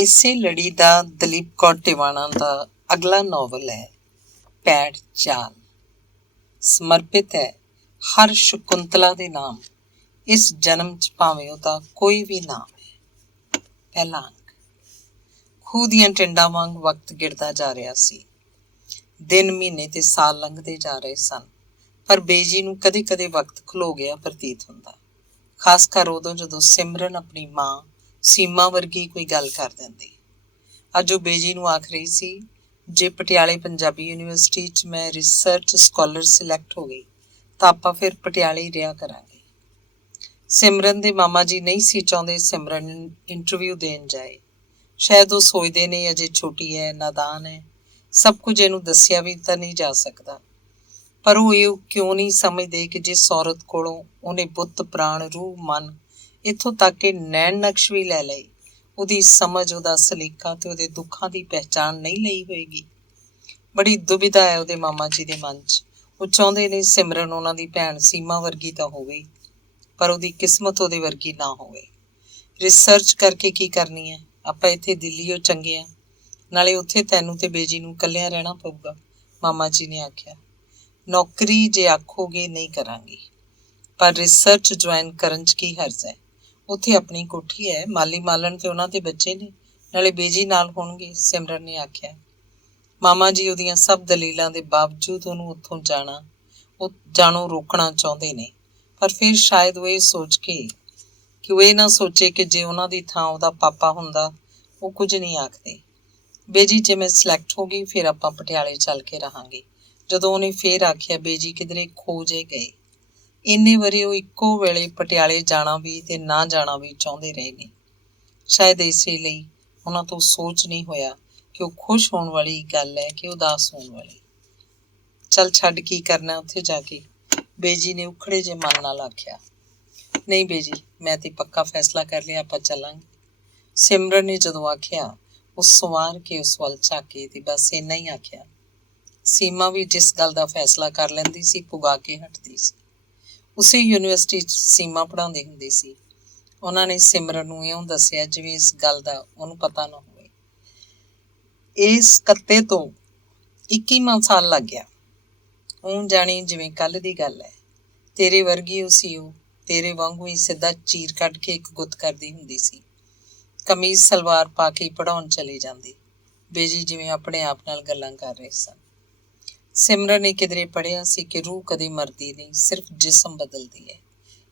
ਇਸੇ ਲੜੀ ਦਾ ਦਲੀਪ ਕੌਰ ਟਿਵਾਣਾ ਦਾ ਅਗਲਾ ਨਾਵਲ ਹੈ ਪੈੜ ਚਾਲ। ਸਮਰਪਿਤ ਹੈ ਹਰ ਸ਼ਕੁੰਤਲਾ ਦੇ ਨਾਮ, ਇਸ ਜਨਮ 'ਚ ਭਾਵੇਂ ਉਹਦਾ ਕੋਈ ਵੀ ਨਾਮ ਹੈ। ਪਹਿਲਾ ਅੰਕ। ਖੂਹ ਦੀਆਂ ਟਿੰਡਾਂ ਵਾਂਗ ਵਕਤ ਗਿਰਦਾ ਜਾ ਰਿਹਾ ਸੀ। ਦਿਨ, ਮਹੀਨੇ ਤੇ ਸਾਲ ਲੰਘਦੇ ਜਾ ਰਹੇ ਸਨ, ਪਰ ਬੇਜੀ ਨੂੰ ਕਦੇ ਕਦੇ ਵਕਤ ਖਲੋ ਗਿਆ ਪ੍ਰਤੀਤ ਹੁੰਦਾ, ਖਾਸ ਕਰ ਉਦੋਂ ਜਦੋਂ ਸਿਮਰਨ ਆਪਣੀ ਮਾਂ ਸੀਮਾ ਵਰਗੀ ਕੋਈ ਗੱਲ ਕਰ ਦਿੰਦੀ। ਅੱਜ ਉਹ ਬੇਜੀ ਨੂੰ ਆਖ ਰਹੀ ਸੀ, ਜੇ ਪਟਿਆਲੇ ਪੰਜਾਬੀ ਯੂਨੀਵਰਸਿਟੀ 'ਚ ਮੈਂ ਰਿਸਰਚ ਸਕਾਲਰ ਸਿਲੈਕਟ ਹੋ ਗਈ ਤਾਂ ਆਪਾਂ ਫਿਰ ਪਟਿਆਲੇ ਹੀ ਰਿਹਾ ਕਰਾਂਗੇ। ਸਿਮਰਨ ਦੇ ਮਾਮਾ ਜੀ ਨਹੀਂ ਸੀ ਚਾਹੁੰਦੇ ਸਿਮਰਨ ਇੰਟਰਵਿਊ ਦੇਣ ਜਾਏ। ਸ਼ਾਇਦ ਉਹ ਸੋਚਦੇ ਨੇ ਅਜੇ ਛੋਟੀ ਹੈ, ਨਾਦਾਨ ਹੈ, ਸਭ ਕੁਝ ਇਹਨੂੰ ਦੱਸਿਆ ਵੀ ਤਾਂ ਨਹੀਂ ਜਾ ਸਕਦਾ। ਪਰ ਉਹ ਇਹ ਕਿਉਂ ਨਹੀਂ ਸਮਝਦੇ ਕਿ ਜਿਸ ਔਰਤ ਕੋਲੋਂ ਉਹਨੇ ਬੁੱਤ, ਪ੍ਰਾਣ, ਰੂਹ, ਮਨ, ਇੱਥੋਂ ਤੱਕ ਕਿ ਨੈਣ ਨਕਸ਼ ਵੀ ਲੈ ਲਈ, ਉਹਦੀ ਸਮਝ, ਉਹਦਾ ਸਲੀਕਾ ਤੇ ਉਹਦੇ ਦੁੱਖਾਂ ਦੀ ਪਹਿਚਾਣ ਨਹੀਂ ਲਈ ਹੋਏਗੀ। ਬੜੀ ਦੁਬਿਧਾ ਹੈ ਉਹਦੇ ਮਾਮਾ ਜੀ ਦੇ ਮਨ 'ਚ। ਉਹ ਚਾਹੁੰਦੇ ਨੇ ਸਿਮਰਨ ਉਹਨਾਂ ਦੀ ਭੈਣ ਸੀਮਾ ਵਰਗੀ ਤਾਂ ਹੋਵੇ, ਪਰ ਉਹਦੀ ਕਿਸਮਤ ਉਹਦੇ ਵਰਗੀ ਨਾ ਹੋਵੇ। ਰਿਸਰਚ ਕਰਕੇ ਕੀ ਕਰਨੀ ਹੈ, ਆਪਾਂ ਇੱਥੇ ਦਿੱਲੀਓ ਚੰਗੇ ਹਾਂ, ਨਾਲੇ ਉੱਥੇ ਤੈਨੂੰ ਤੇ ਬੇਜੀ ਨੂੰ ਇਕੱਲਿਆਂ ਰਹਿਣਾ ਪਊਗਾ, ਮਾਮਾ ਜੀ ਨੇ ਆਖਿਆ। ਨੌਕਰੀ ਜੇ ਆਖੋਗੇ ਨਹੀਂ ਕਰਾਂਗੀ, ਪਰ ਰਿਸਰਚ ਜੁਆਇਨ ਕਰਨ 'ਚ ਕੀ ਹਰਜ਼ ਹੈ। ਉੱਥੇ ਆਪਣੀ ਕੋਠੀ ਹੈ, ਮਾਲੀ ਮਾਲਣ ਤੇ ਉਹਨਾਂ ਦੇ ਬੱਚੇ ਨੇ, ਨਾਲੇ ਬੇਜੀ ਨਾਲ ਹੋਣਗੇ, ਸਿਮਰਨ ਨੇ ਆਖਿਆ। ਮਾਮਾ ਜੀ ਉਹਦੀਆਂ ਸਭ ਦਲੀਲਾਂ ਦੇ ਬਾਵਜੂਦ ਉਹਨੂੰ ਉੱਥੋਂ ਜਾਣੋਂ ਰੋਕਣਾ ਚਾਹੁੰਦੇ ਨੇ, ਪਰ ਫਿਰ ਸ਼ਾਇਦ ਉਹ ਇਹ ਸੋਚ ਕੇ ਕਿ ਉਹ ਇਹ ਨਾ ਸੋਚੇ ਕਿ ਜੇ ਉਹਨਾਂ ਦੀ ਥਾਂ ਉਹਦਾ ਪਾਪਾ ਹੁੰਦਾ ਉਹ ਕੁਝ ਨਹੀਂ ਆਖਦੇ। ਬੇਜੀ, ਜੇ ਮੈਂ ਸਿਲੈਕਟ ਹੋ ਗਈ ਫਿਰ ਆਪਾਂ ਪਟਿਆਲੇ ਚੱਲ ਕੇ ਰਹਾਂਗੇ। ਜਦੋਂ ਉਹਨੇ ਫੇਰ ਆਖਿਆ, ਬੇਜੀ ਕਿਧਰੇ ਖੋ ਜੇ ਗਏ। ਇੰਨੇ ਵਾਰੀ ਉਹ ਇੱਕੋ ਵੇਲੇ ਪਟਿਆਲੇ ਜਾਣਾ ਵੀ ਤੇ ਨਾ ਜਾਣਾ ਵੀ ਚਾਹੁੰਦੇ ਰਹੇ ਨੇ। ਸ਼ਾਇਦ ਇਸੇ ਲਈ ਉਹਨਾਂ ਤੋਂ ਸੋਚ ਨਹੀਂ ਹੋਇਆ ਕਿ ਉਹ ਖੁਸ਼ ਹੋਣ ਵਾਲੀ ਗੱਲ ਹੈ ਕਿ ਉਦਾਸ ਹੋਣ ਵਾਲੀ। ਚੱਲ ਛੱਡ, ਕੀ ਕਰਨਾ ਉੱਥੇ ਜਾ ਕੇ, ਬੇਜੀ ਨੇ ਉਖੜੇ ਜਿਹੇ ਮਨ ਨਾਲ ਆਖਿਆ। ਨਹੀਂ ਬੇਜੀ, ਮੈਂ ਤੇ ਪੱਕਾ ਫੈਸਲਾ ਕਰ ਲਿਆ, ਆਪਾਂ ਚੱਲਾਂਗੇ। ਸਿਮਰਨ ਨੇ ਜਦੋਂ ਆਖਿਆ, ਉਹ ਸੰਵਾਰ ਕੇ ਉਸ ਵੱਲ ਝਾਕੇ ਤੇ ਬਸ ਇੰਨਾ ਹੀ ਆਖਿਆ। ਸੀਮਾ ਵੀ ਜਿਸ ਗੱਲ ਦਾ ਫੈਸਲਾ ਕਰ ਲੈਂਦੀ ਸੀ ਪੁਗਾ ਕੇ ਹਟਦੀ ਸੀ। ਉਸੇ ਯੂਨੀਵਰਸਿਟੀ 'ਚ ਸੀਮਾ ਪੜ੍ਹਾਉਂਦੀ ਹੁੰਦੀ ਸੀ। ਉਹਨਾਂ ਨੇ ਸਿਮਰਨ ਨੂੰ ਇਉਂ ਦੱਸਿਆ ਜਿਵੇਂ ਇਸ ਗੱਲ ਦਾ ਉਹਨੂੰ ਪਤਾ ਨਾ ਹੋਵੇ। ਇਸ ਕੱਤੇ ਤੋਂ 21ਵਾਂ ਸਾਲ ਲੱਗ ਗਿਆ। ਉਹ ਜਾਣੀ ਜਿਵੇਂ ਕੱਲ੍ਹ ਦੀ ਗੱਲ ਹੈ। ਤੇਰੇ ਵਰਗੀ ਉਹ ਸੀ, ਉਹ ਤੇਰੇ ਵਾਂਗੂ ਹੀ ਸਿੱਧਾ ਚੀਰ ਕੱਢ ਕੇ ਇੱਕ ਗੁੱਤ ਕਰਦੀ ਹੁੰਦੀ ਸੀ। ਕਮੀਜ਼ ਸਲਵਾਰ ਪਾ ਕੇ ਪੜ੍ਹਾਉਣ ਚਲੀ ਜਾਂਦੀ। ਬੇਜੀ ਜਿਵੇਂ ਆਪਣੇ ਆਪ ਨਾਲ ਗੱਲਾਂ ਕਰ ਰਹੇ ਸਨ। ਸਿਮਰਨ ਨੇ ਕਿਧਰੇ ਪੜ੍ਹਿਆ ਸੀ ਕਿ ਰੂਹ ਕਦੇ ਮਰਦੀ ਨਹੀਂ, ਸਿਰਫ ਜਿਸਮ ਬਦਲਦੀ ਹੈ।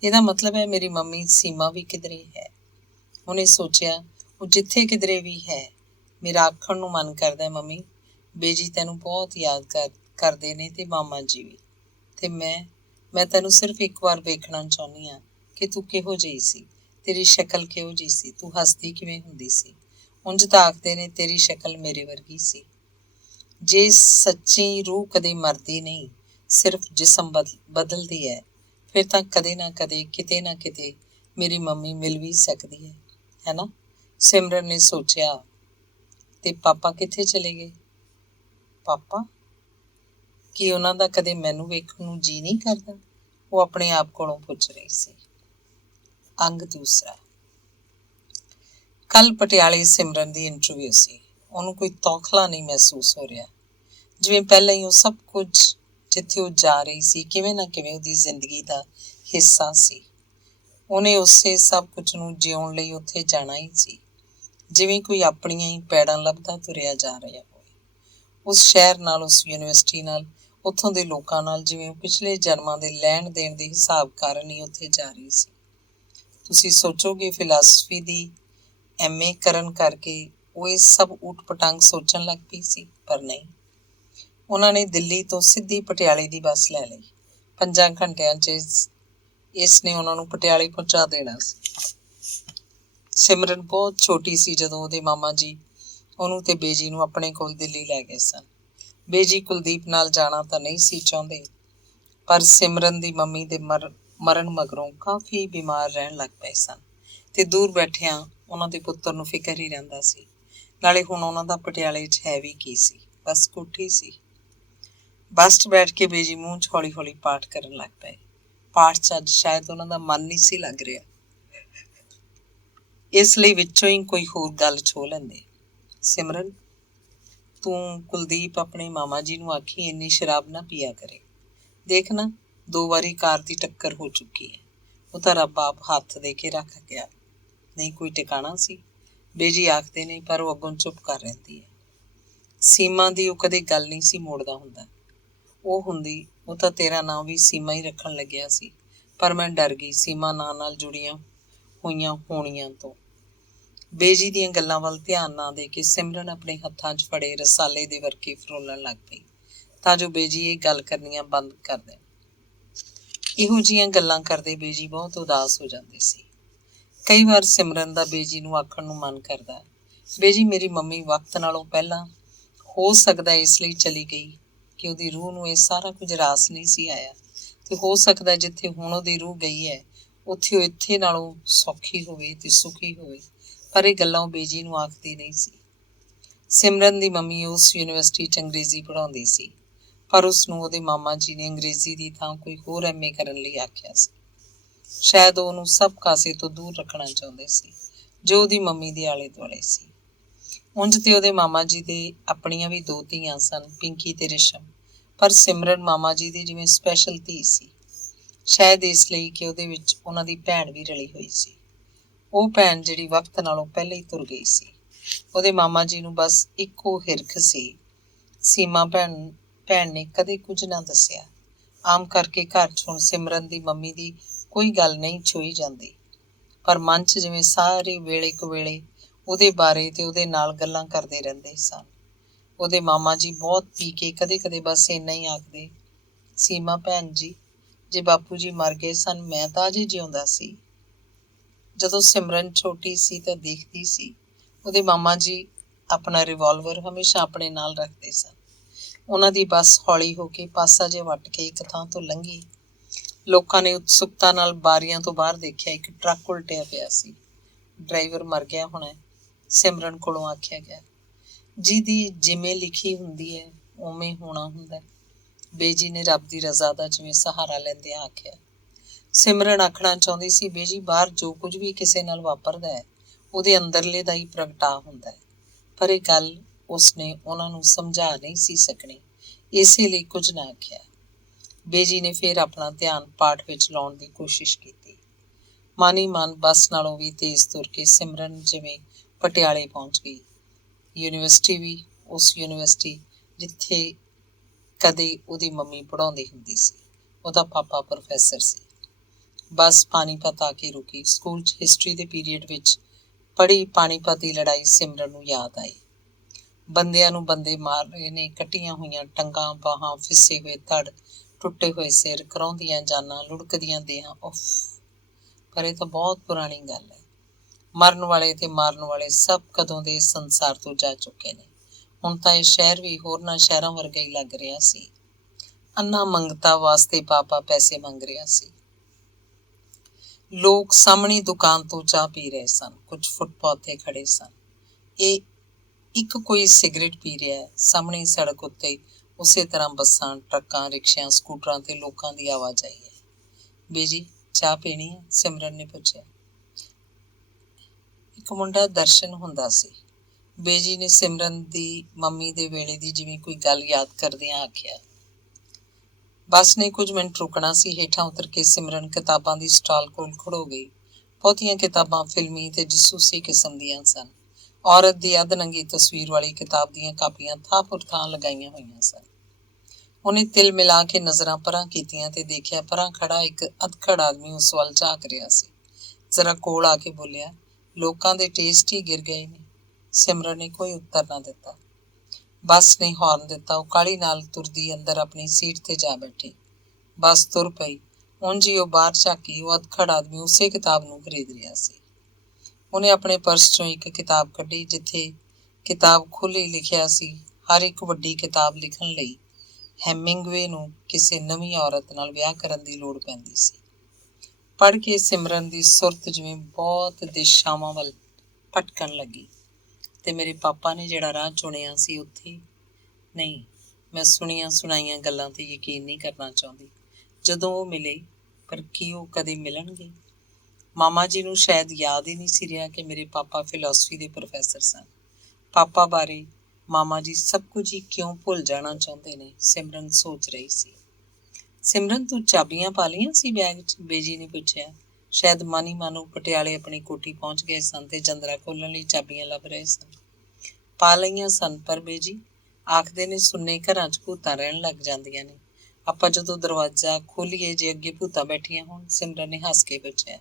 ਇਹਦਾ ਮਤਲਬ ਹੈ ਮੇਰੀ ਮੰਮੀ ਸੀਮਾ ਵੀ ਕਿਧਰੇ ਹੈ। ਉਹਨੇ ਸੋਚਿਆ, ਉਹ ਜਿੱਥੇ ਕਿਧਰੇ ਵੀ ਹੈ, ਮੇਰਾ ਆਖਣ ਨੂੰ ਮਨ ਕਰਦਾ, ਮੰਮੀ ਬੇਜੀ ਤੈਨੂੰ ਬਹੁਤ ਯਾਦ ਕਰਦੇ ਨੇ ਤੇ ਮਾਮਾ ਜੀ ਵੀ। ਤੇ ਮੈਂ ਤੈਨੂੰ ਸਿਰਫ ਇੱਕ ਵਾਰ ਵੇਖਣਾ ਚਾਹੁੰਦੀ ਹਾਂ ਕਿ ਤੂੰ ਕਿਹੋ ਜਿਹੀ ਸੀ, ਤੇਰੀ ਸ਼ਕਲ ਕਿਹੋ ਜਿਹੀ ਸੀ, ਤੂੰ ਹੱਸਦੀ ਕਿਵੇਂ ਹੁੰਦੀ ਸੀ। ਉਂਝ ਤਾਂ ਆਖਦੇ ਨੇ ਤੇਰੀ ਸ਼ਕਲ ਮੇਰੇ ਵਰਗੀ ਸੀ। ਜੇ ਸੱਚੀ ਰੂਹ ਕਦੇ ਮਰਦੀ ਨਹੀਂ, ਸਿਰਫ ਜਿਸਮ ਬਦਲਦੀ ਹੈ, ਫਿਰ ਤਾਂ ਕਦੇ ਨਾ ਕਦੇ, ਕਿਤੇ ਨਾ ਕਿਤੇ ਮੇਰੀ ਮੰਮੀ ਮਿਲ ਵੀ ਸਕਦੀ ਹੈ ਨਾ। ਸਿਮਰਨ ਨੇ ਸੋਚਿਆ। ਤੇ ਪਾਪਾ ਕਿੱਥੇ ਚਲੇ ਗਏ? ਪਾਪਾ? ਕੀ ਉਹਨਾਂ ਦਾ ਕਦੇ ਮੈਨੂੰ ਵੇਖਣ ਨੂੰ ਜੀ ਨਹੀਂ ਕਰਦਾ? ਉਹ ਆਪਣੇ ਆਪ ਕੋਲੋਂ ਪੁੱਛ ਰਹੀ ਸੀ। ਅੰਗ ਦੂਸਰਾ। ਕੱਲ ਪਟਿਆਲੇ ਸਿਮਰਨ ਦੀ ਇੰਟਰਵਿਊ ਸੀ। ਉਹਨੂੰ ਕੋਈ ਤੌਖਲਾ ਨਹੀਂ ਮਹਿਸੂਸ ਹੋ ਰਿਹਾ, ਜਿਵੇਂ ਪਹਿਲਾਂ ਹੀ ਉਹ ਸਭ ਕੁਝ ਜਿੱਥੇ ਉਹ ਜਾ ਰਹੀ ਸੀ ਕਿਵੇਂ ਨਾ ਕਿਵੇਂ ਉਹਦੀ ਜ਼ਿੰਦਗੀ ਦਾ ਹਿੱਸਾ ਸੀ। ਉਹਨੇ ਉਸੇ ਸਭ ਕੁਝ ਨੂੰ ਜਿਉਣ ਲਈ ਉੱਥੇ ਜਾਣਾ ਹੀ ਸੀ, ਜਿਵੇਂ ਕੋਈ ਆਪਣੀਆਂ ਹੀ ਪੈੜਾਂ ਲੱਭਦਾ ਤੁਰਿਆ ਜਾ ਰਿਹਾ ਹੋਵੇ। ਉਸ ਸ਼ਹਿਰ ਨਾਲ, ਉਸ ਯੂਨੀਵਰਸਿਟੀ ਨਾਲ, ਉੱਥੋਂ ਦੇ ਲੋਕਾਂ ਨਾਲ, ਜਿਵੇਂ ਉਹ ਪਿਛਲੇ ਜਨਮਾਂ ਦੇ ਲੈਣ ਦੇਣ ਦੇ ਹਿਸਾਬ ਕਾਰਨ ਹੀ ਉੱਥੇ ਜਾ ਰਹੀ ਸੀ। ਤੁਸੀਂ ਸੋਚੋਗੇ ਫਿਲਾਸਫੀ ਦੀ MA ਕਰਨ ਕਰਕੇ ਉਹ ਇਹ ਸਭ ਊਟ ਪਟਾਂਗ ਸੋਚਣ ਲੱਗ ਪਈ ਸੀ, ਪਰ ਨਹੀਂ। ਉਹਨਾਂ ਨੇ ਦਿੱਲੀ ਤੋਂ ਸਿੱਧੀ ਪਟਿਆਲੇ ਦੀ ਬੱਸ ਲੈ ਲਈ। 5 ਘੰਟਿਆਂ 'ਚ ਇਸ ਨੇ ਉਹਨਾਂ ਨੂੰ ਪਟਿਆਲੇ ਪਹੁੰਚਾ ਦੇਣਾ ਸੀ। ਸਿਮਰਨ ਬਹੁਤ ਛੋਟੀ ਸੀ ਜਦੋਂ ਉਹਦੇ ਮਾਮਾ ਜੀ ਉਹਨੂੰ ਤੇ ਬੇਜੀ ਨੂੰ ਆਪਣੇ ਕੋਲ ਦਿੱਲੀ ਲੈ ਗਏ ਸਨ। ਬੇਜੀ ਕੁਲਦੀਪ ਨਾਲ ਜਾਣਾ ਤਾਂ ਨਹੀਂ ਸੀ ਚਾਹੁੰਦੇ, ਪਰ ਸਿਮਰਨ ਦੀ ਮੰਮੀ ਦੇ ਮਰਨ ਮਗਰੋਂ ਕਾਫੀ ਬਿਮਾਰ ਰਹਿਣ ਲੱਗ ਪਏ ਸਨ ਤੇ ਦੂਰ ਬੈਠਿਆਂ ਉਹਨਾਂ ਦੇ ਪੁੱਤਰ ਨੂੰ ਫਿਕਰ ਹੀ ਰਹਿੰਦਾ ਸੀ। ਨਾਲੇ ਹੁਣ ਉਹਨਾਂ ਦਾ ਪਟਿਆਲੇ 'ਚ ਹੈ ਵੀ ਕੀ ਸੀ, ਬਸ ਕੋਠੀ ਸੀ। ਬੱਸ 'ਚ ਬੈਠ ਕੇ ਬੇਜੀ ਮੂੰਹ 'ਚ ਹੌਲੀ ਹੌਲੀ ਪਾਠ ਕਰਨ ਲੱਗ ਪਏ। ਪਾਠ 'ਚ ਅੱਜ ਸ਼ਾਇਦ ਉਹਨਾਂ ਦਾ ਮਨ ਨਹੀਂ ਸੀ ਲੱਗ ਰਿਹਾ। ਇਸ ਲਈ ਵਿੱਚੋਂ ਹੀ ਕੋਈ ਹੋਰ ਗੱਲ ਛੋਹ ਲੈਂਦੇ। ਸਿਮਰਨ, ਤੂੰ ਕੁਲਦੀਪ ਆਪਣੇ ਮਾਮਾ ਜੀ ਨੂੰ ਆਖੀ ਇੰਨੀ ਸ਼ਰਾਬ ਨਾ ਪੀਆ ਕਰੇ। ਦੇਖ ਨਾ, 2 ਵਾਰੀ ਕਾਰ ਦੀ ਟੱਕਰ ਹੋ ਚੁੱਕੀ ਹੈ। ਉਹ ਤਾਂ ਰੱਬ ਆਪ ਹੱਥ ਦੇ ਕੇ ਰੱਖ ਗਿਆ। ਨਹੀਂ ਕੋਈ ਟਿਕਾਣਾ ਸੀ। ਬੇਜੀ ਆਖਦੇ ਨੇ, ਪਰ ਉਹ ਅੱਗੋਂ ਚੁੱਪ ਕਰ ਰਹਿੰਦੀ ਹੈ। ਸੀਮਾ ਦੀ ਉਹ ਕਦੇ ਗੱਲ ਨਹੀਂ ਸੀ ਮੋੜਦਾ ਹੁੰਦਾ। ਉਹ ਹੁੰਦੀ, ਉਹ ਤਾਂ ਤੇਰਾ ਨਾਂ ਵੀ ਸੀਮਾ ਹੀ ਰੱਖਣ ਲੱਗਿਆ ਸੀ, ਪਰ ਮੈਂ ਡਰ ਗਈ ਸੀਮਾ ਨਾਂ ਨਾਲ ਜੁੜੀਆਂ ਹੋਈਆਂ ਹੋਣੀਆਂ ਤੋਂ। ਬੇਜੀ ਦੀਆਂ ਗੱਲਾਂ ਵੱਲ ਧਿਆਨ ਨਾ ਦੇ ਕੇ ਸਿਮਰਨ ਆਪਣੇ ਹੱਥਾਂ 'ਚ ਫੜੇ ਰਸਾਲੇ ਦੇ ਵਰਕੇ ਫਰੋਲਣ ਲੱਗ ਪਈ, ਤਾਂ ਜੋ ਬੇਜੀ ਇਹ ਗੱਲ ਕਰਨੀਆਂ ਬੰਦ ਕਰ ਦੇਣ। ਇਹੋ ਜਿਹੀਆਂ ਗੱਲਾਂ ਕਰਦੇ ਬੇਜੀ ਬਹੁਤ ਉਦਾਸ ਹੋ ਜਾਂਦੀ ਸੀ। ਕਈ ਵਾਰ ਸਿਮਰਨ ਦਾ ਬੇਜੀ ਨੂੰ ਆਖਣ ਨੂੰ ਮਨ ਕਰਦਾ, ਬੇਜੀ ਮੇਰੀ ਮੰਮੀ ਵਕਤ ਨਾਲੋਂ ਪਹਿਲਾਂ ਹੋ ਸਕਦਾ ਇਸ ਲਈ ਚਲੀ ਗਈ ਕਿ ਉਹਦੀ ਰੂਹ ਨੂੰ ਇਹ ਸਾਰਾ ਕੁਝ ਰਾਸ ਨਹੀਂ ਸੀ ਆਇਆ, ਤੇ ਹੋ ਸਕਦਾ ਜਿੱਥੇ ਹੁਣ ਉਹਦੀ ਰੂਹ ਗਈ ਹੈ ਉੱਥੇ ਉਹ ਇੱਥੇ ਨਾਲੋਂ ਸੌਖੀ ਹੋਵੇ ਤੇ ਸੁਖੀ ਹੋਵੇ। ਪਰ ਇਹ ਗੱਲਾਂ ਉਹ ਬੇਜੀ ਨੂੰ ਆਖਦੀ ਨਹੀਂ ਸੀ। ਸਿਮਰਨ ਦੀ ਮੰਮੀ ਉਸ ਯੂਨੀਵਰਸਿਟੀ 'ਚ ਅੰਗਰੇਜ਼ੀ ਪੜ੍ਹਾਉਂਦੀ ਸੀ, ਪਰ ਉਸਨੂੰ ਉਹਦੇ ਮਾਮਾ ਜੀ ਨੇ ਅੰਗਰੇਜ਼ੀ ਦੀ ਥਾਂ ਕੋਈ ਹੋਰ MA ਕਰਨ ਲਈ ਆਖਿਆ ਸੀ। ਸ਼ਾਇਦ ਉਹ ਉਹਨੂੰ ਸਭ ਕਾਸੇ ਤੋਂ ਦੂਰ ਰੱਖਣਾ ਚਾਹੁੰਦੇ ਸੀ ਜੋ ਉਹਦੀ ਮੰਮੀ ਦੇ ਆਲੇ ਦੁਆਲੇ ਸੀ। ਉਂਝ ਤੇ ਉਹਦੇ ਮਾਮਾ ਜੀ ਦੇ ਆਪਣੀਆਂ ਵੀ 2 ਧੀਆਂ ਸਨ, ਪਿੰਕੀ ਤੇ ਰਿਸ਼ਮ, ਪਰ ਸਿਮਰਨ ਮਾਮਾ ਜੀ ਦੀ ਜਿਵੇਂ ਸਪੈਸ਼ਲ ਧੀ ਸੀ। ਸ਼ਾਇਦ ਇਸ ਲਈ ਕਿ ਉਹਦੇ ਵਿੱਚ ਉਹਨਾਂ ਦੀ ਭੈਣ ਵੀ ਰਲੀ ਹੋਈ ਸੀ। ਉਹ ਭੈਣ ਜਿਹੜੀ ਵਕਤ ਨਾਲੋਂ ਪਹਿਲਾਂ ਹੀ ਤੁਰ ਗਈ ਸੀ। ਉਹਦੇ ਮਾਮਾ ਜੀ ਨੂੰ ਬਸ ਇੱਕੋ ਹਿਰਖ ਸੀ। ਸੀਮਾ ਭੈਣ ਨੇ ਕਦੇ ਕੁਝ ਨਾ ਦੱਸਿਆ। ਆਮ ਕਰਕੇ ਘਰ 'ਚ ਹੁਣ ਸਿਮਰਨ ਦੀ ਮੰਮੀ ਦੀ ਕੋਈ ਗੱਲ ਨਹੀਂ ਛੋਈ ਜਾਂਦੀ, ਪਰ ਮਨ 'ਚ ਜਿਵੇਂ ਸਾਰੇ ਵੇਲੇ ਕੁਵੇਲੇ ਉਹਦੇ ਬਾਰੇ ਤੇ ਉਹਦੇ ਨਾਲ ਗੱਲਾਂ ਕਰਦੇ ਰਹਿੰਦੇ ਸਨ। ਉਹਦੇ ਮਾਮਾ ਜੀ ਬਹੁਤ ਪੀ ਕੇ ਕਦੇ ਕਦੇ ਬਸ ਇੰਨਾ ਹੀ ਆਖਦੇ, ਸੀਮਾ ਭੈਣ ਜੀ, ਜੇ ਬਾਪੂ ਜੀ ਮਰ ਗਏ ਸਨ ਮੈਂ ਤਾਂ ਅਜੇ ਜਿਉਂਦਾ ਸੀ। ਜਦੋਂ ਸਿਮਰਨ ਛੋਟੀ ਸੀ ਤਾਂ ਦੇਖਦੀ ਸੀ ਉਹਦੇ ਮਾਮਾ ਜੀ ਆਪਣਾ ਰਿਵਾਲਵਰ ਹਮੇਸ਼ਾ ਆਪਣੇ ਨਾਲ ਰੱਖਦੇ ਸਨ। ਉਹਨਾਂ ਦੀ ਬੱਸ ਹੌਲੀ ਹੋ ਕੇ ਪਾਸਾ ਜਿਹਾ ਵੱਟ ਕੇ ਇੱਕ ਥਾਂ ਤੋਂ ਲੰਘੀ। ਲੋਕਾਂ ਨੇ ਉਤਸੁਕਤਾ ਨਾਲ ਬਾਰੀਆਂ ਤੋਂ ਬਾਹਰ ਦੇਖਿਆ। ਇੱਕ ਟਰੱਕ ਉਲਟਿਆ ਪਿਆ ਸੀ। ਡਰਾਈਵਰ ਮਰ ਗਿਆ ਹੋਣਾ, ਸਿਮਰਨ ਕੋਲੋਂ ਆਖਿਆ ਗਿਆ। ਜਿਹਦੀ ਜਿਵੇਂ ਲਿਖੀ ਹੁੰਦੀ ਹੈ ਉਵੇਂ ਹੋਣਾ ਹੁੰਦਾ। ਬੇਜੀ ਨੇ ਰੱਬ ਦੀ ਰਜ਼ਾ ਦਾ ਜਿਵੇਂ ਸਹਾਰਾ ਲੈਂਦਿਆਂ ਆਖਿਆ। ਸਿਮਰਨ ਆਖਣਾ ਚਾਹੁੰਦੀ ਸੀ, ਬੇਜੀ ਬਾਹਰ ਜੋ ਕੁਝ ਵੀ ਕਿਸੇ ਨਾਲ ਵਾਪਰਦਾ ਹੈ ਉਹਦੇ ਅੰਦਰਲੇ ਦਾ ਹੀ ਪ੍ਰਗਟਾ ਹੁੰਦਾ ਹੈ, ਪਰ ਇਹ ਗੱਲ ਉਸਨੇ ਉਹਨਾਂ ਨੂੰ ਸਮਝਾ ਨਹੀਂ ਸੀ ਸਕਣੀ, ਇਸੇ ਲਈ ਕੁਝ ਨਾ ਆਖਿਆ। ਬੇਜੀ ਨੇ ਫਿਰ ਆਪਣਾ ਧਿਆਨ ਪਾਠ ਵਿੱਚ ਲਾਉਣ ਦੀ ਕੋਸ਼ਿਸ਼ ਕੀਤੀ। ਮਨ ਹੀ ਮਨ ਬੱਸ ਨਾਲੋਂ ਵੀ ਤੇਜ਼ ਤੁਰ ਕੇ ਸਿਮਰਨ ਜਿਵੇਂ ਪਟਿਆਲੇ ਪਹੁੰਚ ਗਈ। ਯੂਨੀਵਰਸਿਟੀ ਵੀ ਉਸ ਯੂਨੀਵਰਸਿਟੀ ਜਿੱਥੇ ਕਦੇ ਉਹਦੀ ਮੰਮੀ ਪੜ੍ਹਾਉਂਦੀ ਹੁੰਦੀ ਸੀ। ਉਹਦਾ ਪਾਪਾ ਪ੍ਰੋਫੈਸਰ ਸੀ। ਬੱਸ ਪਾਣੀਪਤ ਆ ਕੇ ਰੁਕੀ। ਸਕੂਲ 'ਚ ਹਿਸਟਰੀ ਦੇ ਪੀਰੀਅਡ ਵਿੱਚ ਪੜ੍ਹੀ ਪਾਣੀਪਤ ਦੀ ਲੜਾਈ ਸਿਮਰਨ ਨੂੰ ਯਾਦ ਆਈ। ਬੰਦਿਆਂ ਨੂੰ ਬੰਦੇ ਮਾਰ ਰਹੇ ਨੇ, ਕੱਟੀਆਂ ਹੋਈਆਂ ਟੰਗਾਂ ਬਾਹਾਂ, ਫਿੱਸੇ ਹੋਏ ਧੜ, ਟੁੱਟੇ ਹੋਏ ਸਿਰ, ਕਰਾਉਂਦੀਆਂ ਜਾਨਾਂ, ਲੁੜਕਦੀਆਂ ਦੇਹਾਂ। ਉਫ, ਪਰ ਇਹ ਤਾਂ ਬਹੁਤ ਪੁਰਾਣੀ ਗੱਲ ਹੈ। ਮਰਨ ਵਾਲੇ ਤੇ ਮਾਰਨ ਵਾਲੇ ਸਭ ਕਦੋਂ ਦੇ ਸੰਸਾਰ ਤੋਂ ਜਾ ਚੁੱਕੇ ਨੇ। ਹੁਣ ਤਾਂ ਇਹ ਸ਼ਹਿਰ ਵੀ ਹੋਰਨਾਂ ਸ਼ਹਿਰਾਂ ਵਰਗਾ ਹੀ ਲੱਗ ਰਿਹਾ ਸੀ। ਅੰਨਾ ਮੰਗਤਾ ਵਾਸਤੇ ਪਾਪਾ ਪੈਸੇ ਮੰਗ ਰਿਹਾ ਸੀ। ਲੋਕ ਸਾਹਮਣੀ ਦੁਕਾਨ ਤੋਂ ਚਾਹ ਪੀ ਰਹੇ ਸਨ। ਕੁਝ ਫੁੱਟਪਾਥ ਤੇ ਖੜੇ ਸਨ। ਇਹ ਇੱਕ ਕੋਈ ਸਿਗਰਟ ਪੀ ਰਿਹਾ ਹੈ। ਸਾਹਮਣੀ ਸੜਕ ਉੱਤੇ ਉਸੇ ਤਰ੍ਹਾਂ ਬੱਸਾਂ, ਟਰੱਕਾਂ, ਰਿਕਸ਼ਿਆਂ, ਸਕੂਟਰਾਂ ਤੇ ਲੋਕਾਂ ਦੀ ਆਵਾਜਾਈ ਹੈ। ਬੇਜੀ ਚਾਹ ਪੀਣੀ ਹੈ? ਸਿਮਰਨ ਨੇ ਪੁੱਛਿਆ। ਇੱਕ ਮੁੰਡਾ ਦਰਸ਼ਨ ਹੁੰਦਾ ਸੀ। ਬੇਜੀ ਨੇ ਸਿਮਰਨ ਦੀ ਮੰਮੀ ਦੇ ਵੇਲੇ ਦੀ ਜਿਵੇਂ ਕੋਈ ਗੱਲ ਯਾਦ ਕਰਦਿਆਂ ਆਖਿਆ। ਬੱਸ ਨੇ ਕੁਝ ਮਿੰਟ ਰੁਕਣਾ ਸੀ। ਹੇਠਾਂ ਉਤਰ ਕੇ ਸਿਮਰਨ ਕਿਤਾਬਾਂ ਦੀ ਸਟਾਲ ਕੋਲ ਖੜੋ ਗਈ। ਬਹੁਤੀਆਂ ਕਿਤਾਬਾਂ ਫਿਲਮੀ ਤੇ ਜਸੂਸੀ ਕਿਸਮ ਦੀਆਂ ਸਨ। ਔਰਤ ਦੀ ਅੱਧ-ਨੰਗੀ ਤਸਵੀਰ ਵਾਲੀ ਕਿਤਾਬ ਦੀਆਂ ਕਾਪੀਆਂ ਥਾਂ ਪੁਰ ਥਾਂ ਲਗਾਈਆਂ ਹੋਈਆਂ ਸਨ। ਉਹਨੇ ਤਿਲ ਮਿਲਾ ਕੇ ਨਜ਼ਰਾਂ ਪਰਾਂ ਕੀਤੀਆਂ ਤੇ ਦੇਖਿਆ ਪਰਾਂ ਖੜਾ ਇੱਕ ਅਧਖੜ ਆਦਮੀ ਉਸ ਵੱਲ ਝਾਕ ਰਿਹਾ ਸੀ। ਜ਼ਰਾ ਕੋਲ ਆ ਕੇ ਬੋਲਿਆ, ਲੋਕਾਂ ਦੇ ਟੇਸਟ ਹੀ ਗਿਰ ਗਏ ਨੇ। ਸਿਮਰਨ ਨੇ ਕੋਈ ਉੱਤਰ ਨਾ ਦਿੱਤਾ। ਬੱਸ ਨੇ ਹੌਰਨ ਦਿੱਤਾ। ਉਹ ਕਾਹਲੀ ਨਾਲ ਤੁਰਦੀ ਅੰਦਰ ਆਪਣੀ ਸੀਟ ਤੇ ਜਾ ਬੈਠੀ। ਬੱਸ ਤੁਰ ਪਈ। ਉਂਝ ਹੀ ਉਹ ਬਾਹਰ ਝਾਕੀ। ਉਹ ਅਧਖੜ ਆਦਮੀ ਉਸੇ ਕਿਤਾਬ ਨੂੰ ਖਰੀਦ ਰਿਹਾ ਸੀ। ਉਹਨੇ ਆਪਣੇ ਪਰਸ ਚੋਂ ਇੱਕ ਕਿਤਾਬ ਕੱਢੀ, ਜਿੱਥੇ ਕਿਤਾਬ ਖੁੱਲ੍ਹੀ ਲਿਖਿਆ ਸੀ, ਹਰ ਇੱਕ ਵੱਡੀ ਕਿਤਾਬ ਲਿਖਣ ਲਈ ਹੈਮਿੰਗਵੇ ਨੂੰ ਕਿਸੇ ਨਵੀਂ ਔਰਤ ਨਾਲ ਵਿਆਹ ਕਰਨ ਦੀ ਲੋੜ ਪੈਂਦੀ ਸੀ। ਪੜ੍ਹ ਕੇ ਸਿਮਰਨ ਦੀ ਸੁਰਤ ਜਿਵੇਂ ਬਹੁਤ ਦਿਸ਼ਾਵਾਂ ਵੱਲ ਭਟਕਣ ਲੱਗੀ। ਤੇ ਮੇਰੇ ਪਾਪਾ ਨੇ ਜਿਹੜਾ ਰਾਹ ਚੁਣਿਆ ਸੀ ਉੱਥੇ ਨਹੀਂ। ਮੈਂ ਸੁਣੀਆਂ ਸੁਣਾਈਆਂ ਗੱਲਾਂ ਤੇ ਯਕੀਨ ਨਹੀਂ ਕਰਨਾ ਚਾਹੁੰਦੀ। ਜਦੋਂ ਉਹ ਮਿਲੇ, ਪਰ ਕੀ ਉਹ ਕਦੇ ਮਿਲਣਗੇ? ਮਾਮਾ ਜੀ ਨੂੰ ਸ਼ਾਇਦ ਯਾਦ ਹੀ ਨਹੀਂ ਸੀ ਰਿਹਾ ਕਿ ਮੇਰੇ ਪਾਪਾ ਫਿਲਾਸਫੀ ਦੇ ਪ੍ਰੋਫੈਸਰ ਸਨ। ਪਾਪਾ ਬਾਰੇ ਮਾਮਾ ਜੀ ਸਭ ਕੁਝ ਹੀ ਕਿਉਂ ਭੁੱਲ ਜਾਣਾ ਚਾਹੁੰਦੇ ਨੇ, ਸਿਮਰਨ ਸੋਚ ਰਹੀ ਸੀ। ਸਿਮਰਨ, ਤੂੰ ਚਾਬੀਆਂ ਪਾ ਲਈਆਂ ਸੀ ਬੈਗ 'ਚ? ਬੇਜੀ ਨੇ ਪੁੱਛਿਆ। ਸ਼ਾਇਦ ਮਨ ਹੀ ਮਨ ਉਹ ਪਟਿਆਲੇ ਆਪਣੀ ਕੋਠੀ ਪਹੁੰਚ ਗਏ ਸਨ ਤੇ ਜੰਦਰਾ ਖੋਲ੍ਹਣ ਲਈ ਚਾਬੀਆਂ ਲੱਭ ਰਹੇ ਸਨ। ਪਾ ਲਈਆਂ ਸਨ, ਪਰ ਬੇਜੀ ਆਖਦੇ ਨੇ ਸੁੰਨੇ ਘਰਾਂ 'ਚ ਭੂਤਾਂ ਰਹਿਣ ਲੱਗ ਜਾਂਦੀਆਂ ਨੇ। ਆਪਾਂ ਜਦੋਂ ਦਰਵਾਜ਼ਾ ਖੋਲ੍ਹੀਏ ਜੇ ਅੱਗੇ ਭੂਤਾਂ ਬੈਠੀਆਂ ਹੋਣ? ਸਿਮਰਨ ਨੇ ਹੱਸ ਕੇ ਪੁੱਛਿਆ।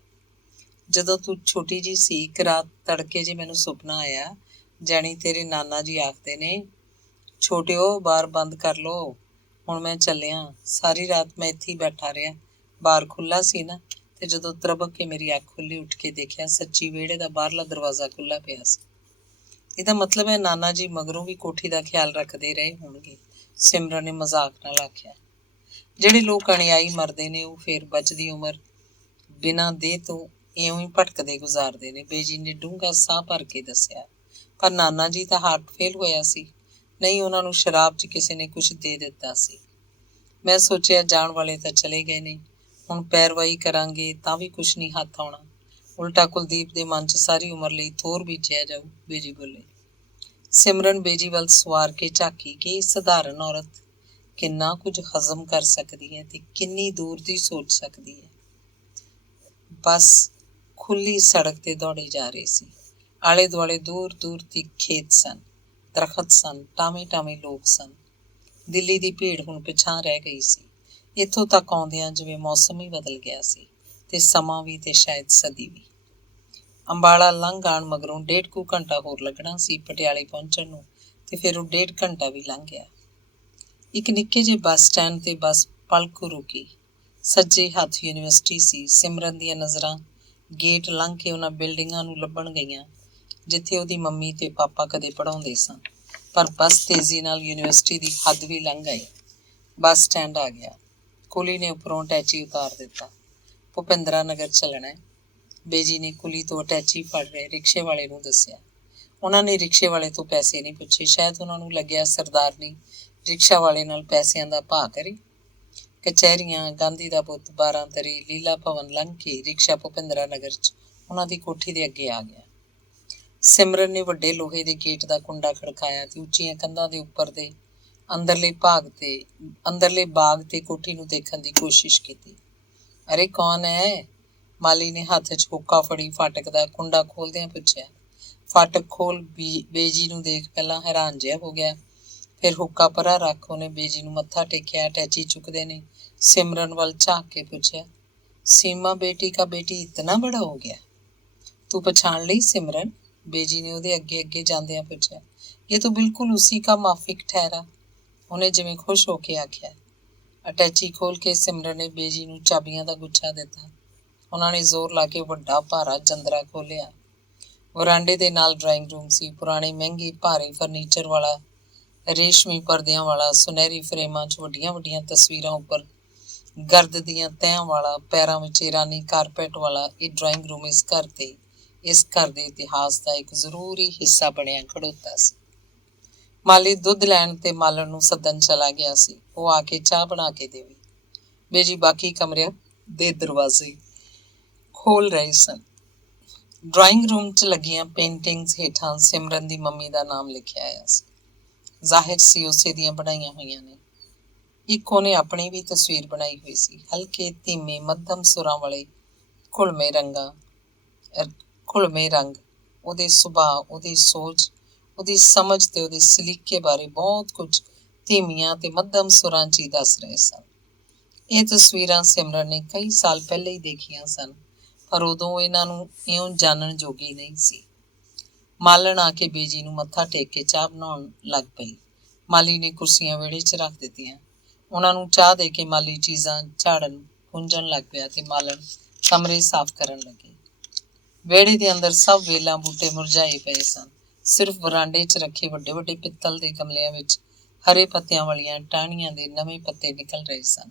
ਜਦੋਂ ਤੂੰ ਛੋਟੀ ਜੀ ਸੀ, ਇੱਕ ਰਾਤ ਤੜਕੇ ਜੇ ਮੈਨੂੰ ਸੁਪਨਾ ਆਇਆ, ਜਾਣੀ ਤੇਰੇ ਨਾਨਾ ਜੀ ਆਖਦੇ ਨੇ, ਛੋਟਿਓ ਬਾਹਰ ਬੰਦ ਕਰ ਲੋ, ਹੁਣ ਮੈਂ ਚੱਲਿਆ। ਸਾਰੀ ਰਾਤ ਮੈਂ ਇੱਥੇ ਹੀ ਬੈਠਾ ਰਿਹਾ। ਬਾਹਰ ਖੁੱਲ੍ਹਾ ਸੀ ਨਾ, ਤੇ ਜਦੋਂ ਤਰਬਕ ਕੇ ਮੇਰੀ ਅੱਖ ਖੁੱਲ੍ਹੀ, ਉੱਠ ਕੇ ਦੇਖਿਆ ਸੱਚੀ ਵਿਹੜੇ ਦਾ ਬਾਹਰਲਾ ਦਰਵਾਜ਼ਾ ਖੁੱਲ੍ਹਾ ਪਿਆ ਸੀ। ਇਹਦਾ ਮਤਲਬ ਹੈ ਨਾਨਾ ਜੀ ਮਗਰੋਂ ਵੀ ਕੋਠੀ ਦਾ ਖਿਆਲ ਰੱਖਦੇ ਰਹੇ ਹੋਣਗੇ, ਸਿਮਰਨ ਨੇ ਮਜ਼ਾਕ ਨਾਲ ਆਖਿਆ। ਜਿਹੜੇ ਲੋਕ ਅਣਿਆਈ ਮਰਦੇ ਨੇ, ਉਹ ਫੇਰ ਬਚਦੀ ਉਮਰ ਬਿਨਾਂ ਦੇਹ ਤੋਂ ਇਉਂ ਹੀ ਭਟਕਦੇ ਗੁਜ਼ਾਰਦੇ ਨੇ, ਬੇਜੀ ਨੇ ਡੂੰਘਾ ਸਾਹ ਭਰ ਕੇ ਦੱਸਿਆ। ਪਰ ਨਾਨਾ ਜੀ ਤਾਂ ਹਾਰਟ ਫੇਲ ਹੋਇਆ ਸੀ। ਨਹੀਂ, ਉਹਨਾਂ ਨੂੰ ਸ਼ਰਾਬ 'ਚ ਕਿਸੇ ਨੇ ਕੁਛ ਦੇ ਦਿੱਤਾ ਸੀ। ਮੈਂ ਸੋਚਿਆ ਜਾਣ ਵਾਲੇ ਤਾਂ ਚਲੇ ਗਏ ਨੇ, ਹੁਣ ਪੈਰਵਾਈ ਕਰਾਂਗੇ ਤਾਂ ਵੀ ਕੁਛ ਨਹੀਂ ਹੱਥ ਆਉਣਾ। ਉਲਟਾ ਕੁਲਦੀਪ ਦੇ ਮਨ 'ਚ ਸਾਰੀ ਉਮਰ ਲਈ ਥੋਰ ਬੀਜਿਆ ਜਾਊ, ਬੇਜੀ ਬੋਲੇ। ਸਿਮਰਨ ਬੇਜੀ ਵੱਲ ਸਵਾਰ ਕੇ ਝਾਕੀ ਕਿ ਇਹ ਸਧਾਰਨ ਔਰਤ ਕਿੰਨਾ ਕੁਝ ਹਜ਼ਮ ਕਰ ਸਕਦੀ ਹੈ ਤੇ ਕਿੰਨੀ ਦੂਰ ਦੀ ਸੋਚ ਸਕਦੀ ਹੈ। ਬਸ ਖੁੱਲੀ ਸੜਕ ਤੇ ਦੌੜੇ ਜਾ ਰਹੇ ਸੀ। ਆਲੇ ਦੁਆਲੇ ਦੂਰ ਦੂਰ ਤੀਕ ਖੇਤ ਸਨ, ਦਰਖਤ ਸਨ, ਟਾਵੇਂ ਟਾਵੇਂ ਲੋਕ ਸਨ। ਦਿੱਲੀ ਦੀ ਭੀੜ ਹੁਣ ਪਿਛਾਂਹ ਰਹਿ ਗਈ ਸੀ। ਇੱਥੋਂ ਤੱਕ ਆਉਂਦਿਆਂ ਜਿਵੇਂ ਮੌਸਮ ਹੀ ਬਦਲ ਗਿਆ ਸੀ, ਤੇ ਸਮਾਂ ਵੀ ਤੇ ਸ਼ਾਇਦ ਸਦੀ ਵੀ। ਅੰਬਾਲਾ ਲੰਘ ਆਉਣ ਮਗਰੋਂ 1.5 ਕੁ ਘੰਟਾ ਹੋਰ ਲੱਗਣਾ ਸੀ ਪਟਿਆਲੇ ਪਹੁੰਚਣ ਨੂੰ, ਤੇ ਫਿਰ ਉਹ 1.5 ਘੰਟਾ ਵੀ ਲੰਘ ਗਿਆ। ਇੱਕ ਨਿੱਕੇ ਜਿਹੇ ਬੱਸ ਸਟੈਂਡ ਤੇ ਬੱਸ ਪਲ ਕੁ ਰੁਕੀ। ਸੱਜੇ ਹੱਥ ਯੂਨੀਵਰਸਿਟੀ ਸੀ। ਸਿਮਰਨ ਦੀਆਂ ਨਜ਼ਰਾਂ ਗੇਟ ਲੰਘ ਕੇ ਉਹਨਾਂ ਬਿਲਡਿੰਗਾਂ ਨੂੰ ਲੱਭਣ ਗਈਆਂ ਜਿੱਥੇ ਉਹਦੀ ਮੰਮੀ ਤੇ ਪਾਪਾ ਕਦੇ ਪੜ੍ਹਾਉਂਦੇ ਸਨ। ਪਰ ਬੱਸ ਤੇਜ਼ੀ ਨਾਲ ਯੂਨੀਵਰਸਿਟੀ ਦੀ ਹੱਦ ਵੀ ਲੰਘ ਗਈ। ਬੱਸ ਸਟੈਂਡ ਆ ਗਿਆ। ਕੁਲੀ ਨੇ ਉੱਪਰੋਂ ਅਟੈਚੀ ਉਤਾਰ ਦਿੱਤਾ। ਭੁਪਿੰਦਰਾ ਨਗਰ ਚੱਲਣਾ ਹੈ। ਬੇਜੀ ਨੇ ਕੁਲੀ ਤੋਂ ਅਟੈਚੀ ਫੜ ਰਹੇ ਰਿਕਸ਼ੇ ਵਾਲੇ ਨੂੰ ਦੱਸਿਆ। ਉਹਨਾਂ ਨੇ ਰਿਕਸ਼ੇ ਵਾਲੇ ਤੋਂ ਪੈਸੇ ਨਹੀਂ ਪੁੱਛੇ। ਸ਼ਾਇਦ ਉਹਨਾਂ ਨੂੰ ਲੱਗਿਆ ਸਰਦਾਰਨੀ ਰਿਕਸ਼ਾ ਵਾਲੇ ਨਾਲ ਪੈਸਿਆਂ ਦਾ ਭਾਅ ਕਰੇ। ਕਚਹਿਰੀਆਂ, ਗਾਂਧੀ ਦਾ ਬੁੱਤ, 12 ਦਰੀ, ਲੀਲਾ ਭਵਨ ਲੰਘ ਕੇ ਰਿਕਸ਼ਾ ਭੁਪਿੰਦਰਾ ਨਗਰ 'ਚ ਉਹਨਾਂ ਦੀ ਕੋਠੀ ਦੇ ਅੱਗੇ ਆ ਗਿਆ। ਸਿਮਰਨ ਨੇ ਵੱਡੇ ਲੋਹੇ ਦੇ ਗੇਟ ਦਾ ਕੁੰਡਾ ਖੜਕਾਇਆ ਤੇ ਉੱਚੀਆਂ ਕੰਧਾਂ ਦੇ ਉੱਪਰ ਦੇ ਅੰਦਰਲੇ ਬਾਗ ਤੇ ਕੋਠੀ ਨੂੰ ਦੇਖਣ ਦੀ ਕੋਸ਼ਿਸ਼ ਕੀਤੀ। ਅਰੇ ਕੌਣ ਹੈ? ਮਾਲੀ ਨੇ ਹੱਥ 'ਚ ਹੁੱਕਾ ਫੜੀ ਫਾਟਕ ਦਾ ਕੁੰਡਾ ਖੋਲ੍ਹਦਿਆਂ ਪੁੱਛਿਆ। ਫਾਟਕ ਖੋਲ ਬੇਜੀ ਨੂੰ ਦੇਖ ਪਹਿਲਾਂ ਹੈਰਾਨ ਜਿਹਾ ਹੋ ਗਿਆ, ਫਿਰ ਹੁੱਕਾ ਪਰਾਂ ਰੱਖ ਉਹਨੇ ਬੇਜੀ ਨੂੰ ਮੱਥਾ ਟੇਕਿਆ। ਅਟੈਚੀ ਚੁੱਕਦੇ ਨੇ ਸਿਮਰਨ ਵੱਲ ਝਾਕ ਕੇ ਪੁੱਛਿਆ, ਸੀਮਾ ਬੇਟੀ ਕਾ ਬੇਟੀ ਇਤਨਾ ਬੜਾ ਹੋ ਗਿਆ? ਤੂੰ ਪਛਾਣ ਲਈ ਸਿਮਰਨ? ਬੇਜੀ ਨੇ ਉਹਦੇ ਅੱਗੇ ਅੱਗੇ ਜਾਂਦਿਆਂ ਪੁੱਛਿਆ। ਇਹ ਤਾਂ ਬਿਲਕੁਲ ਉਸੀ ਕਾ ਮਾਫਿਕ ਠਹਿਰਾ, ਉਹਨੇ ਜਿਵੇਂ ਖੁਸ਼ ਹੋ ਕੇ ਆਖਿਆ। ਅਟੈਚੀ ਖੋਲ ਕੇ ਸਿਮਰਨ ਨੇ ਬੇਜੀ ਨੂੰ ਚਾਬੀਆਂ ਦਾ ਗੁੱਛਾ ਦਿੱਤਾ। ਉਹਨਾਂ ਨੇ ਜ਼ੋਰ ਲਾ ਕੇ ਵੱਡਾ ਭਾਰਾ ਜੰਦਰਾ ਖੋਲ੍ਹਿਆ। ਵਰਾਂਡੇ ਦੇ ਨਾਲ ਡਰਾਇੰਗ ਰੂਮ ਸੀ। ਪੁਰਾਣੇ ਮਹਿੰਗੇ ਭਾਰੇ ਫਰਨੀਚਰ ਵਾਲਾ, ਰੇਸ਼ਮੀ ਪਰਦਿਆਂ ਵਾਲਾ, ਸੁਨਹਿਰੀ ਫਰੇਮਾਂ 'ਚ ਵੱਡੀਆਂ ਵੱਡੀਆਂ ਤਸਵੀਰਾਂ ਉੱਪਰ ਗਰਦ ਦੀਆਂ ਤਹਿਆਂ ਵਾਲਾ, ਪੈਰਾਂ ਵਿੱਚ ਇਰਾਨੀ ਕਾਰਪੈਟ ਵਾਲਾ ਇਹ ਡਰਾਇੰਗ ਰੂਮ ਇਸ ਘਰ ਦੇ ਇਤਿਹਾਸ ਦਾ ਇੱਕ ਜ਼ਰੂਰੀ ਹਿੱਸਾ ਬਣਿਆ ਖੜੋਤਾ ਸੀ। ਮਾਲੀ ਦੁੱਧ ਲੈਣ ਤੇ ਮਾਲਣ ਨੂੰ ਸੱਦਣ ਚਲਾ ਗਿਆ ਸੀ। ਉਹ ਆ ਕੇ ਚਾਹ ਬਣਾ ਕੇ ਦੇਵੇ। ਬੇਜੀ ਬਾਕੀ ਕਮਰਿਆਂ ਦੇ ਦਰਵਾਜ਼ੇ ਖੋਲ ਰਹੇ ਸਨ। ਡਰਾਇੰਗ ਰੂਮ 'ਚ ਲੱਗੀਆਂ ਪੇਂਟਿੰਗਸ ਹੇਠਾਂ ਸਿਮਰਨ ਦੀ ਮੰਮੀ ਦਾ ਨਾਮ ਲਿਖਿਆ ਆਇਆ ਸੀ। ਜ਼ਾਹਿਰ ਸੀ ਉਸੇ ਦੀਆਂ ਬਣਾਈਆਂ ਹੋਈਆਂ ਨੇ। ਇੱਕ ਉਹਨੇ ਆਪਣੀ ਵੀ ਤਸਵੀਰ ਬਣਾਈ ਹੋਈ ਸੀ। ਹਲਕੇ ਧੀਮੇ ਮੱਧਮ ਸੁਰਾਂ ਵਾਲੇ ਘੁਲਵੇਂ ਰੰਗ ਉਹਦੇ ਸੁਭਾਅ, ਉਹਦੀ ਸੋਚ, ਉਹਦੀ ਸਮਝ ਤੇ ਉਹਦੇ ਸਲੀਕੇ ਬਾਰੇ ਬਹੁਤ ਕੁਝ ਧੀਮੀਆਂ ਤੇ ਮੱਧਮ ਸੁਰਾਂ 'ਚ ਹੀ ਦੱਸ ਰਹੇ ਸਨ। ਇਹ ਤਸਵੀਰਾਂ ਸਿਮਰਨ ਨੇ ਕਈ ਸਾਲ ਪਹਿਲੇ ਹੀ ਦੇਖੀਆਂ ਸਨ, ਪਰ ਉਦੋਂ ਇਹਨਾਂ ਨੂੰ ਇਉਂ ਜਾਣਨ ਜੋਗੀ ਨਹੀਂ ਸੀ। ਮਾਲਣ ਆ ਕੇ ਬੇਜੀ ਨੂੰ ਮੱਥਾ ਟੇਕ ਕੇ ਚਾਹ ਬਣਾਉਣ ਲੱਗ ਪਈ। ਮਾਲੀ ਨੇ ਕੁਰਸੀਆਂ ਵਿਹੜੇ 'ਚ ਰੱਖ ਦਿੱਤੀਆਂ। ਉਹਨਾਂ ਨੂੰ ਚਾਹ ਦੇ ਕੇ ਮਾਲੀ ਚੀਜ਼ਾਂ ਝਾੜਨ ਪੂੰਝਣ ਲੱਗ ਪਿਆ ਤੇ ਮਾਲਣ ਕਮਰੇ ਸਾਫ਼ ਕਰਨ ਲੱਗੇ। ਵਿਹੜੇ ਦੇ ਅੰਦਰ ਸਭ ਵੇਲਾਂ ਬੂਟੇ ਮੁਰਝਾਏ ਪਏ ਸਨ। ਸਿਰਫ ਵਰਾਂਡੇ 'ਚ ਰੱਖੇ ਵੱਡੇ ਵੱਡੇ ਪਿੱਤਲ ਦੇ ਗਮਲਿਆਂ ਵਿੱਚ ਹਰੇ ਪੱਤਿਆਂ ਵਾਲੀਆਂ ਟਾਹਣੀਆਂ ਦੇ ਨਵੇਂ ਪੱਤੇ ਨਿਕਲ ਰਹੇ ਸਨ।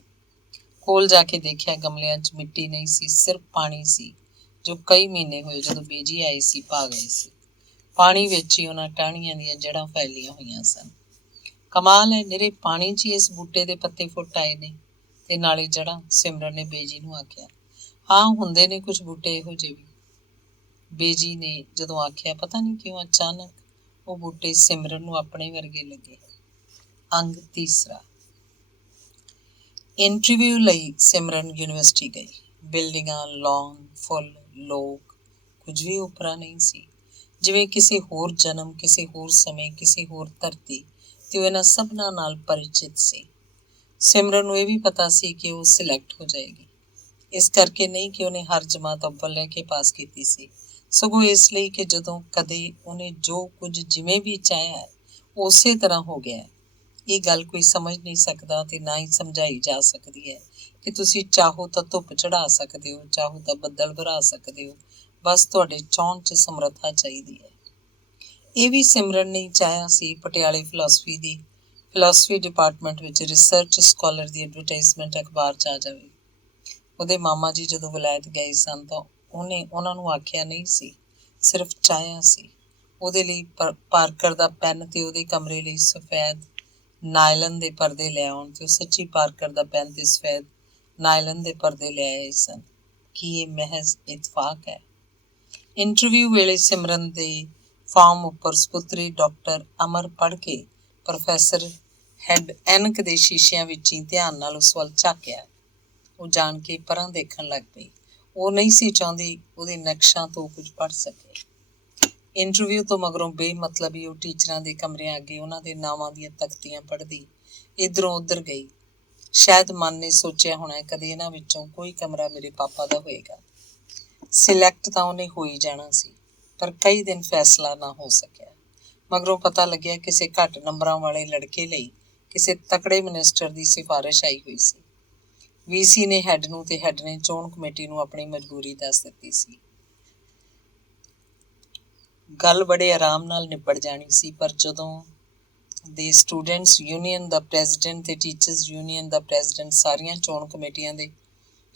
ਕੋਲ ਜਾ ਕੇ ਦੇਖਿਆ, ਗਮਲਿਆਂ 'ਚ ਮਿੱਟੀ ਨਹੀਂ ਸੀ, ਸਿਰਫ ਪਾਣੀ ਸੀ ਜੋ ਕਈ ਮਹੀਨੇ ਹੋਏ ਜਦੋਂ ਬੇਜੀ ਆਈ ਸੀ ਪਾ ਗਏ ਸੀ। ਪਾਣੀ ਵਿੱਚ ਹੀ ਉਹਨਾਂ ਟਾਹਣੀਆਂ ਦੀਆਂ ਜੜ੍ਹਾਂ ਫੈਲੀਆਂ ਹੋਈਆਂ ਸਨ। ਕਮਾਲ ਹੈ, ਨਿਰੇ ਪਾਣੀ 'ਚ ਹੀ ਇਸ ਬੂਟੇ ਦੇ ਪੱਤੇ ਫੁੱਟ ਆਏ ਨੇ ਤੇ ਨਾਲੇ ਜੜ੍ਹਾਂ, ਸਿਮਰਨ ਨੇ ਬੇਜੀ ਨੂੰ ਆਖਿਆ। ਹਾਂ ਹੁੰਦੇ ਨੇ ਕੁਝ ਬੂਟੇ ਇਹੋ ਜਿਹੇ ਵੀ। ਬੇਜੀ ਨੇ ਜਦੋਂ ਆਖਿਆ, ਪਤਾ ਨਹੀਂ ਕਿਉਂ ਅਚਾਨਕ ਉਹ ਬੂਟੇ ਸਿਮਰਨ ਨੂੰ ਆਪਣੇ ਵਰਗੇ ਲੱਗੇ। ਅੰਗ ਤੀਸਰਾ। ਇੰਟਰਵਿਊ ਲਈ ਸਿਮਰਨ ਯੂਨੀਵਰਸਿਟੀ ਗਈ। ਬਿਲਡਿੰਗਾਂ, ਲੌਨ, ਫੁੱਲ, ਲੋਕ, ਕੁਝ ਵੀ ਓਪਰਾ ਨਹੀਂ ਸੀ। ਜਿਵੇਂ ਕਿਸੇ ਹੋਰ ਜਨਮ, ਕਿਸੇ ਹੋਰ ਸਮੇਂ, ਕਿਸੇ ਹੋਰ ਧਰਤੀ, ਤੇ ਉਹ ਇਹਨਾਂ ਸਭਨਾਂ ਨਾਲ ਪਰਿਚਿਤ ਸੀ। ਸਿਮਰਨ ਨੂੰ ਇਹ ਵੀ ਪਤਾ ਸੀ ਕਿ ਉਹ ਸਿਲੈਕਟ ਹੋ ਜਾਏਗੀ। ਇਸ ਕਰਕੇ ਨਹੀਂ ਕਿ ਉਹਨੇ ਹਰ ਜਮਾਤ ਅੱਵਲ ਲੈ ਕੇ ਪਾਸ ਕੀਤੀ ਸੀ, ਸਗੋਂ ਇਸ ਲਈ ਕਿ ਜਦੋਂ ਕਦੇ ਉਹਨੇ ਜੋ ਕੁਝ ਜਿਵੇਂ ਵੀ ਚਾਹਿਆ ਉਸੇ ਤਰ੍ਹਾਂ ਹੋ ਗਿਆ। ਇਹ ਗੱਲ ਕੋਈ ਸਮਝ ਨਹੀਂ ਸਕਦਾ ਤੇ ਨਾ ਹੀ ਸਮਝਾਈ ਜਾ ਸਕਦੀ ਹੈ ਕਿ ਤੁਸੀਂ ਚਾਹੋ ਤਾਂ ਧੁੱਪ ਚੜਾ ਸਕਦੇ ਹੋ, ਚਾਹੋ ਤਾਂ ਬੱਦਲ ਵਰਾ ਸਕਦੇ ਹੋ, ਬਸ ਤੁਹਾਡੇ ਚਾਹੁਣ 'ਚ ਸਮਰੱਥਾ ਚਾਹੀਦੀ ਹੈ। ਇਹ ਵੀ ਸਿਮਰਨ ਨੇ ਚਾਹਿਆ ਸੀ ਪਟਿਆਲੇ ਫਿਲਾਸਫੀ ਡਿਪਾਰਟਮੈਂਟ ਵਿੱਚ ਰਿਸਰਚ ਸਕਾਲਰ ਦੀ ਐਡਵਰਟਾਈਜ਼ਮੈਂਟ ਅਖਬਾਰ 'ਚ ਆ ਜਾਵੇ। ਉਹਦੇ ਮਾਮਾ ਜੀ ਜਦੋਂ ਵਲਾਇਤ ਗਏ ਸਨ ਤਾਂ ਉਹਨੇ ਉਹਨਾਂ ਨੂੰ ਆਖਿਆ ਨਹੀਂ ਸੀ, ਸਿਰਫ ਚਾਹਿਆ ਸੀ। ਉਹਦੇ ਲਈ ਪਾਰਕਰ ਦਾ ਪੈਨ ਤੇ ਉਹਦੇ ਕਮਰੇ ਲਈ ਸਫੈਦ ਨਾਇਲਨ ਦੇ ਪਰਦੇ ਲੈ ਆਉਣ, ਤੇ ਉਹ ਸੱਚੀ ਪਾਰਕਰ ਦਾ ਪੈਨ ਤੇ ਸਫੈਦ ਨਾਇਲਨ ਦੇ ਪਰਦੇ ਲੈ ਆਏ ਸਨ। ਕੀ ਇਹ ਮਹਿਜ਼ ਇਤਫਾਕ ਹੈ? ਇੰਟਰਵਿਊ ਵੇਲੇ ਸਿਮਰਨ ਦੇ ਫਾਰਮ ਉੱਪਰ ਸਪੁੱਤਰੀ ਡਾਕਟਰ ਅਮਰ ਪੜ੍ਹ ਕੇ ਪ੍ਰੋਫੈਸਰ ਹੈਡ ਐਨਕ ਦੇ ਸ਼ੀਸ਼ਿਆਂ ਵਿੱਚ ਹੀ ਧਿਆਨ ਨਾਲ ਉਸ ਵੱਲ ਝਾਕਿਆ। ਉਹ ਜਾਣ ਕੇ ਪਰਾਂ ਦੇਖਣ ਲੱਗ ਪਈ। ਉਹ ਨਹੀਂ ਸੀ ਚਾਹੁੰਦੀ ਉਹਦੇ ਨਕਸ਼ਾਂ ਤੋਂ ਕੁਝ ਪੜ੍ਹ ਸਕੇ। ਇੰਟਰਵਿਊ ਤੋਂ ਮਗਰੋਂ ਬੇਮਤਲਬ ਹੀ ਉਹ ਟੀਚਰਾਂ ਦੇ ਕਮਰਿਆਂ ਅੱਗੇ ਉਹਨਾਂ ਦੇ ਨਾਵਾਂ ਦੀਆਂ ਤਖਤੀਆਂ ਪੜ੍ਹਦੀ ਇੱਧਰੋਂ ਉੱਧਰ ਗਈ। ਸ਼ਾਇਦ ਮਨ ਨੇ ਸੋਚਿਆ ਹੋਣਾ ਕਦੇ ਇਹਨਾਂ ਵਿੱਚੋਂ ਕੋਈ ਕਮਰਾ ਮੇਰੇ ਪਾਪਾ ਦਾ ਹੋਏਗਾ। ਸਿਲੈਕਟ ਤਾਂ ਉਹਨੇ ਹੋ ਹੀ ਜਾਣਾ ਸੀ, ਪਰ ਕਈ ਦਿਨ ਫੈਸਲਾ ਨਾ ਹੋ ਸਕਿਆ। ਮਗਰੋਂ ਪਤਾ ਲੱਗਿਆ ਕਿਸੇ ਘੱਟ ਨੰਬਰਾਂ ਵਾਲੇ ਲੜਕੇ ਲਈ ਕਿਸੇ ਤਕੜੇ ਮਿਨਿਸਟਰ ਦੀ ਸਿਫਾਰਿਸ਼ ਆਈ ਹੋਈ ਸੀ। VC ਨੇ ਹੈੱਡ ਨੂੰ ਤੇ ਹੈੱਡ ਨੇ ਚੋਣ ਕਮੇਟੀ ਨੂੰ ਆਪਣੀ ਮਜਬੂਰੀ ਦੱਸ ਦਿੱਤੀ ਸੀ। ਗੱਲ ਬੜੇ ਆਰਾਮ ਨਾਲ ਨਿਬੜ ਜਾਣੀ ਸੀ, ਪਰ ਜਦੋਂ ਦੇ ਸਟੂਡੈਂਟਸ ਯੂਨੀਅਨ ਦਾ ਪ੍ਰੈਜ਼ੀਡੈਂਟ ਤੇ ਟੀਚਰਸ ਯੂਨੀਅਨ ਦਾ ਪ੍ਰੈਜ਼ੀਡੈਂਟ ਸਾਰੀਆਂ ਚੋਣ ਕਮੇਟੀਆਂ ਦੇ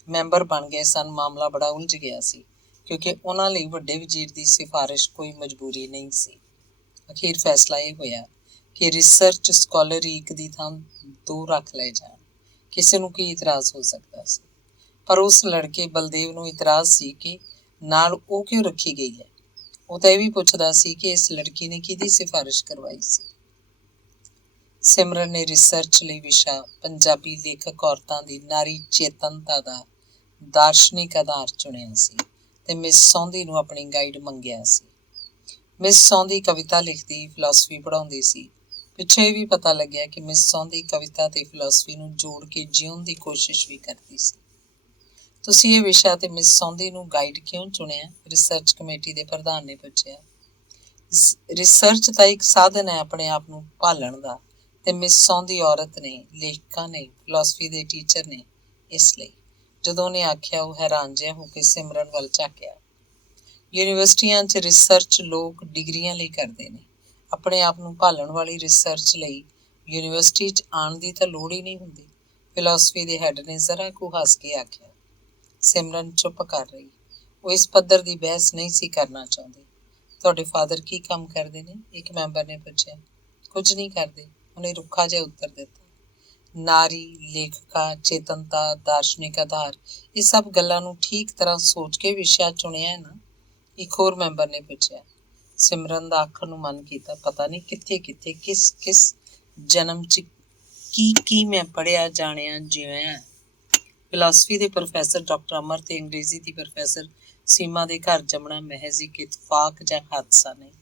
ਮੈਂਬਰ ਬਣ ਗਏ ਸਨ, ਮਾਮਲਾ ਬੜਾ ਉਲਝ ਗਿਆ ਸੀ, ਕਿਉਂਕਿ ਉਹਨਾਂ ਲਈ ਵੱਡੇ ਵਜ਼ੀਰ ਦੀ ਸਿਫਾਰਿਸ਼ ਕੋਈ ਮਜਬੂਰੀ ਨਹੀਂ ਸੀ। ਅਖੀਰ ਫੈਸਲਾ ਇਹ ਹੋਇਆ ਕਿ ਰਿਸਰਚ ਸਕਾਲਰ ਇੱਕ ਦੀ ਥਾਂ 2 ਰੱਖ ਲਏ ਜਾਣ। ਕਿਸੇ ਨੂੰ ਕੀ ਇਤਰਾਜ਼ ਹੋ ਸਕਦਾ ਸੀ? ਪਰ ਉਸ ਲੜਕੇ ਬਲਦੇਵ ਨੂੰ ਇਤਰਾਜ਼ ਸੀ ਕਿ ਨਾਲ ਉਹ ਕਿਉਂ ਰੱਖੀ ਗਈ ਹੈ। ਉਹ ਤਾਂ ਇਹ ਵੀ ਪੁੱਛਦਾ ਸੀ ਕਿ ਇਸ ਲੜਕੀ ਨੇ ਕਿਹਦੀ ਸਿਫਾਰਿਸ਼ ਕਰਵਾਈ ਸੀ। ਸਿਮਰਨ ਨੇ ਰਿਸਰਚ ਲਈ ਵਿਸ਼ਾ ਪੰਜਾਬੀ ਲੇਖਕ ਔਰਤਾਂ ਦੀ ਨਾਰੀ ਚੇਤਨਤਾ ਦਾ ਦਾਰਸ਼ਨਿਕ ਆਧਾਰ ਚੁਣਿਆ ਸੀ ਤੇ ਮਿਸ ਸੌਂਦੀ ਨੂੰ ਆਪਣੀ ਗਾਈਡ ਮੰਗਿਆ ਸੀ। ਮਿਸ ਸੌਂਦੀ ਕਵਿਤਾ ਲਿਖਦੀ, ਫਿਲਾਸਫੀ ਪੜ੍ਹਾਉਂਦੀ ਸੀ। ਪਿੱਛੇ ਇਹ ਵੀ ਪਤਾ ਲੱਗਿਆ ਕਿ ਮਿਸ ਸੌਂਦੀ ਕਵਿਤਾ ਤੇ ਫਿਲਾਸਫੀ ਨੂੰ ਜੋੜ ਕੇ ਜਿਉਣ ਦੀ ਕੋਸ਼ਿਸ਼ ਵੀ ਕਰਦੀ ਸੀ। ਤੁਸੀਂ ਇਹ ਵਿਸ਼ਾ ਤੇ ਮਿਸ ਸੌਂਦੀ ਨੂੰ ਗਾਈਡ ਕਿਉਂ ਚੁਣਿਆ? ਰਿਸਰਚ ਕਮੇਟੀ ਦੇ ਪ੍ਰਧਾਨ ਨੇ ਪੁੱਛਿਆ। ਰਿਸਰਚ ਤਾਂ ਇੱਕ ਸਾਧਨ ਹੈ ਆਪਣੇ ਆਪ ਨੂੰ ਭਾਲਣ ਦਾ, ਤੇ ਮਿਸ ਸੌਂਦੀ ਔਰਤ ਨੇ, ਲੇਖਕਾਂ ਨੇ, ਫਿਲਾਸਫੀ ਦੇ ਟੀਚਰ ਨੇ, ਇਸ ਲਈ। ਜਦੋਂ ਉਹਨੇ ਆਖਿਆ, ਉਹ ਹੈਰਾਨ ਜਿਹਾ ਹੋ ਕੇ ਸਿਮਰਨ ਵੱਲ ਝਾਕਿਆ। ਯੂਨੀਵਰਸਿਟੀਆਂ 'ਚ ਰਿਸਰਚ ਲੋਕ ਡਿਗਰੀਆਂ ਲਈ ਕਰਦੇ ਨੇ, ਆਪਣੇ ਆਪ ਨੂੰ ਭਾਲਣ ਵਾਲੀ ਰਿਸਰਚ ਲਈ ਯੂਨੀਵਰਸਿਟੀ 'ਚ ਆਉਣ ਦੀ ਤਾਂ ਲੋੜ ਹੀ ਨਹੀਂ ਹੁੰਦੀ। ਫਿਲਾਸਫੀ ਦੇ ਹੈੱਡ ਨੇ ਜ਼ਰਾ ਕੁ ਹੱਸ ਕੇ ਆਖਿਆ। ਸਿਮਰਨ ਚੁੱਪ ਕਰ ਰਹੀ। ਉਹ ਇਸ ਪੱਧਰ ਦੀ ਬਹਿਸ ਨਹੀਂ ਸੀ ਕਰਨਾ ਚਾਹੁੰਦੀ। ਤੁਹਾਡੇ ਫਾਦਰ ਕੀ ਕੰਮ ਕਰਦੇ ਨੇ? ਇੱਕ ਮੈਂਬਰ ਨੇ ਪੁੱਛਿਆ। ਕੁਝ ਨਹੀਂ ਕਰਦੇ, ਉਹਨੇ ਰੁੱਖਾ ਜਿਹਾ ਉੱਤਰ ਦਿੱਤਾ। ਨਾਰੀ, ਲੇਖਕਾ, ਚੇਤਨਤਾ, ਦਾਰਸ਼ਨਿਕ ਆਧਾਰ, ਇਹ ਸਭ ਗੱਲਾਂ ਨੂੰ ਠੀਕ ਤਰ੍ਹਾਂ ਸੋਚ ਕੇ ਵਿਸ਼ਾ ਚੁਣਿਆ ਹੈ ਨਾ? ਇੱਕ ਹੋਰ ਮੈਂਬਰ ਨੇ ਪੁੱਛਿਆ। ਸਿਮਰਨ ਦਾ ਆਖਣ ਨੂੰ ਮਨ ਕੀਤਾ, ਪਤਾ ਨਹੀਂ ਕਿੱਥੇ ਕਿੱਥੇ, ਕਿਸ ਕਿਸ ਜਨਮ 'ਚ ਕੀ ਮੈਂ ਪੜ੍ਹਿਆ, ਜਾਣਿਆ, ਜਿਉਇਆ। ਫਿਲਾਸਫੀ ਦੇ ਪ੍ਰੋਫੈਸਰ ਡਾਕਟਰ ਅਮਰ ਤੇ ਅੰਗਰੇਜ਼ੀ ਦੀ ਪ੍ਰੋਫੈਸਰ ਸੀਮਾ ਦੇ ਘਰ ਜੰਮਣਾ ਮਹਿਜ਼ ਇੱਕ ਇਤਫਾਕ ਜਾਂ ਹਾਦਸਾ ਨਹੀਂ,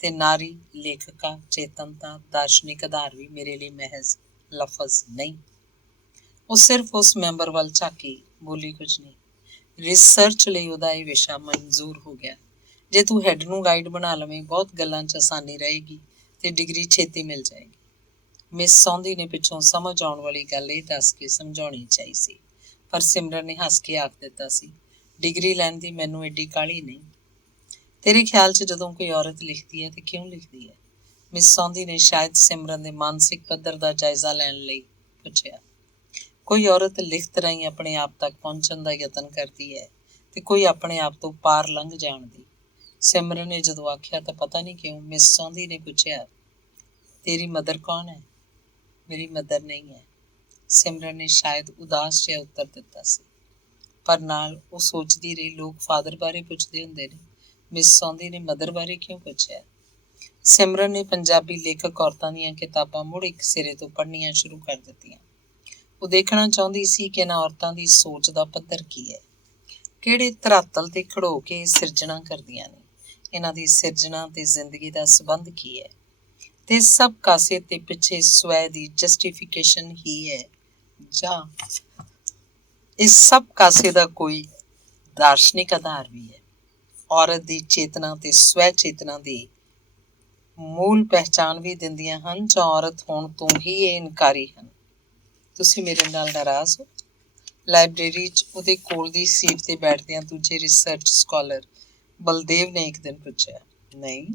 ਤੇ ਨਾਰੀ, ਲੇਖਕਾ, ਚੇਤਨਤਾ, ਦਾਰਸ਼ਨਿਕ ਆਧਾਰ ਵੀ ਮੇਰੇ ਲਈ ਮਹਿਜ਼ ਲਫ਼ਜ਼ ਨਹੀਂ। ਉਹ ਸਿਰਫ ਉਸ ਮੈਂਬਰ ਵੱਲ ਝਾਕੀ, ਬੋਲੀ ਕੁਝ ਨਹੀਂ। ਰਿਸਰਚ ਲਈ ਉਹਦਾ ਇਹ ਵਿਸ਼ਾ ਮਨਜ਼ੂਰ ਹੋ ਗਿਆ। ਜੇ ਤੂੰ ਹੈੱਡ ਨੂੰ ਗਾਈਡ ਬਣਾ ਲਵੇਂ, ਬਹੁਤ ਗੱਲਾਂ 'ਚ ਆਸਾਨੀ ਰਹੇਗੀ ਤੇ ਡਿਗਰੀ ਛੇਤੀ ਮਿਲ ਜਾਏਗੀ। ਮਿਸ ਸੌਂਦੀ ਨੇ ਪਿੱਛੋਂ ਸਮਝ ਆਉਣ ਵਾਲੀ ਗੱਲ ਇਹ ਦੱਸ ਕੇ ਸਮਝਾਉਣੀ ਚਾਹੀ ਸੀ, ਪਰ ਸਿਮਰਨ ਨੇ ਹੱਸ ਕੇ ਆਖ ਦਿੱਤਾ ਸੀ, ਡਿਗਰੀ ਲੈਣ ਦੀ ਮੈਨੂੰ ਐਡੀ ਕਾਹਲੀ ਨਹੀਂ। ਤੇਰੇ ਖਿਆਲ 'ਚ ਜਦੋਂ ਕੋਈ ਔਰਤ ਲਿਖਦੀ ਹੈ ਤੇ ਕਿਉਂ ਲਿਖਦੀ ਹੈ? ਮਿਸ ਸੌਂਦੀ ਨੇ ਸ਼ਾਇਦ ਸਿਮਰਨ ਦੇ ਮਾਨਸਿਕ ਪੱਧਰ ਦਾ ਜਾਇਜ਼ਾ ਲੈਣ ਲਈ ਪੁੱਛਿਆ। ਕੋਈ ਔਰਤ ਲਿਖਤ ਰਾਹੀਂ ਆਪਣੇ ਆਪ ਤੱਕ ਪਹੁੰਚਣ ਦਾ ਯਤਨ ਕਰਦੀ ਹੈ ਤੇ ਕੋਈ ਆਪਣੇ ਆਪ ਤੋਂ ਪਾਰ ਲੰਘ ਜਾਣ ਦੀ। ਸਿਮਰਨ ਨੇ ਜਦੋਂ ਆਖਿਆ ਤਾਂ ਪਤਾ ਨਹੀਂ ਕਿਉਂ ਮਿਸ ਸੌਂਦੀ ਨੇ ਪੁੱਛਿਆ, ਤੇਰੀ ਮਦਰ ਕੌਣ ਹੈ? ਮੇਰੀ ਮਦਰ ਨਹੀਂ ਹੈ, ਸਿਮਰਨ ਨੇ ਸ਼ਾਇਦ ਉਦਾਸ ਜਿਹਾ ਉੱਤਰ ਦਿੱਤਾ ਸੀ। ਪਰ ਨਾਲ ਉਹ ਸੋਚਦੀ ਰਹੀ, ਲੋਕ ਫਾਦਰ ਬਾਰੇ ਪੁੱਛਦੇ ਹੁੰਦੇ ਨੇ, ਮਿਸ ਸੌਂਦੀ ਨੇ ਮਦਰ ਬਾਰੇ ਕਿਉਂ ਪੁੱਛਿਆ। ਸਿਮਰਨ ਨੇ ਪੰਜਾਬੀ ਲੇਖਕ ਔਰਤਾਂ ਦੀਆਂ ਕਿਤਾਬਾਂ ਮੁੜ ਇੱਕ ਸਿਰੇ ਤੋਂ ਪੜ੍ਹਨੀਆਂ ਸ਼ੁਰੂ ਕਰ ਦਿੱਤੀਆਂ। ਉਹ ਦੇਖਣਾ ਚਾਹੁੰਦੀ ਸੀ ਕਿ ਇਹਨਾਂ ਔਰਤਾਂ ਦੀ ਸੋਚ ਦਾ ਪੱਧਰ ਕੀ ਹੈ, ਕਿਹੜੇ ਧਰਾਤਲ ਤੇ ਖੜੋ ਕੇ ਸਿਰਜਣਾ ਕਰਦੀਆਂ ਨੇ, ਇਹਨਾਂ ਦੀ ਸਿਰਜਣਾ ਤੇ ਜ਼ਿੰਦਗੀ ਦਾ ਸੰਬੰਧ ਕੀ ਹੈ, ਤੇ ਸਭ ਕਾਸੇ ਤੇ ਪਿੱਛੇ ਸਵੈ ਦੀ ਜਸਟੀਫਿਕੇਸ਼ਨ ਹੀ ਹੈ ਜਾਂ ਇਸ ਸਭ ਕਾਸੇ ਦਾ ਕੋਈ ਦਾਰਸ਼ਨਿਕ ਆਧਾਰ ਵੀ ਹੈ। ਔਰਤ ਦੀ ਚੇਤਨਾ ਤੇ ਸਵੈ ਚੇਤਨਾ ਦੀ ਮੂਲ ਪਹਿਚਾਣ ਵੀ ਦਿੰਦੀਆਂ ਹਨ ਜਾਂ ਔਰਤ ਹੋਣ ਤੋਂ ਹੀ ਇਹ ਇਨਕਾਰੀ ਹਨ। ਤੁਸੀਂ ਮੇਰੇ ਨਾਲ ਨਾਰਾਜ਼ ਹੋ? ਲਾਇਬ੍ਰੇਰੀ 'ਚ ਉਹਦੇ ਕੋਲ ਦੀ ਸੀਟ ਤੇ ਬੈਠਦਿਆਂ ਦੂਜੇ ਰਿਸਰਚ ਸਕਾਲਰ ਬਲਦੇਵ ਨੇ ਇੱਕ ਦਿਨ ਪੁੱਛਿਆ। ਨਹੀਂ,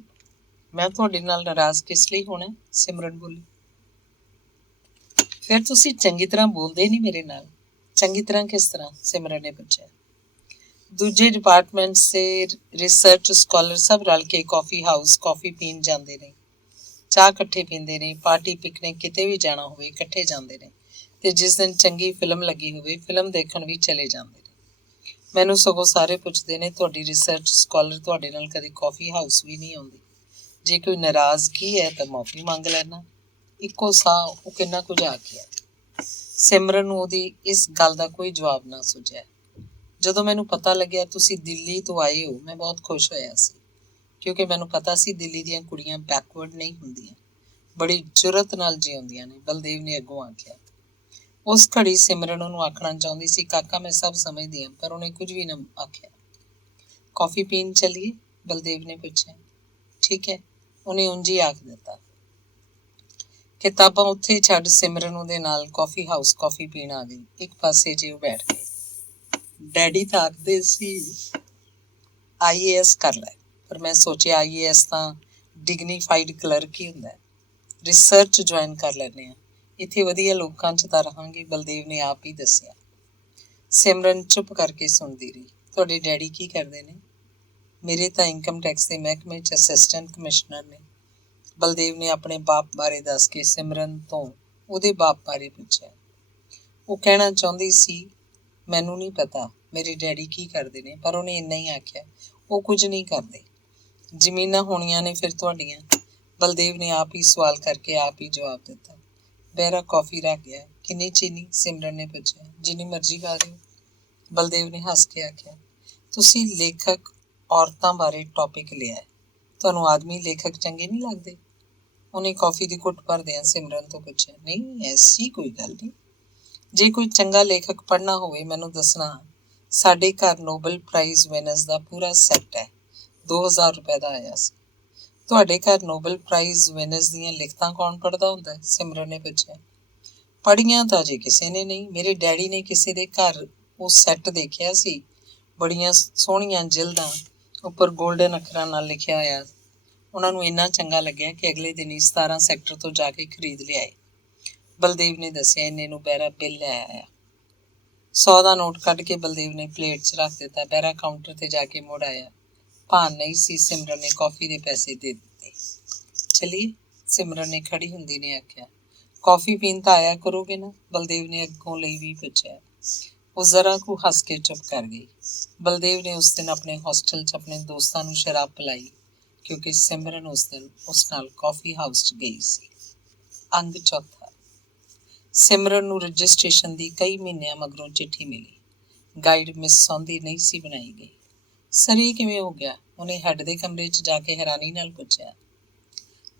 ਮੈਂ ਤੁਹਾਡੇ ਨਾਲ ਨਾਰਾਜ਼ ਕਿਸ ਲਈ ਹੋਣਾ? ਸਿਮਰਨ ਬੋਲੀ। ਫਿਰ ਤੁਸੀਂ ਚੰਗੀ ਤਰ੍ਹਾਂ ਬੋਲਦੇ ਨਹੀਂ ਮੇਰੇ ਨਾਲ। ਚੰਗੀ ਤਰ੍ਹਾਂ ਕਿਸ ਤਰ੍ਹਾਂ? ਸਿਮਰਨ ਨੇ ਪੁੱਛਿਆ। ਦੂਜੇ ਡਿਪਾਰਟਮੈਂਟਸ ਦੇ ਰਿਸਰਚ ਸਕਾਲਰ ਸਭ ਰਲ ਕੇ ਕਾਫੀ ਹਾਊਸ ਕਾਫੀ ਪੀਣ ਜਾਂਦੇ ਨੇ, ਚਾਹ ਇਕੱਠੇ ਪੀਂਦੇ ਨੇ, ਪਾਰਟੀ ਪਿਕਨਿਕ ਕਿਤੇ ਵੀ ਜਾਣਾ ਹੋਵੇ ਇਕੱਠੇ ਜਾਂਦੇ ਨੇ, ਤੇ ਜਿਸ ਦਿਨ ਚੰਗੀ ਫਿਲਮ ਲੱਗੀ ਹੋਵੇ ਫਿਲਮ ਦੇਖਣ ਵੀ ਚਲੇ ਜਾਂਦੇ ਨੇ। ਮੈਨੂੰ ਸਗੋਂ ਸਾਰੇ ਪੁੱਛਦੇ ਨੇ, ਤੁਹਾਡੀ ਰਿਸਰਚ ਸਕਾਲਰ ਤੁਹਾਡੇ ਨਾਲ ਕਦੇ ਕਾਫੀ ਹਾਊਸ ਵੀ ਨਹੀਂ ਆਉਂਦੀ। ਜੇ ਕੋਈ ਨਾਰਾਜ਼ਗੀ ਹੈ ਤਾਂ ਮਾਫੀ ਮੰਗ ਲੈਣਾ। ਇੱਕੋ ਸਾਹ ਉਹ ਕਿੰਨਾ ਕੁਝ ਆਖਿਆ। ਸਿਮਰਨ ਨੂੰ ਉਹਦੀ ਇਸ ਗੱਲ ਦਾ ਕੋਈ ਜਵਾਬ ਨਾ ਸੁਝਿਆ। ਜਦੋਂ ਮੈਨੂੰ ਪਤਾ ਲੱਗਿਆ ਤੁਸੀਂ ਦਿੱਲੀ ਤੋਂ ਆਏ ਹੋ, ਮੈਂ ਬਹੁਤ ਖੁਸ਼ ਹੋਇਆ ਸੀ, ਕਿਉਂਕਿ ਮੈਨੂੰ ਪਤਾ ਸੀ ਦਿੱਲੀ ਦੀਆਂ ਕੁੜੀਆਂ ਬੈਕਵਰਡ ਨਹੀਂ ਹੁੰਦੀਆਂ, ਬੜੀ ਜੁਰਤ ਨਾਲ ਜਿਉਂਦੀਆਂ ਨੇ। ਬਲਦੇਵ ਨੇ ਅੱਗੋਂ ਆਖਿਆ। ਉਸ ਘੜੀ ਸਿਮਰਨ ਉਹਨੂੰ ਆਖਣਾ ਚਾਹੁੰਦੀ ਸੀ, ਕਾਕਾ ਮੈਂ ਸਭ ਸਮਝਦੀ ਹਾਂ, ਪਰ ਉਹਨੇ ਕੁਝ ਵੀ ਨਾ ਆਖਿਆ। ਕਾਫੀ ਪੀਣ ਚੱਲੀਏ? ਬਲਦੇਵ ਨੇ ਪੁੱਛਿਆ। ਠੀਕ ਹੈ, ਉਹਨੇ ਉਂਝ ਹੀ ਆਖ ਦਿੱਤਾ। ਕਿਤਾਬਾਂ ਉੱਥੇ ਛੱਡ ਸਿਮਰਨ ਉਹਦੇ ਨਾਲ ਕਾਫੀ ਹਾਊਸ ਕਾਫੀ ਪੀਣ ਆ ਗਈ। ਇੱਕ ਪਾਸੇ ਜੇ ਉਹ ਬੈਠ ਗਏ। ਡੈਡੀ ਤਾਂ ਆਖਦੇ ਸੀ IAS ਕਰ ਲੈ, ਪਰ ਮੈਂ ਸੋਚਿਆ IAS ਤਾਂ ਡਿਗਨੀਫਾਈਡ ਕਲਰਕ ਹੀ ਹੁੰਦਾ, ਰਿਸਰਚ ਜੁਆਇਨ ਕਰ ਲੈਂਦੇ ਹਾਂ, ਇੱਥੇ ਵਧੀਆ ਲੋਕਾਂ 'ਚ ਤਾਂ ਰਹਾਂਗੇ। ਬਲਦੇਵ ਨੇ ਆਪ ਹੀ ਦੱਸਿਆ। ਸਿਮਰਨ ਚੁੱਪ ਕਰਕੇ ਸੁਣਦੀ ਰਹੀ। ਤੁਹਾਡੇ ਡੈਡੀ ਕੀ ਕਰਦੇ ਨੇ? ਮੇਰੇ ਤਾਂ ਇਨਕਮ ਟੈਕਸ ਦੇ ਮਹਿਕਮੇ 'ਚ ਅਸਿਸਟੈਂਟ ਕਮਿਸ਼ਨਰ ਨੇ। ਬਲਦੇਵ ਨੇ ਆਪਣੇ ਬਾਪ ਬਾਰੇ ਦੱਸ ਕੇ ਸਿਮਰਨ ਤੋਂ ਉਹਦੇ ਬਾਪ ਬਾਰੇ ਪੁੱਛਿਆ। ਉਹ ਕਹਿਣਾ ਚਾਹੁੰਦੀ ਸੀ, ਮੈਨੂੰ ਨਹੀਂ ਪਤਾ ਮੇਰੇ ਡੈਡੀ ਕੀ ਕਰਦੇ ਨੇ, ਪਰ ਉਹਨੇ ਇੰਨਾ ਹੀ ਆਖਿਆ, ਉਹ ਕੁਝ ਨਹੀਂ ਕਰਦੇ। ਜ਼ਮੀਨਾਂ ਹੋਣੀਆਂ ਨੇ ਫਿਰ ਤੁਹਾਡੀਆਂ? ਬਲਦੇਵ ਨੇ ਆਪ ਹੀ ਸਵਾਲ ਕਰਕੇ ਆਪ ਹੀ ਜਵਾਬ ਦਿੱਤਾ। ਬਹਿਰਾ ਕੌਫੀ ਰੱਖ ਗਿਆ। ਕਿੰਨੀ ਚੀਨੀ? ਸਿਮਰਨ ਨੇ ਪੁੱਛਿਆ। ਜਿੰਨੀ ਮਰਜ਼ੀ ਖਾ ਦਿਓ। ਬਲਦੇਵ ਨੇ ਹੱਸ ਕੇ ਆਖਿਆ। ਤੁਸੀਂ ਲੇਖਕ ਔਰਤਾਂ ਬਾਰੇ ਟੌਪਿਕ ਲਿਆ, ਤੁਹਾਨੂੰ ਆਦਮੀ ਲੇਖਕ ਚੰਗੇ ਨਹੀਂ ਲੱਗਦੇ? ਉਹਨੇ ਕੌਫੀ ਦੀ ਘੁੱਟ ਭਰਦਿਆਂ ਸਿਮਰਨ ਤੋਂ ਪੁੱਛਿਆ। ਨਹੀਂ, ਐਸੀ ਕੋਈ ਗੱਲ ਨਹੀਂ। ਜੇ ਕੋਈ ਚੰਗਾ ਲੇਖਕ ਪੜ੍ਹਨਾ ਹੋਵੇ ਮੈਨੂੰ ਦੱਸਣਾ। ਸਾਡੇ ਘਰ ਨੋਬਲ ਪ੍ਰਾਈਜ਼ ਵਿਨਰਸ ਦਾ ਪੂਰਾ ਸੈੱਟ ਹੈ, 2000 ਰੁਪਏ ਦਾ ਆਇਆ ਸੀ। ਤੁਹਾਡੇ ਘਰ ਨੋਬਲ ਪ੍ਰਾਈਜ਼ ਵਿਨਰਸ ਦੀਆਂ ਲਿਖਤਾਂ ਕੌਣ ਪੜ੍ਹਦਾ ਹੁੰਦਾ? ਸਿਮਰਨ ਨੇ ਪੁੱਛਿਆ। ਪੜ੍ਹੀਆਂ ਤਾਂ ਜੇ ਕਿਸੇ ਨੇ ਨਹੀਂ। ਮੇਰੇ ਡੈਡੀ ਨੇ ਕਿਸੇ ਦੇ ਘਰ ਉਹ ਸੈੱਟ ਦੇਖਿਆ ਸੀ, ਬੜੀਆਂ ਸੋਹਣੀਆਂ ਜਿਲਦਾਂ, ਉੱਪਰ ਗੋਲਡਨ ਅੱਖਰਾਂ ਨਾਲ ਲਿਖਿਆ ਹੋਇਆ। ਉਹਨਾਂ ਨੂੰ ਇੰਨਾ ਚੰਗਾ ਲੱਗਿਆ ਕਿ ਅਗਲੇ ਦਿਨ ਹੀ 17 ਸੈਕਟਰ ਤੋਂ ਜਾ ਕੇ ਖਰੀਦ ਲਿਆਏ। ਬਲਦੇਵ ਨੇ ਦੱਸਿਆ। ਇੰਨੇ ਨੂੰ ਬਹਿਰਾ ਬਿੱਲ ਲੈ ਆਇਆ। 100 ਦਾ ਨੋਟ ਕੱਢ ਕੇ ਬਲਦੇਵ ਨੇ ਪਲੇਟ 'ਚ ਰੱਖ ਦਿੱਤਾ। ਬਹਿਰਾ ਕਾਊਂਟਰ ਤੇ ਜਾ ਕੇ ਮੁੜ ਆਇਆ। ਭਾਨ ਨਹੀਂ ਸੀ। ਸਿਮਰਨ ਨੇ ਕੌਫੀ ਦੇ ਪੈਸੇ ਦੇ ਦਿੱਤੇ। ਚਲੀਏ? ਸਿਮਰਨ ਨੇ ਖੜੀ ਹੁੰਦੀ ਨੇ ਆਖਿਆ। ਕੌਫੀ ਪੀਣ ਤਾਂ ਆਇਆ ਕਰੋਗੇ ਨਾ? ਬਲਦੇਵ ਨੇ ਅੱਗੋਂ ਲਈ ਵੀ ਪੁੱਛਿਆ। ਉਹ ਜ਼ਰਾ ਕੁ ਹੱਸ ਕੇ ਚੁੱਪ ਕਰ ਗਈ। ਬਲਦੇਵ ਨੇ ਉਸ ਦਿਨ ਆਪਣੇ ਹੋਸਟਲ 'ਚ ਆਪਣੇ ਦੋਸਤਾਂ ਨੂੰ ਸ਼ਰਾਬ ਪਿਲਾਈ, ਕਿਉਂਕਿ ਸਿਮਰਨ ਉਸ ਦਿਨ ਉਸ ਨਾਲ ਕਾਫੀ ਹਾਊਸ 'ਚ ਗਈ ਸੀ। ਅੰਗ ਚੌਥਾ। ਸਿਮਰਨ ਨੂੰ ਰਜਿਸਟ੍ਰੇਸ਼ਨ ਦੀ ਕਈ ਮਹੀਨਿਆਂ ਮਗਰੋਂ ਚਿੱਠੀ ਮਿਲੀ। ਗਾਈਡ ਮਿਸ ਸੌਂਦੀ ਨਹੀਂ ਸੀ ਬਣਾਈ ਗਈ। ਸਰ ਇਹ ਕਿਵੇਂ ਹੋ ਗਿਆ? ਉਹਨੇ ਹੈੱਡ ਦੇ ਕਮਰੇ 'ਚ ਜਾ ਕੇ ਹੈਰਾਨੀ ਨਾਲ ਪੁੱਛਿਆ।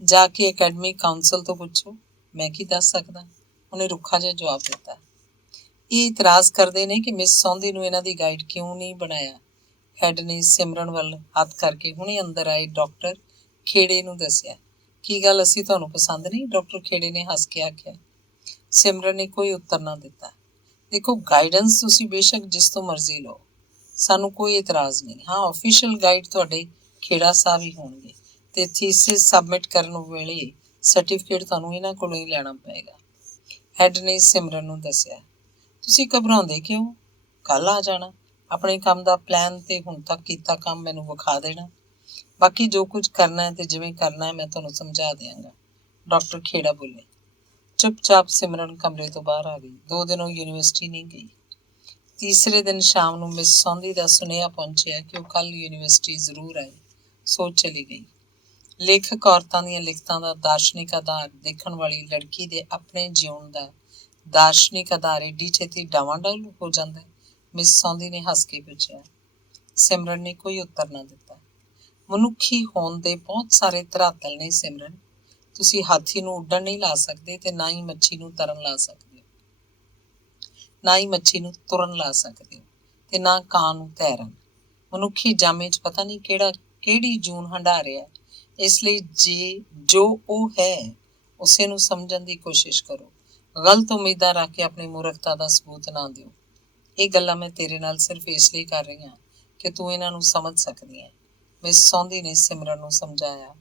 ਜਾ ਕੇ ਅਕੈਡਮਿਕ ਕਾਉਂਸਲ ਤੋਂ ਪੁੱਛੋ, ਮੈਂ ਕੀ ਦੱਸ ਸਕਦਾ, ਉਹਨੇ ਰੁੱਖਾ ਜਿਹਾ ਜਵਾਬ ਦਿੱਤਾ। ਇਹ ਇਤਰਾਜ਼ ਕਰਦੇ ਨੇ ਕਿ ਮਿਸ ਸੌਂਦੀ ਨੂੰ ਇਹਨਾਂ ਦੀ ਗਾਈਡ ਕਿਉਂ ਨਹੀਂ ਬਣਾਇਆ। ਹੈੱਡ ਨੇ ਸਿਮਰਨ ਵੱਲ ਹੱਥ ਕਰਕੇ ਹੁਣੇ ਅੰਦਰ ਆਏ ਡਾਕਟਰ ਖੇੜੇ ਨੂੰ ਦੱਸਿਆ। ਕੀ ਗੱਲ, ਅਸੀਂ ਤੁਹਾਨੂੰ ਪਸੰਦ ਨਹੀਂ? ਡਾਕਟਰ ਖੇੜੇ ਨੇ ਹੱਸ ਕੇ ਆਖਿਆ। ਸਿਮਰਨ ਨੇ ਕੋਈ ਉੱਤਰ ਨਾ ਦਿੱਤਾ। ਦੇਖੋ, ਗਾਈਡੈਂਸ ਤੁਸੀਂ ਬੇਸ਼ੱਕ ਜਿਸ ਤੋਂ ਮਰਜ਼ੀ ਲਓ, ਸਾਨੂੰ ਕੋਈ ਇਤਰਾਜ਼ ਨਹੀਂ। ਹਾਂ, ਆਫੀਸ਼ੀਅਲ ਗਾਈਡ ਤੁਹਾਡੇ ਖੇੜਾ ਸਾਹਿਬ ਹੀ ਹੋਣਗੇ, ਤੇ ਥੀਸਿਸ ਸਬਮਿਟ ਕਰਨ ਵੇਲੇ ਸਰਟੀਫਿਕੇਟ ਤੁਹਾਨੂੰ ਇਹਨਾਂ ਕੋਲੋਂ ਹੀ ਲੈਣਾ ਪਏਗਾ। ਹੈੱਡ ਨੇ ਸਿਮਰਨ ਨੂੰ ਦੱਸਿਆ। ਤੁਸੀਂ ਘਬਰਾਉਂਦੇ ਕਿਉਂ? ਕੱਲ੍ਹ ਆ ਜਾਣਾ। ਆਪਣੇ ਕੰਮ ਦਾ ਪਲਾਨ ਤੇ ਹੁਣ ਤੱਕ ਕੀਤਾ ਕੰਮ ਮੈਨੂੰ ਵਿਖਾ ਦੇਣਾ। ਬਾਕੀ ਜੋ ਕੁਝ ਕਰਨਾ ਹੈ ਤੇ ਜਿਵੇਂ ਕਰਨਾ ਹੈ ਮੈਂ ਤੁਹਾਨੂੰ ਸਮਝਾ ਦਿਆਂਗਾ, ਡਾਕਟਰ ਖੇੜਾ ਬੋਲੇ। ਚੁੱਪ ਚਾਪ ਸਿਮਰਨ ਕਮਰੇ ਤੋਂ ਬਾਹਰ ਆ ਗਈ। 2 ਦਿਨ ਉਹ ਯੂਨੀਵਰਸਿਟੀ ਨਹੀਂ ਗਈ। ਤੀਸਰੇ ਦਿਨ ਸ਼ਾਮ ਨੂੰ ਮਿਸ ਸੌਂਦੀ ਦਾ ਸੁਨੇਹਾ ਪਹੁੰਚਿਆ ਕਿ ਉਹ ਕੱਲ੍ਹ ਯੂਨੀਵਰਸਿਟੀ ਜ਼ਰੂਰ ਆਏ। ਸੋਚ ਚਲੀ ਗਈ। ਲੇਖਕ ਔਰਤਾਂ ਦੀਆਂ ਲਿਖਤਾਂ ਦਾ ਦਾਰਸ਼ਨਿਕ ਆਧਾਰ ਦੇਖਣ ਵਾਲੀ ਲੜਕੀ ਦੇ ਆਪਣੇ ਜਿਉਣ ਦਾ ਦਾਰਸ਼ਨਿਕ ਆਧਾਰ ਏਡੀ ਛੇਤੀ ਡਾਵਾਂਡੋਲ ਹੋ ਜਾਂਦਾ ਹੈ? ਮਿਸ ਸੌਂਦੀ ਨੇ ਹੱਸ ਕੇ ਪੁੱਛਿਆ। ਸਿਮਰਨ ਨੇ ਕੋਈ ਉੱਤਰ ਨਾ ਦਿੱਤਾ। ਮਨੁੱਖੀ ਹੋਣ ਦੇ ਬਹੁਤ ਸਾਰੇ ਧਰਾਤਲ ਨੇ ਸਿਮਰਨ। ਤੁਸੀਂ ਹਾਥੀ ਨੂੰ ਉੱਡਣ ਨਹੀਂ ਲਾ ਸਕਦੇ ਤੇ ਨਾ ਹੀ ਮੱਛੀ ਨੂੰ ਤਰਨ ਲਾ ਸਕਦੇ ਹੋ, ਨਾ ਹੀ ਮੱਛੀ ਨੂੰ ਤੁਰਨ ਲਾ ਸਕਦੇ ਹੋ ਤੇ ਨਾ ਕਾਂ ਨੂੰ ਤੈਰਨ। ਮਨੁੱਖੀ ਜਾਮੇ 'ਚ ਪਤਾ ਨਹੀਂ ਕਿਹੜੀ ਜੂਨ ਹੰਢਾ ਰਿਹਾ। ਇਸ ਲਈ ਜੋ ਉਹ ਹੈ ਉਸੇ ਨੂੰ ਸਮਝਣ ਦੀ ਕੋਸ਼ਿਸ਼ ਕਰੋ। ਗਲਤ ਉਮੀਦਾਂ ਰੱਖ ਕੇ ਆਪਣੀ ਮੂਰਖਤਾ ਦਾ ਸਬੂਤ ਨਾ ਦਿਓ। ਇਹ ਗੱਲਾਂ ਮੈਂ ਤੇਰੇ ਨਾਲ ਸਿਰਫ ਇਸ ਲਈ ਕਰ ਰਹੀ ਹਾਂ ਕਿ ਤੂੰ ਇਹਨਾਂ ਨੂੰ ਸਮਝ ਸਕਦੀ ਹੈ। ਮਿਸ ਸੌਂਦੀ ਨੇ ਸਿਮਰਨ ਨੂੰ ਸਮਝਾਇਆ।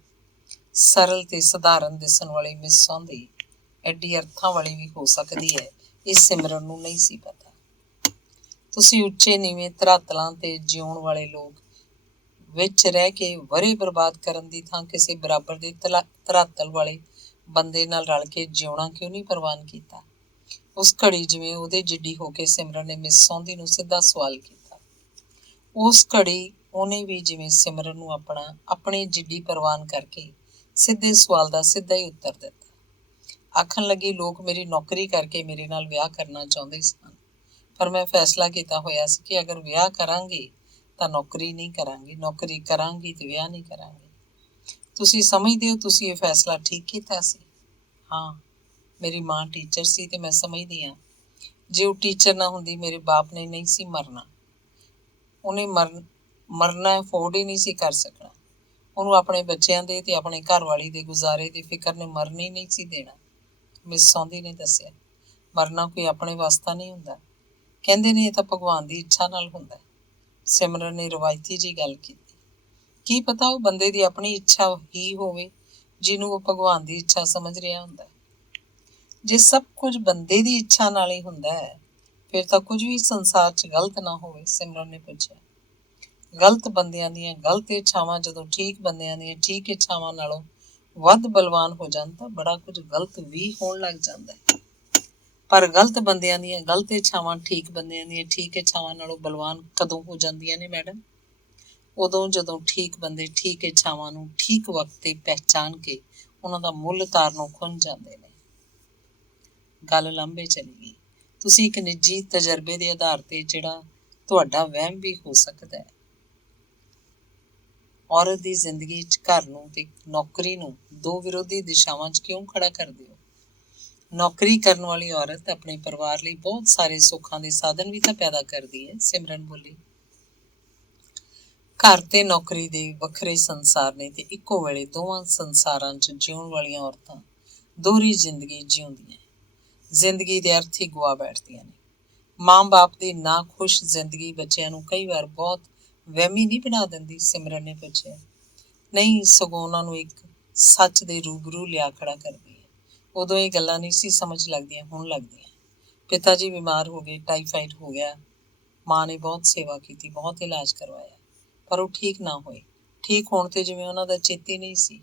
ਸਰਲ ਤੇ ਸਧਾਰਨ ਦਿਸਣ ਵਾਲੀ ਮਿਸ ਸੌਂਦੀ ਐਡੀ ਅਰਥਾਂ ਵਾਲੀ ਵੀ ਹੋ ਸਕਦੀ ਹੈ, ਇਹ ਸਿਮਰਨ ਨੂੰ ਨਹੀਂ ਸੀ ਪਤਾ। ਤੁਸੀਂ ਉੱਚੇ ਨੀਵੇਂ ਧਰਾਤਲਾਂ ਤੇ ਜਿਉਣ ਵਾਲੇ ਲੋਕ ਵਿੱਚ ਰਹਿ ਕੇ ਵਰੇ ਬਰਬਾਦ ਕਰਨ ਦੀ ਥਾਂ ਕਿਸੇ ਬਰਾਬਰ ਦੇ ਧਰਾਤਲ ਵਾਲੇ ਬੰਦੇ ਨਾਲ ਰਲ ਕੇ ਜਿਉਣਾ ਕਿਉਂ ਨਹੀਂ ਪ੍ਰਵਾਨ ਕੀਤਾ? ਉਸ ਘੜੀ ਜਿਵੇਂ ਉਹਦੇ ਜਿੱਡੀ ਹੋ ਕੇ ਸਿਮਰਨ ਨੇ ਮਿਸ ਸੌਂਦੀ ਨੂੰ ਸਿੱਧਾ ਸਵਾਲ ਕੀਤਾ। ਉਸ ਘੜੀ ਉਹਨੇ ਵੀ ਜਿਵੇਂ ਸਿਮਰਨ ਨੂੰ ਆਪਣੀ ਜਿੱਡੀ ਪ੍ਰਵਾਨ ਕਰਕੇ ਸਿੱਧੇ ਸਵਾਲ ਦਾ ਸਿੱਧਾ ਹੀ ਉੱਤਰ ਦਿੱਤਾ। ਆਖਣ ਲੱਗੀ, ਲੋਕ ਮੇਰੀ ਨੌਕਰੀ ਕਰਕੇ ਮੇਰੇ ਨਾਲ ਵਿਆਹ ਕਰਨਾ ਚਾਹੁੰਦੇ ਸਨ, ਪਰ ਮੈਂ ਫੈਸਲਾ ਕੀਤਾ ਹੋਇਆ ਸੀ ਕਿ ਅਗਰ ਵਿਆਹ ਕਰਾਂਗੇ ਤਾਂ ਨੌਕਰੀ ਨਹੀਂ ਕਰਾਂਗੇ, ਨੌਕਰੀ ਕਰਾਂਗੀ ਤੇ ਵਿਆਹ ਨਹੀਂ ਕਰਾਂਗੇ। ਤੁਸੀਂ ਸਮਝਦੇ ਹੋ ਤੁਸੀਂ ਇਹ ਫੈਸਲਾ ਠੀਕ ਕੀਤਾ ਸੀ? ਹਾਂ, ਮੇਰੀ ਮਾਂ ਟੀਚਰ ਸੀ ਤੇ ਮੈਂ ਸਮਝਦੀ ਹਾਂ ਜੇ ਉਹ ਟੀਚਰ ਨਾ ਹੁੰਦੀ ਮੇਰੇ ਬਾਪ ਨੇ ਨਹੀਂ ਸੀ ਮਰਨਾ। ਉਹਨੇ ਮਰਨਾ ਅਫੋਰਡ ਹੀ ਨਹੀਂ ਸੀ ਕਰ ਸਕਣਾ। ਉਹਨੂੰ ਆਪਣੇ ਬੱਚਿਆਂ ਦੇ ਤੇ ਆਪਣੇ ਘਰ ਵਾਲੀ ਦੇ ਗੁਜ਼ਾਰੇ ਦੀ ਫਿਕਰ ਨੇ ਮਰਨ ਹੀ ਨਹੀਂ ਸੀ ਦੇਣਾ। ਮਿਸ ਸੌਂਦੀ ਨੇ ਦੱਸਿਆ। ਮਰਨਾ ਕੋਈ ਆਪਣੇ ਵਾਸਤਾ ਨਹੀਂ ਹੁੰਦਾ। ਕਹਿੰਦੇ ਨੇ ਇਹ ਤਾਂ ਭਗਵਾਨ ਦੀ ਇੱਛਾ ਨਾਲ ਹੁੰਦਾ। ਸਿਮਰਨ ਨੇ ਰਵਾਇਤੀ ਜਿਹੀ ਗੱਲ ਕੀਤੀ। ਕੀ ਪਤਾ ਉਹ ਬੰਦੇ ਦੀ ਆਪਣੀ ਇੱਛਾ ਹੀ ਹੋਵੇ ਜਿਹਨੂੰ ਉਹ ਭਗਵਾਨ ਦੀ ਇੱਛਾ ਸਮਝ ਰਿਹਾ ਹੁੰਦਾ। ਜੇ ਸਭ ਕੁਝ ਬੰਦੇ ਦੀ ਇੱਛਾ ਨਾਲ ਹੀ ਹੁੰਦਾ ਹੈ ਫਿਰ ਤਾਂ ਕੁਝ ਵੀ ਸੰਸਾਰ 'ਚ ਗਲਤ ਨਾ ਹੋਵੇ? ਸਿਮਰਨ ਨੇ ਪੁੱਛਿਆ। ਗਲਤ ਬੰਦਿਆਂ ਦੀਆਂ ਗਲਤ ਇੱਛਾਵਾਂ ਜਦੋਂ ਠੀਕ ਬੰਦਿਆਂ ਦੀਆਂ ਠੀਕ ਇੱਛਾਵਾਂ ਨਾਲੋਂ ਵੱਧ ਬਲਵਾਨ ਹੋ ਜਾਣ ਤਾਂ ਬੜਾ ਕੁਝ ਗਲਤ ਵੀ ਹੋਣ ਲੱਗ ਜਾਂਦਾ ਹੈ। ਪਰ ਗਲਤ ਬੰਦਿਆਂ ਦੀਆਂ ਗਲਤ ਇੱਛਾਵਾਂ ਠੀਕ ਬੰਦਿਆਂ ਦੀਆਂ ਠੀਕ ਇੱਛਾਵਾਂ ਨਾਲੋਂ ਬਲਵਾਨ ਕਦੋਂ ਹੋ ਜਾਂਦੀਆਂ ਨੇ ਮੈਡਮ? ਉਦੋਂ ਜਦੋਂ ਠੀਕ ਬੰਦੇ ਠੀਕ ਇੱਛਾਵਾਂ ਨੂੰ ਠੀਕ ਵਕਤ 'ਤੇ ਪਹਿਚਾਣ ਕੇ ਉਹਨਾਂ ਦਾ ਮੁੱਲ ਤਾਰਨੋਂ ਖੁੰਝ ਜਾਂਦੇ ਨੇ। ਗੱਲ ਲੰਬੇ ਚਲੀ ਗਈ। ਤੁਸੀਂ ਇੱਕ ਨਿੱਜੀ ਤਜਰਬੇ ਦੇ ਆਧਾਰ 'ਤੇ ਜਿਹੜਾ ਤੁਹਾਡਾ ਵਹਿਮ ਵੀ ਹੋ ਸਕਦਾ ਹੈ। ਔਰਤ ਦੀ ਜ਼ਿੰਦਗੀ 'ਚ ਘਰ ਨੂੰ ਤੇ ਨੌਕਰੀ ਨੂੰ ਦੋ ਵਿਰੋਧੀ ਦਿਸ਼ਾਵਾਂ 'ਚ ਕਿਉਂ ਖੜਾ ਕਰਦੇ ਹੋ? ਨੌਕਰੀ ਕਰਨ ਵਾਲੀ ਔਰਤ ਆਪਣੇ ਪਰਿਵਾਰ ਲਈ ਬਹੁਤ ਸਾਰੇ ਸੁੱਖਾਂ ਦੇ ਸਾਧਨ ਵੀ ਤਾਂ ਪੈਦਾ ਕਰਦੀ ਹੈ। ਸਿਮਰਨ ਬੋਲੀ। ਘਰ ਤੇ ਨੌਕਰੀ ਦੇ ਵੱਖਰੇ ਸੰਸਾਰ ਨੇ ਤੇ ਇੱਕੋ ਵੇਲੇ ਦੋਵਾਂ ਸੰਸਾਰਾਂ 'ਚ ਜਿਉਣ ਵਾਲੀਆਂ ਔਰਤਾਂ ਦੋਹਰੀ ਜ਼ਿੰਦਗੀ ਜਿਉਂਦੀਆਂ। ਜ਼ਿੰਦਗੀ ਦੇ ਅਰਥ ਹੀ ਗੁਆ ਬੈਠਦੀਆਂ ਨੇ। ਮਾਂ ਬਾਪ ਦੀ ਨਾ ਖੁਸ਼ ਜ਼ਿੰਦਗੀ ਬੱਚਿਆਂ ਨੂੰ ਕਈ ਵਾਰ ਬਹੁਤ ਵਹਿਮੀ ਨਹੀਂ ਬਣਾ ਦਿੰਦੀ? ਸਿਮਰਨ ਨੇ ਪੁੱਛਿਆ। ਨਹੀਂ, ਸਗੋਂ ਉਹਨਾਂ ਨੂੰ ਇੱਕ ਸੱਚ ਦੇ ਰੂਬਰੂ ਲਿਆ ਖੜਾ ਕਰਦੀ ਹੈ। ਉਦੋਂ ਇਹ ਗੱਲਾਂ ਨਹੀਂ ਸੀ ਸਮਝ ਲੱਗਦੀਆਂ, ਹੁਣ ਲੱਗਦੀਆਂ। ਪਿਤਾ ਜੀ ਬਿਮਾਰ ਹੋ ਗਏ, ਟਾਈਫਾਈਡ ਹੋ ਗਿਆ। ਮਾਂ ਨੇ ਬਹੁਤ ਸੇਵਾ ਕੀਤੀ, ਬਹੁਤ ਇਲਾਜ ਕਰਵਾਇਆ, ਪਰ ਉਹ ਠੀਕ ਨਾ ਹੋਏ। ਠੀਕ ਹੋਣ 'ਤੇ ਜਿਵੇਂ ਉਹਨਾਂ ਦਾ ਚੇਤੇ ਨਹੀਂ ਸੀ।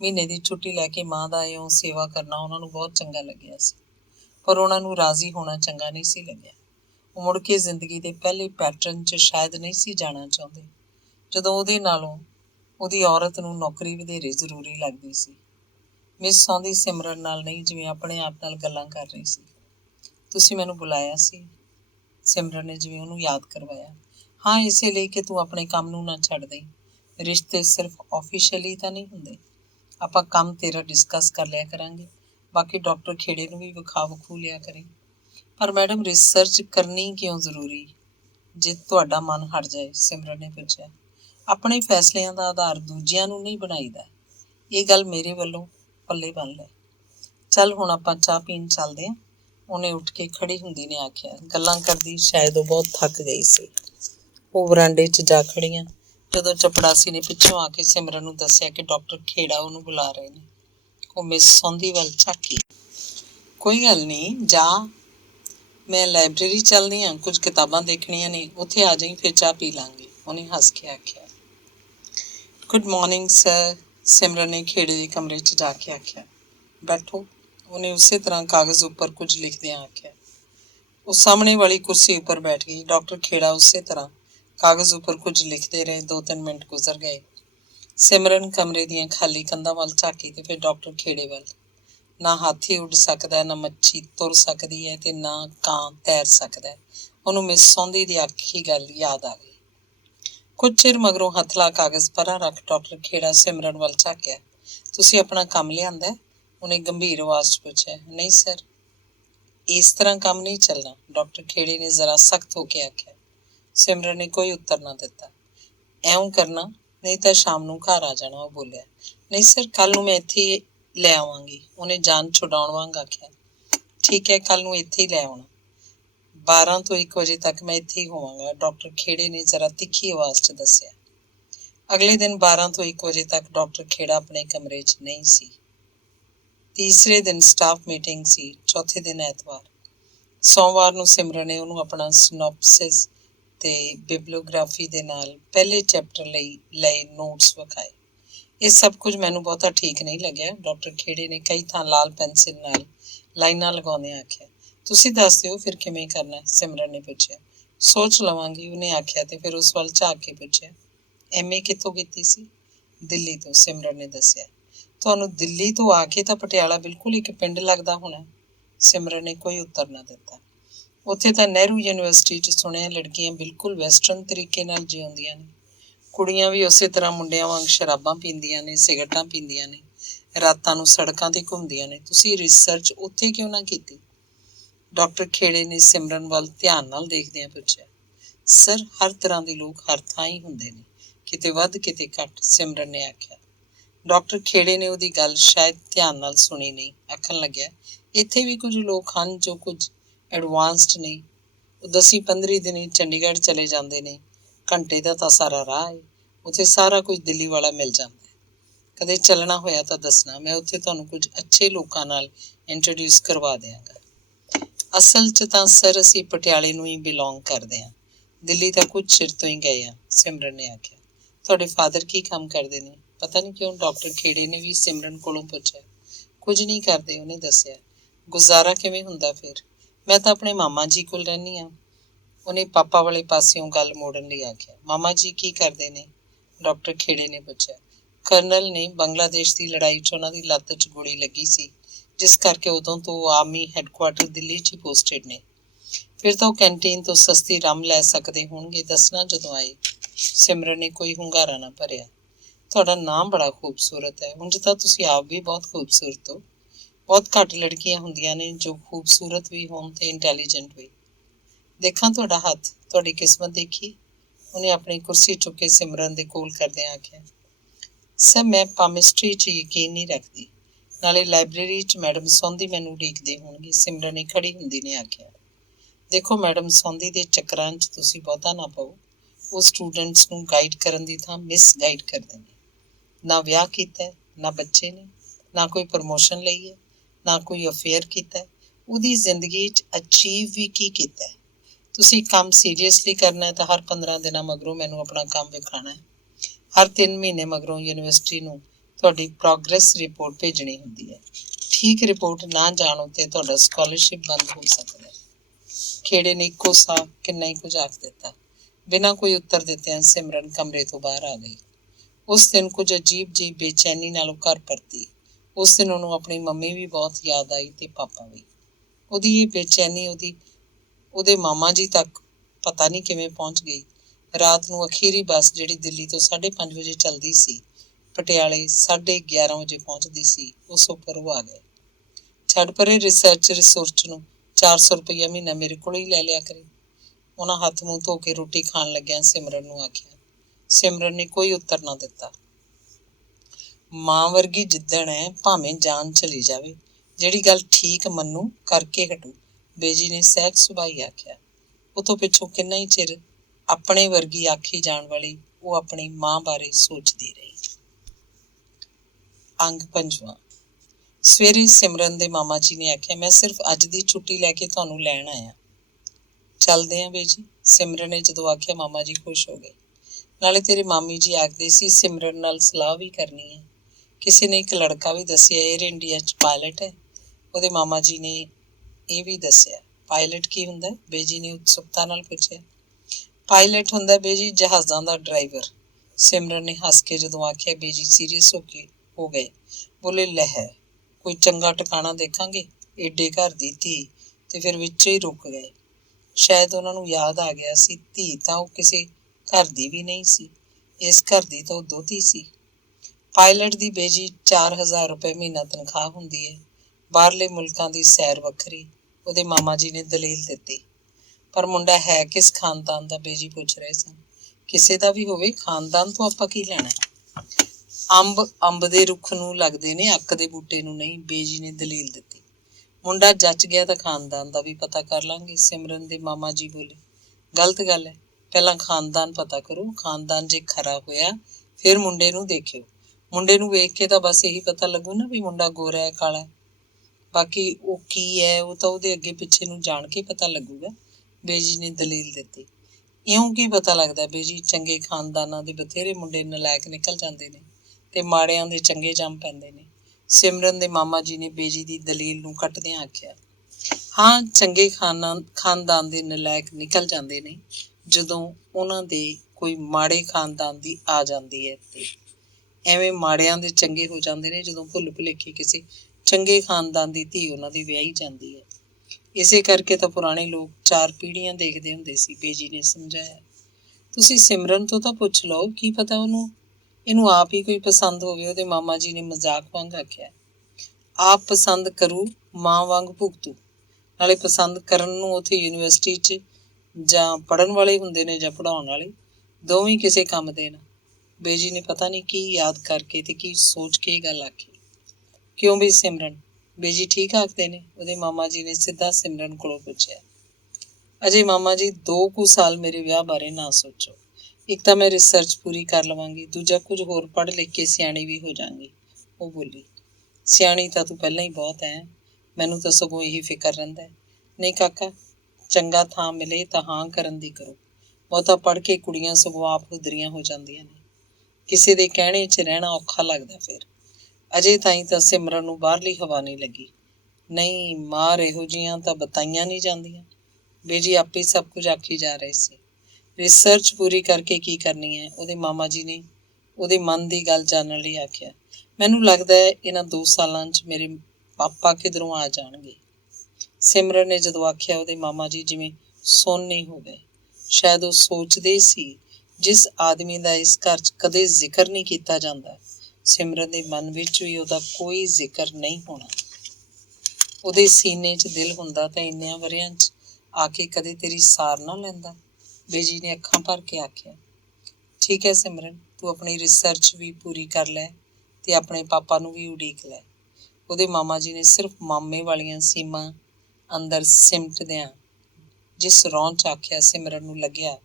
ਮਹੀਨੇ ਦੀ ਛੁੱਟੀ ਲੈ ਕੇ ਮਾਂ ਦਾ ਇਉਂ ਸੇਵਾ ਕਰਨਾ ਉਹਨਾਂ ਨੂੰ ਬਹੁਤ ਚੰਗਾ ਲੱਗਿਆ ਸੀ, ਪਰ ਉਹਨਾਂ ਨੂੰ ਰਾਜ਼ੀ ਹੋਣਾ ਚੰਗਾ ਨਹੀਂ ਸੀ ਲੱਗਿਆ। ਉਹ ਮੁੜ ਕੇ ਜ਼ਿੰਦਗੀ ਦੇ ਪਹਿਲੇ ਪੈਟਰਨ 'ਚ ਸ਼ਾਇਦ ਨਹੀਂ ਸੀ ਜਾਣਾ ਚਾਹੁੰਦੇ, ਜਦੋਂ ਉਹਦੇ ਨਾਲੋਂ ਉਹਦੀ ਔਰਤ ਨੂੰ ਨੌਕਰੀ ਵਧੇਰੇ ਜ਼ਰੂਰੀ ਲੱਗਦੀ ਸੀ। ਮਿਸ ਸੌਂਦੀ ਸਿਮਰਨ ਨਾਲ ਨਹੀਂ, ਜਿਵੇਂ ਆਪਣੇ ਆਪ ਨਾਲ ਗੱਲਾਂ ਕਰ ਰਹੀ ਸੀ। ਤੁਸੀਂ ਮੈਨੂੰ ਬੁਲਾਇਆ ਸੀ? ਸਿਮਰਨ ਨੇ ਜਿਵੇਂ ਉਹਨੂੰ ਯਾਦ ਕਰਵਾਇਆ। ਹਾਂ, ਇਸੇ ਲਈ ਕਿ ਤੂੰ ਆਪਣੇ ਕੰਮ ਨੂੰ ਨਾ ਛੱਡ ਦੇਈਂ। ਰਿਸ਼ਤੇ ਸਿਰਫ ਆਫੀਸ਼ੀਅਲੀ ਤਾਂ ਨਹੀਂ ਹੁੰਦੇ। ਆਪਾਂ ਕੰਮ ਤੇਰਾ ਡਿਸਕਸ ਕਰ ਲਿਆ ਕਰਾਂਗੇ, ਬਾਕੀ ਡਾਕਟਰ ਖੇੜੇ ਨੂੰ ਵੀ ਵਿਖੂ ਲਿਆ ਕਰੇ। ਪਰ ਮੈਡਮ, ਰਿਸਰਚ ਕਰਨੀ ਕਿਉਂ ਜ਼ਰੂਰੀ ਜੇ ਤੁਹਾਡਾ ਮਨ ਹਟ ਜਾਏ? ਸਿਮਰਨ ਨੇ ਪੁੱਛਿਆ। ਆਪਣੇ ਫੈਸਲਿਆਂ ਦਾ ਆਧਾਰ ਦੂਜਿਆਂ ਨੂੰ ਨਹੀਂ ਬਣਾਈਦਾ। ਇਹ ਗੱਲ ਮੇਰੇ ਵੱਲੋਂ ਪੱਲੇ ਬੰਨ੍ਹ ਲੈ। ਚੱਲ ਹੁਣ ਆਪਾਂ ਚਾਹ ਪੀਣ ਚੱਲਦੇ ਹਾਂ। ਉਹਨੇ ਉੱਠ ਕੇ ਖੜੀ ਹੁੰਦੀ ਨੇ ਆਖਿਆ। ਗੱਲਾਂ ਕਰਦੀ ਸ਼ਾਇਦ ਉਹ ਬਹੁਤ ਥੱਕ ਗਈ ਸੀ। ਉਹ ਵਰਾਂਡੇ 'ਚ ਜਾ ਖੜੀਆਂ ਜਦੋਂ ਚਪੜਾਸੀ ਨੇ ਪਿੱਛੋਂ ਆ ਕੇ ਸਿਮਰਨ ਨੂੰ ਦੱਸਿਆ ਕਿ ਡਾਕਟਰ ਖੇੜਾ ਉਹਨੂੰ ਬੁਲਾ ਰਹੇ ਨੇ। ਉਹ ਮਿਸ ਸੌਂਦੀ ਵੱਲ ਝਾਕੀ। ਕੋਈ ਗੱਲ ਨਹੀਂ, ਜਾ, ਮੈਂ ਲਾਇਬ੍ਰੇਰੀ ਚੱਲਦੀ ਹਾਂ, ਕੁਝ ਕਿਤਾਬਾਂ ਦੇਖਣੀਆਂ ਨੇ, ਉੱਥੇ ਆ ਜਾਈਂ, ਫਿਰ ਚਾਹ ਪੀ ਲਾਂਗੇ, ਉਹਨੇ ਹੱਸ ਕੇ ਆਖਿਆ। ਗੁੱਡ ਮਾਰਨਿੰਗ ਸਰ, ਸਿਮਰਨ ਨੇ ਖੇੜੇ ਦੇ ਕਮਰੇ 'ਚ ਜਾ ਕੇ ਆਖਿਆ। ਬੈਠੋ, ਉਹਨੇ ਉਸੇ ਤਰ੍ਹਾਂ ਕਾਗਜ਼ ਉੱਪਰ ਕੁਝ ਲਿਖਦਿਆਂ ਆਖਿਆ। ਉਹ ਸਾਹਮਣੇ ਵਾਲੀ ਕੁਰਸੀ ਉੱਪਰ ਬੈਠ ਗਈ। ਡਾਕਟਰ ਖੇੜਾ ਉਸੇ ਤਰ੍ਹਾਂ ਕਾਗਜ਼ ਉੱਪਰ ਕੁਝ ਲਿਖਦੇ ਰਹੇ। 2-3 ਮਿੰਟ ਗੁਜ਼ਰ ਗਏ। ਸਿਮਰਨ ਕਮਰੇ ਦੀਆਂ ਖਾਲੀ ਕੰਧਾਂ ਵੱਲ ਝਾਕੀ ਤੇ ਫਿਰ ਡਾਕਟਰ ਖੇੜੇ ਵੱਲ। ਨਾ ਹਾਥੀ ਉੱਡ ਸਕਦਾ, ਨਾ ਮੱਛੀ ਤੁਰ ਸਕਦੀ ਹੈ ਤੇ ਨਾ ਕਾਂ ਤੈਰ ਸਕਦਾ। ਉਹਨੂੰ ਮਿਸ ਸੌਂਦੀ ਦੀ ਆਖੀ ਗੱਲ ਯਾਦ ਆ ਗਈ। ਕੁਝ ਚਿਰ ਮਗਰੋਂ ਹੱਥਲਾ ਕਾਗਜ਼ ਪਰਾਂ ਰੱਖ ਡਾਕਟਰ ਖੇੜਾ ਸਿਮਰਨ ਵੱਲ ਝਾਕਿਆ। ਤੁਸੀਂ ਆਪਣਾ ਕੰਮ ਲਿਆਂਦਾ? ਉਹਨੇ ਗੰਭੀਰ ਆਵਾਜ਼ 'ਚ ਪੁੱਛਿਆ। ਨਹੀਂ ਸਰ। ਇਸ ਤਰ੍ਹਾਂ ਕੰਮ ਨਹੀਂ ਚੱਲਣਾ, ਡਾਕਟਰ ਖੇੜੇ ਨੇ ਜ਼ਰਾ ਸਖਤ ਹੋ ਕੇ ਆਖਿਆ। ਸਿਮਰਨ ਨੇ ਕੋਈ ਉੱਤਰ ਨਾ ਦਿੱਤਾ। ਐਉਂ ਕਰਨਾ, ਨਹੀਂ ਤਾਂ ਸ਼ਾਮ ਨੂੰ ਘਰ ਆ ਜਾਣਾ, ਉਹ ਬੋਲਿਆ। ਨਹੀਂ ਸਰ, ਕੱਲ ਨੂੰ ਮੈਂ ਇੱਥੇ ਹੀ ਲੈ ਆਵਾਂਗੀ, ਉਹਨੇ ਜਾਨ ਛੁਡਾਉਣ ਵਾਂਗ ਆਖਿਆ। ਠੀਕ ਹੈ, ਕੱਲ ਨੂੰ ਇੱਥੇ ਹੀ ਲੈ ਆਉਣਾ। 12 ਤੋਂ 1 ਵਜੇ ਤੱਕ ਮੈਂ ਇੱਥੇ ਹੀ ਹੋਵਾਂਗਾ, ਡਾਕਟਰ ਖੇੜੇ ਨੇ ਜ਼ਰਾ ਤਿੱਖੀ ਆਵਾਜ਼ 'ਚ ਦੱਸਿਆ। ਅਗਲੇ ਦਿਨ 12 ਤੋਂ 1 ਵਜੇ ਤੱਕ ਡਾਕਟਰ ਖੇੜਾ ਆਪਣੇ ਕਮਰੇ 'ਚ ਨਹੀਂ ਸੀ। ਤੀਸਰੇ ਦਿਨ ਸਟਾਫ ਮੀਟਿੰਗ ਸੀ। ਚੌਥੇ ਦਿਨ ਐਤਵਾਰ। ਸੋਮਵਾਰ ਨੂੰ ਸਿਮਰਨ ਨੇ ਉਹਨੂੰ ਆਪਣਾ ਸਿਨੋਪਸਿਸ ਤੇ ਬਿਬਲੀਓਗ੍ਰਾਫੀ ਦੇ ਨਾਲ ਪਹਿਲੇ ਚੈਪਟਰ ਲਈ ਲਏ ਨੋਟਸ ਵਿਖਾਏ। ਇਹ ਸਭ ਕੁਝ ਮੈਨੂੰ ਬਹੁਤਾ ਠੀਕ ਨਹੀਂ ਲੱਗਿਆ, ਡਾਕਟਰ ਖੇੜੇ ਨੇ ਕਈ ਥਾਂ ਲਾਲ ਪੈਨਸਿਲ ਨਾਲ ਲਾਈਨਾਂ ਲਗਾਉਂਦਿਆਂ ਆਖਿਆ। ਤੁਸੀਂ ਦੱਸ ਦਿਓ ਫਿਰ ਕਿਵੇਂ ਕਰਨਾ, ਸਿਮਰਨ ਨੇ ਪੁੱਛਿਆ। ਸੋਚ ਲਵਾਂਗੀ, ਉਹਨੇ ਆਖਿਆ ਤੇ ਫਿਰ ਉਸ ਵੱਲ ਝਾਕ ਕੇ ਪੁੱਛਿਆ। MA ਕਿੱਥੋਂ ਕੀਤੀ ਸੀ? ਦਿੱਲੀ ਤੋਂ, ਸਿਮਰਨ ਨੇ ਦੱਸਿਆ। ਤੁਹਾਨੂੰ ਦਿੱਲੀ ਤੋਂ ਆ ਕੇ ਤਾਂ ਪਟਿਆਲਾ ਬਿਲਕੁਲ ਇੱਕ ਪਿੰਡ ਲੱਗਦਾ ਹੋਣਾ। ਸਿਮਰਨ ਨੇ ਕੋਈ ਉੱਤਰ ਨਾ ਦਿੱਤਾ। ਉੱਥੇ ਤਾਂ ਨਹਿਰੂ ਯੂਨੀਵਰਸਿਟੀ 'ਚ ਸੁਣਿਆ ਲੜਕੀਆਂ ਬਿਲਕੁਲ ਵੈਸਟਰਨ ਤਰੀਕੇ ਨਾਲ ਜਿਉਂਦੀਆਂ ਨੇ। ਕੁੜੀਆਂ ਵੀ ਉਸੇ ਤਰ੍ਹਾਂ ਮੁੰਡਿਆਂ ਵਾਂਗ ਸ਼ਰਾਬਾਂ ਪੀਂਦੀਆਂ ਨੇ, ਸਿਗਰਟਾਂ ਪੀਂਦੀਆਂ ਨੇ, ਰਾਤਾਂ ਨੂੰ ਸੜਕਾਂ ਤੇ ਘੁੰਮਦੀਆਂ ਨੇ। ਤੁਸੀਂ ਰਿਸਰਚ ਉੱਥੇ ਕਿਉਂ ਨਾ ਕੀਤੀ? ਡਾਕਟਰ ਖੇੜੇ ਨੇ ਸਿਮਰਨ ਵੱਲ ਧਿਆਨ ਨਾਲ ਦੇਖਦਿਆਂ ਪੁੱਛਿਆ। ਸਰ, ਹਰ ਤਰ੍ਹਾਂ ਦੇ ਲੋਕ ਹਰ ਥਾਂ ਹੀ ਹੁੰਦੇ ਨੇ, ਕਿਤੇ ਵੱਧ ਕਿਤੇ ਘੱਟ, ਸਿਮਰਨ ਨੇ ਆਖਿਆ। ਡਾਕਟਰ ਖੇੜੇ ਨੇ ਉਹਦੀ ਗੱਲ ਸ਼ਾਇਦ ਧਿਆਨ ਨਾਲ ਸੁਣੀ ਨਹੀਂ। ਆਖਣ ਲੱਗਿਆ, ਇੱਥੇ ਵੀ ਕੁਝ ਲੋਕ ਹਨ ਜੋ ਕੁਝ ਐਡਵਾਂਸਡ ਨਹੀਂ। ਉਹ 10-15 ਦਿਨ ਚੰਡੀਗੜ੍ਹ ਚਲੇ ਜਾਂਦੇ ਨੇ। ਘੰਟੇ ਦਾ ਤਾਂ ਸਾਰਾ ਰਾਹ ਹੈ। ਉੱਥੇ ਸਾਰਾ ਕੁਝ ਦਿੱਲੀ ਵਾਲਾ ਮਿਲ ਜਾਂਦਾ ਹੈ। ਕਦੇ ਚੱਲਣਾ ਹੋਇਆ ਤਾਂ ਦੱਸਣਾ, ਮੈਂ ਉੱਥੇ ਤੁਹਾਨੂੰ ਕੁਝ ਅੱਛੇ ਲੋਕਾਂ ਨਾਲ ਇੰਟਰੋਡਿਊਸ ਕਰਵਾ ਦਿਆਂਗਾ। ਅਸਲ 'ਚ ਤਾਂ ਸਰ ਅਸੀਂ ਪਟਿਆਲੇ ਨੂੰ ਹੀ ਬਿਲੋਂਗ ਕਰਦੇ ਹਾਂ। ਦਿੱਲੀ ਤਾਂ ਕੁਝ ਚਿਰ ਤੋਂ ਹੀ ਗਏ ਹਾਂ, ਸਿਮਰਨ ਨੇ ਆਖਿਆ। ਤੁਹਾਡੇ ਫਾਦਰ ਕੀ ਕੰਮ ਕਰਦੇ ਨੇ? ਪਤਾ ਨਹੀਂ ਕਿਉਂ ਡਾਕਟਰ ਖੇੜੇ ਨੇ ਵੀ ਸਿਮਰਨ ਕੋਲੋਂ ਪੁੱਛਿਆ। ਕੁਝ ਨਹੀਂ ਕਰਦੇ, ਉਹਨੇ ਦੱਸਿਆ। ਗੁਜ਼ਾਰਾ ਕਿਵੇਂ ਹੁੰਦਾ ਫਿਰ? ਮੈਂ ਤਾਂ ਆਪਣੇ ਮਾਮਾ ਜੀ ਕੋਲ ਰਹਿੰਦੀ ਹਾਂ, ਉਹਨੇ ਪਾਪਾ ਵਾਲੇ ਪਾਸਿਓਂ ਗੱਲ ਮੋੜਨ ਲਈ ਆਖਿਆ। ਮਾਮਾ ਜੀ ਕੀ ਕਰਦੇ ਨੇ? ਡਾਕਟਰ ਖੇੜੇ ਨੇ ਪੁੱਛਿਆ। ਕਰਨਲ ਨੇ, ਬੰਗਲਾਦੇਸ਼ ਦੀ ਲੜਾਈ 'ਚ ਉਹਨਾਂ ਦੀ ਲੱਤ 'ਚ ਗੋਲੀ ਲੱਗੀ ਸੀ, ਜਿਸ ਕਰਕੇ ਉਦੋਂ ਤੋਂ ਆਰਮੀ ਹੈੱਡਕੁਆਟਰ ਦਿੱਲੀ 'ਚ ਹੀ ਪੋਸਟਡ ਨੇ। ਫਿਰ ਤਾਂ ਉਹ ਕੈਂਟੀਨ ਤੋਂ ਸਸਤੀ ਰੰਮ ਲੈ ਸਕਦੇ ਹੋਣਗੇ, ਦੱਸਣਾ ਜਦੋਂ ਆਏ। ਸਿਮਰਨ ਨੇ ਕੋਈ ਹੁੰਗਾਰਾ ਨਾ ਭਰਿਆ। ਤੁਹਾਡਾ ਨਾਮ ਬੜਾ ਖੂਬਸੂਰਤ ਹੈ। ਉਂਝ ਤਾਂ ਤੁਸੀਂ ਆਪ ਵੀ ਬਹੁਤ ਖੂਬਸੂਰਤ ਹੋ। ਬਹੁਤ ਘੱਟ ਲੜਕੀਆਂ ਹੁੰਦੀਆਂ ਨੇ ਜੋ ਖੂਬਸੂਰਤ ਵੀ ਹੋਣ ਤੇ ਇੰਟੈਲੀਜੈਂਟ ਵੀ। ਦੇਖਾਂ ਤੁਹਾਡਾ ਹੱਥ, ਤੁਹਾਡੀ ਕਿਸਮਤ ਦੇਖੀ, ਉਹਨੇ ਆਪਣੀ ਕੁਰਸੀ ਚੁੱਕ ਕੇ ਸਿਮਰਨ ਦੇ ਕੋਲ ਕਰਦਿਆਂ ਆਖਿਆ। ਸਰ, ਮੈਂ ਪਾਮਿਸਟਰੀ 'ਚ ਯਕੀਨ ਨਹੀਂ ਰੱਖਦੀ, ਨਾਲੇ ਲਾਇਬ੍ਰੇਰੀ 'ਚ ਮੈਡਮ ਸੌਂਦੀ ਮੈਨੂੰ ਉਡੀਕਦੇ ਹੋਣਗੇ, ਸਿਮਰਨ ਨੇ ਖੜੀ ਹੁੰਦੀ ਨੇ ਆਖਿਆ। ਦੇਖੋ, ਮੈਡਮ ਸੌਂਦੀ ਦੇ ਚੱਕਰਾਂ 'ਚ ਤੁਸੀਂ ਬਹੁਤਾ ਨਾ ਪਾਓ। ਉਹ ਸਟੂਡੈਂਟਸ ਨੂੰ ਗਾਈਡ ਕਰਨ ਦੀ ਥਾਂ ਮਿਸ ਗਾਈਡ ਕਰਦੇ ਨੇ। ਨਾ ਵਿਆਹ ਕੀਤਾ, ਨਾ ਬੱਚੇ ਨੇ, ਨਾ ਕੋਈ ਪ੍ਰਮੋਸ਼ਨ ਲਈ ਹੈ, ਨਾ ਕੋਈ ਅਫੇਅਰ ਕੀਤਾ। ਉਹਦੀ ਜ਼ਿੰਦਗੀ 'ਚ ਅਚੀਵ ਵੀ ਕੀ ਕੀਤਾ? ਤੁਸੀਂ ਕੰਮ ਸੀਰੀਅਸਲੀ ਕਰਨਾ ਹੈ ਤਾਂ ਹਰ 15 ਦਿਨਾਂ ਮਗਰੋਂ ਮੈਨੂੰ ਆਪਣਾ ਕੰਮ ਵਿਖਾਉਣਾ ਹੈ। ਹਰ 3 ਮਹੀਨੇ ਮਗਰੋਂ ਯੂਨੀਵਰਸਿਟੀ ਨੂੰ ਤੁਹਾਡੀ ਪ੍ਰੋਗਰੈਸ ਰਿਪੋਰਟ ਭੇਜਣੀ ਹੁੰਦੀ ਹੈ। ਠੀਕ ਰਿਪੋਰਟ ਨਾ ਜਾਣ ਉੱਤੇ ਤੁਹਾਡਾ ਸਕਾਲਰਸ਼ਿਪ ਬੰਦ ਹੋ ਸਕਦਾ ਹੈ। ਖੇੜੇ ਨੇ ਇੱਕੋ ਸਾਹ ਕਿੰਨਾ ਹੀ ਕੁਝ ਆਖ ਦਿੱਤਾ। ਬਿਨਾਂ ਕੋਈ ਉੱਤਰ ਦਿੱਤਿਆਂ ਸਿਮਰਨ ਕਮਰੇ ਤੋਂ ਬਾਹਰ ਆ ਗਈ। ਉਸ ਦਿਨ ਕੁਝ ਅਜੀਬ ਜਿਹੀ ਬੇਚੈਨੀ ਨਾਲ ਉਹ ਘਰ ਪਰਤੀ। ਉਸ ਦਿਨ ਉਹਨੂੰ ਆਪਣੀ ਮੰਮੀ ਵੀ ਬਹੁਤ ਯਾਦ ਆਈ ਤੇ ਪਾਪਾ ਵੀ। ਉਹਦੀ ਇਹ ਬੇਚੈਨੀ ਉਹਦੇ ਮਾਮਾ ਜੀ ਤੱਕ ਪਤਾ ਨਹੀਂ ਕਿਵੇਂ ਪਹੁੰਚ ਗਈ। ਰਾਤ ਨੂੰ ਅਖੀਰੀ ਬੱਸ ਜਿਹੜੀ ਦਿੱਲੀ ਤੋਂ 5:30 ਵਜੇ ਚੱਲਦੀ ਸੀ, ਪਟਿਆਲੇ 11:30 ਵਜੇ ਪਹੁੰਚਦੀ ਸੀ, ਉਸ ਉੱਪਰ ਉਹ ਆ ਗਏ। ਛੱਡ ਪਰੇ ਰਿਸਰਚ ਨੂੰ 400 ਰੁਪਈਆ ਮਹੀਨਾ ਮੇਰੇ ਕੋਲ ਹੀ ਲੈ ਲਿਆ ਕਰੇ। ਉਹਨਾਂ ਹੱਥ ਮੂੰਹ ਧੋ ਕੇ ਰੋਟੀ ਖਾਣ ਲੱਗਿਆ ਸਿਮਰਨ ਨੂੰ ਆਖਿਆ। ਸਿਮਰਨ ਨੇ ਕੋਈ ਉੱਤਰ ਨਾ ਦਿੱਤਾ। ਮਾਂ ਵਰਗੀ ਜਿੱਦਣ ਹੈ, ਭਾਵੇਂ ਜਾਨ ਚਲੀ ਜਾਵੇ, ਜਿਹੜੀ ਗੱਲ ਠੀਕ ਮੰਨੂ ਕਰਕੇ ਹਟੂ, ਬੇਜੀ ਨੇ ਸਹਿਜ ਸੁਭਾਈ ਆਖਿਆ। ਉਹ ਤੋਂ ਪਿੱਛੋਂ ਕਿੰਨਾ ਹੀ ਚਿਰ ਆਪਣੇ ਵਰਗੀ ਆਖੀ ਜਾਣ ਵਾਲੀ ਉਹ ਆਪਣੀ ਮਾਂ ਬਾਰੇ ਸੋਚਦੀ ਰਹੀ। ਅੰਗ 5ਵਾਂ। ਸਵੇਰੇ ਸਿਮਰਨ ਦੇ ਮਾਮਾ ਜੀ ਨੇ ਆਖਿਆ, ਮੈਂ ਸਿਰਫ ਅੱਜ ਦੀ ਛੁੱਟੀ ਲੈ ਕੇ ਤੁਹਾਨੂੰ ਲੈਣ ਆਇਆ। ਚੱਲਦੇ ਆਂ ਬੇਜੀ, ਸਿਮਰਨ ਨੇ ਜਦੋਂ ਆਖਿਆ ਮਾਮਾ ਜੀ ਖੁਸ਼ ਹੋ ਗਏ। ਨਾਲੇ ਤੇਰੇ ਮਾਮੀ ਜੀ ਆਖਦੇ ਸੀ ਸਿਮਰਨ ਨਾਲ ਸਲਾਹ ਵੀ ਕਰਨੀ ਹੈ। ਕਿਸੇ ਨੇ ਇੱਕ ਲੜਕਾ ਵੀ ਦੱਸਿਆ ਏਅਰ ਇੰਡੀਆ 'ਚ ਪਾਇਲਟ ਹੈ। ਉਹਦੇ ਮਾਮਾ ਜੀ ਨੇ ਇਹ ਵੀ ਦੱਸਿਆ ਪਾਇਲਟ ਕੀ ਹੁੰਦਾ? ਬੇਜੀ ਨੇ ਉਤਸੁਕਤਾ ਨਾਲ ਪੁੱਛਿਆ। ਪਾਇਲਟ ਹੁੰਦਾ ਬੇਜੀ ਜਹਾਜ਼ਾਂ ਦਾ ਡਰਾਈਵਰ। ਸਿਮਰਨ ਨੇ ਹੱਸ ਕੇ ਜਦੋਂ ਆਖਿਆ, ਬੇਜੀ ਸੀਰੀਅਸ ਹੋ ਗਏ। ਬੋਲੇ, ਲੈ ਕੋਈ ਚੰਗਾ ਟਿਕਾਣਾ ਦੇਖਾਂਗੇ। ਏਡੇ ਘਰ ਦੀ ਧੀ ਤੇ ਫਿਰ ਵਿੱਚ ਹੀ ਰੁਕ ਗਏ। ਸ਼ਾਇਦ ਉਹਨਾਂ ਨੂੰ ਯਾਦ ਆ ਗਿਆ ਸੀ, ਧੀ ਤਾਂ ਉਹ ਕਿਸੇ ਘਰ ਦੀ ਵੀ ਨਹੀਂ ਸੀ, ਇਸ ਘਰ ਦੀ ਤਾਂ ਉਹ ਦੋਹਤੀ ਸੀ। ਪਾਇਲਟ ਦੀ ਬੇਜੀ 4000 ਰੁਪਏ ਮਹੀਨਾ ਤਨਖਾਹ ਹੁੰਦੀ ਹੈ। ਬਾਹਰਲੇ ਮੁਲਕਾਂ ਦੀ ਸੈਰ ਵੱਖਰੀ। ਉਹਦੇ ਮਾਮਾ ਜੀ ਨੇ ਦਲੀਲ ਦਿੱਤੀ। ਪਰ ਮੁੰਡਾ ਹੈ ਕਿਸ ਖਾਨਦਾਨ ਦਾ? ਬੇਜੀ ਪੁੱਛ ਰਹੇ ਸਨ। ਕਿਸੇ ਦਾ ਵੀ ਹੋਵੇ, ਖਾਨਦਾਨ ਤੋਂ ਆਪਾਂ ਕੀ ਲੈਣਾ? ਅੰਬ ਦੇ ਰੁੱਖ ਨੂੰ ਲੱਗਦੇ ਨੇ, ਅੱਕ ਦੇ ਬੂਟੇ ਨੂੰ ਨਹੀਂ, ਬੇਜੀ ਨੇ ਦਲੀਲ ਦਿੱਤੀ। ਮੁੰਡਾ ਜੱਚ ਗਿਆ ਤਾਂ ਖਾਨਦਾਨ ਦਾ ਵੀ ਪਤਾ ਕਰ ਲਾਂਗੇ, ਸਿਮਰਨ ਦੇ ਮਾਮਾ ਜੀ ਬੋਲੇ। ਗਲਤ ਗੱਲ ਹੈ, ਪਹਿਲਾਂ ਖਾਨਦਾਨ ਪਤਾ ਕਰੋ। ਖਾਨਦਾਨ ਜੇ ਖਰਾ ਹੋਇਆ ਫਿਰ ਮੁੰਡੇ ਨੂੰ ਦੇਖਿਓ। ਮੁੰਡੇ ਨੂੰ ਵੇਖ ਕੇ ਤਾਂ ਬਸ ਇਹੀ ਪਤਾ ਲੱਗੂ ਨਾ ਵੀ ਮੁੰਡਾ ਗੋਰਾ ਹੈ ਕਾਲਾ। ਬਾਕੀ ਉਹ ਕੀ ਹੈ ਉਹ ਤਾਂ ਉਹਦੇ ਅੱਗੇ ਪਿੱਛੇ ਨੂੰ ਜਾਣ ਕੇ ਪਤਾ ਲੱਗੂਗਾ, ਬੇਜੀ ਨੇ ਦਲੀਲ ਦਿੱਤੀ। ਇਉਂ ਕੀ ਪਤਾ ਲੱਗਦਾ ਬੇਜੀ? ਚੰਗੇ ਖਾਨਦਾਨਾਂ ਦੇ ਬਥੇਰੇ ਮੁੰਡੇ ਨਲਾਇਕ ਨਿਕਲ ਜਾਂਦੇ ਨੇ ਤੇ ਮਾੜਿਆਂ ਦੇ ਚੰਗੇ ਜੰਮ ਪੈਂਦੇ ਨੇ। ਸਿਮਰਨ ਦੇ ਮਾਮਾ ਜੀ ਨੇ ਬੇਜੀ ਦੀ ਦਲੀਲ ਨੂੰ ਕੱਟਦਿਆਂ ਆਖਿਆ, ਹਾਂ, ਚੰਗੇ ਖਾਨਦਾਨ ਦੇ ਨਲਾਇਕ ਨਿਕਲ ਜਾਂਦੇ ਨੇ ਜਦੋਂ ਉਹਨਾਂ ਦੇ ਕੋਈ ਮਾੜੇ ਖਾਨਦਾਨ ਦੀ ਆ ਜਾਂਦੀ ਹੈ, ਤੇ ਐਵੇਂ ਮਾੜਿਆਂ ਦੇ ਚੰਗੇ ਹੋ ਜਾਂਦੇ ਨੇ ਜਦੋਂ ਭੁੱਲ ਭੁਲੇਖੇ ਕਿਸੇ ਚੰਗੇ ਖਾਨਦਾਨ ਦੀ ਧੀ ਉਹਨਾਂ ਦੀ ਵਿਆਹੀ ਜਾਂਦੀ ਹੈ। ਇਸੇ ਕਰਕੇ ਤਾਂ ਪੁਰਾਣੇ ਲੋਕ 4 ਪੀੜ੍ਹੀਆਂ ਦੇਖਦੇ ਹੁੰਦੇ ਸੀ, ਬੇਜੀ ਨੇ ਸਮਝਾਇਆ। ਤੁਸੀਂ ਸਿਮਰਨ ਤੋਂ ਤਾਂ ਪੁੱਛ ਲਓ, ਕੀ ਪਤਾ ਇਹਨੂੰ ਆਪ ਹੀ ਕੋਈ ਪਸੰਦ ਹੋਵੇ, ਉਹਦੇ ਮਾਮਾ ਜੀ ਨੇ ਮਜ਼ਾਕ ਵਾਂਗ ਆਖਿਆ। ਆਪ ਪਸੰਦ ਕਰੂ, ਮਾਂ ਵਾਂਗ ਭੁਗਤੂ। ਨਾਲੇ ਪਸੰਦ ਕਰਨ ਨੂੰ ਉੱਥੇ ਯੂਨੀਵਰਸਿਟੀ 'ਚ ਜਾਂ ਪੜ੍ਹਨ ਵਾਲੇ ਹੁੰਦੇ ਨੇ ਜਾਂ ਪੜ੍ਹਾਉਣ ਵਾਲੇ, ਦੋਵੇਂ ਕਿਸੇ ਕੰਮ ਦੇ ਨਾ। ਬੇਜੀ ਨੇ ਪਤਾ ਨਹੀਂ ਕੀ ਯਾਦ ਕਰਕੇ ਤੇ ਕੀ ਸੋਚ ਕੇ ਇਹ ਗੱਲ ਆਖੀ। ਕਿਉਂ ਵੀ ਸਿਮਰਨ, ਬੇਜੀ ਠੀਕ ਆਖਦੇ ਨੇ? ਉਹਦੇ ਮਾਮਾ ਜੀ ਨੇ ਸਿੱਧਾ ਸਿਮਰਨ ਕੋਲੋਂ ਪੁੱਛਿਆ। ਅਜੇ ਮਾਮਾ ਜੀ 2 ਕੁ ਸਾਲ ਮੇਰੇ ਵਿਆਹ ਬਾਰੇ ਨਾ ਸੋਚੋ। ਇੱਕ ਤਾਂ ਮੈਂ ਰਿਸਰਚ ਪੂਰੀ ਕਰ ਲਵਾਂਗੀ, ਦੂਜਾ ਕੁਝ ਹੋਰ ਪੜ੍ਹ ਲਿਖ ਕੇ ਸਿਆਣੀ ਵੀ ਹੋ ਜਾਵਾਂਗੀ, ਉਹ ਬੋਲੀ। ਸਿਆਣੀ ਤਾਂ ਤੂੰ ਪਹਿਲਾਂ ਹੀ ਬਹੁਤ ਹੈ, ਮੈਨੂੰ ਤਾਂ ਸਗੋਂ ਇਹੀ ਫਿਕਰ ਰਹਿੰਦਾ। ਨਹੀਂ ਕਾਕਾ, ਚੰਗਾ ਥਾਂ ਮਿਲੇ ਤਾਂ ਹਾਂ ਕਰਨ ਦੀ ਕਰੋ। ਬਹੁਤਾ ਪੜ੍ਹ ਕੇ ਕੁੜੀਆਂ ਸਗੋਂ ਆਪ ਹੁਦਰੀਆਂ ਹੋ ਜਾਂਦੀਆਂ ਨੇ, ਕਿਸੇ ਦੇ ਕਹਿਣੇ 'ਚ ਰਹਿਣਾ ਔਖਾ ਲੱਗਦਾ ਫਿਰ। ਅਜੇ ਤਾਈਂ ਤਾਂ ਸਿਮਰਨ ਨੂੰ ਬਾਹਰਲੀ ਹਵਾ ਨਹੀਂ ਲੱਗੀ। ਨਹੀਂ ਮਾਰ, ਇਹੋ ਜਿਹੀਆਂ ਤਾਂ ਬਤਾਈਆਂ ਨਹੀਂ ਜਾਂਦੀਆਂ। ਬੇਜੀ ਆਪੇ ਸਭ ਕੁਝ ਆਖੀ ਜਾ ਰਹੇ ਸੀ। ਰਿਸਰਚ ਪੂਰੀ ਕਰਕੇ ਕੀ ਕਰਨੀ ਹੈ? ਉਹਦੇ ਮਾਮਾ ਜੀ ਨੇ ਉਹਦੇ ਮਨ ਦੀ ਗੱਲ ਜਾਣਨ ਲਈ ਆਖਿਆ। ਮੈਨੂੰ ਲੱਗਦਾ ਹੈ ਇਹਨਾਂ 2 ਸਾਲਾਂ 'ਚ ਮੇਰੇ ਪਾਪਾ ਕਿਧਰੋਂ ਆ ਜਾਣਗੇ। ਸਿਮਰਨ ਨੇ ਜਦੋਂ ਆਖਿਆ, ਉਹਦੇ ਮਾਮਾ ਜੀ ਜਿਵੇਂ ਸੁੰਨ ਹੋ ਗਏ। ਸ਼ਾਇਦ ਉਹ ਸੋਚਦੇ ਸੀ, ਜਿਸ ਆਦਮੀ ਦਾ ਇਸ ਘਰ 'ਚ ਕਦੇ ਜ਼ਿਕਰ ਨਹੀਂ ਕੀਤਾ ਜਾਂਦਾ, ਸਿਮਰਨ ਦੇ ਮਨ ਵਿੱਚ ਵੀ ਉਹਦਾ ਕੋਈ ਜ਼ਿਕਰ ਨਹੀਂ ਹੋਣਾ। ਉਹਦੇ ਸੀਨੇ 'ਚ ਦਿਲ ਹੁੰਦਾ ਤਾਂ ਇੰਨਿਆਂ ਵਰ੍ਹਿਆਂ 'ਚ ਆ ਕੇ ਕਦੇ ਤੇਰੀ ਸਾਰ ਨਾ ਲੈਂਦਾ। ਬੇਜੀ ਨੇ ਅੱਖਾਂ ਭਰ ਕੇ ਆਖਿਆ। ਠੀਕ ਹੈ ਸਿਮਰਨ, ਤੂੰ ਆਪਣੀ ਰਿਸਰਚ ਵੀ ਪੂਰੀ ਕਰ ਲੈ ਤੇ ਆਪਣੇ ਪਾਪਾ ਨੂੰ ਵੀ ਉਡੀਕ ਲੈ। ਉਹਦੇ ਮਾਮਾ ਜੀ ਨੇ ਸਿਰਫ ਮਾਮੇ ਵਾਲੀਆਂ ਸੀਮਾਂ ਅੰਦਰ ਸਿਮਟਦਿਆਂ ਜਿਸ ਰੌਂ 'ਚ ਆਖਿਆ, ਸਿਮਰਨ ਨੂੰ ਲੱਗਿਆ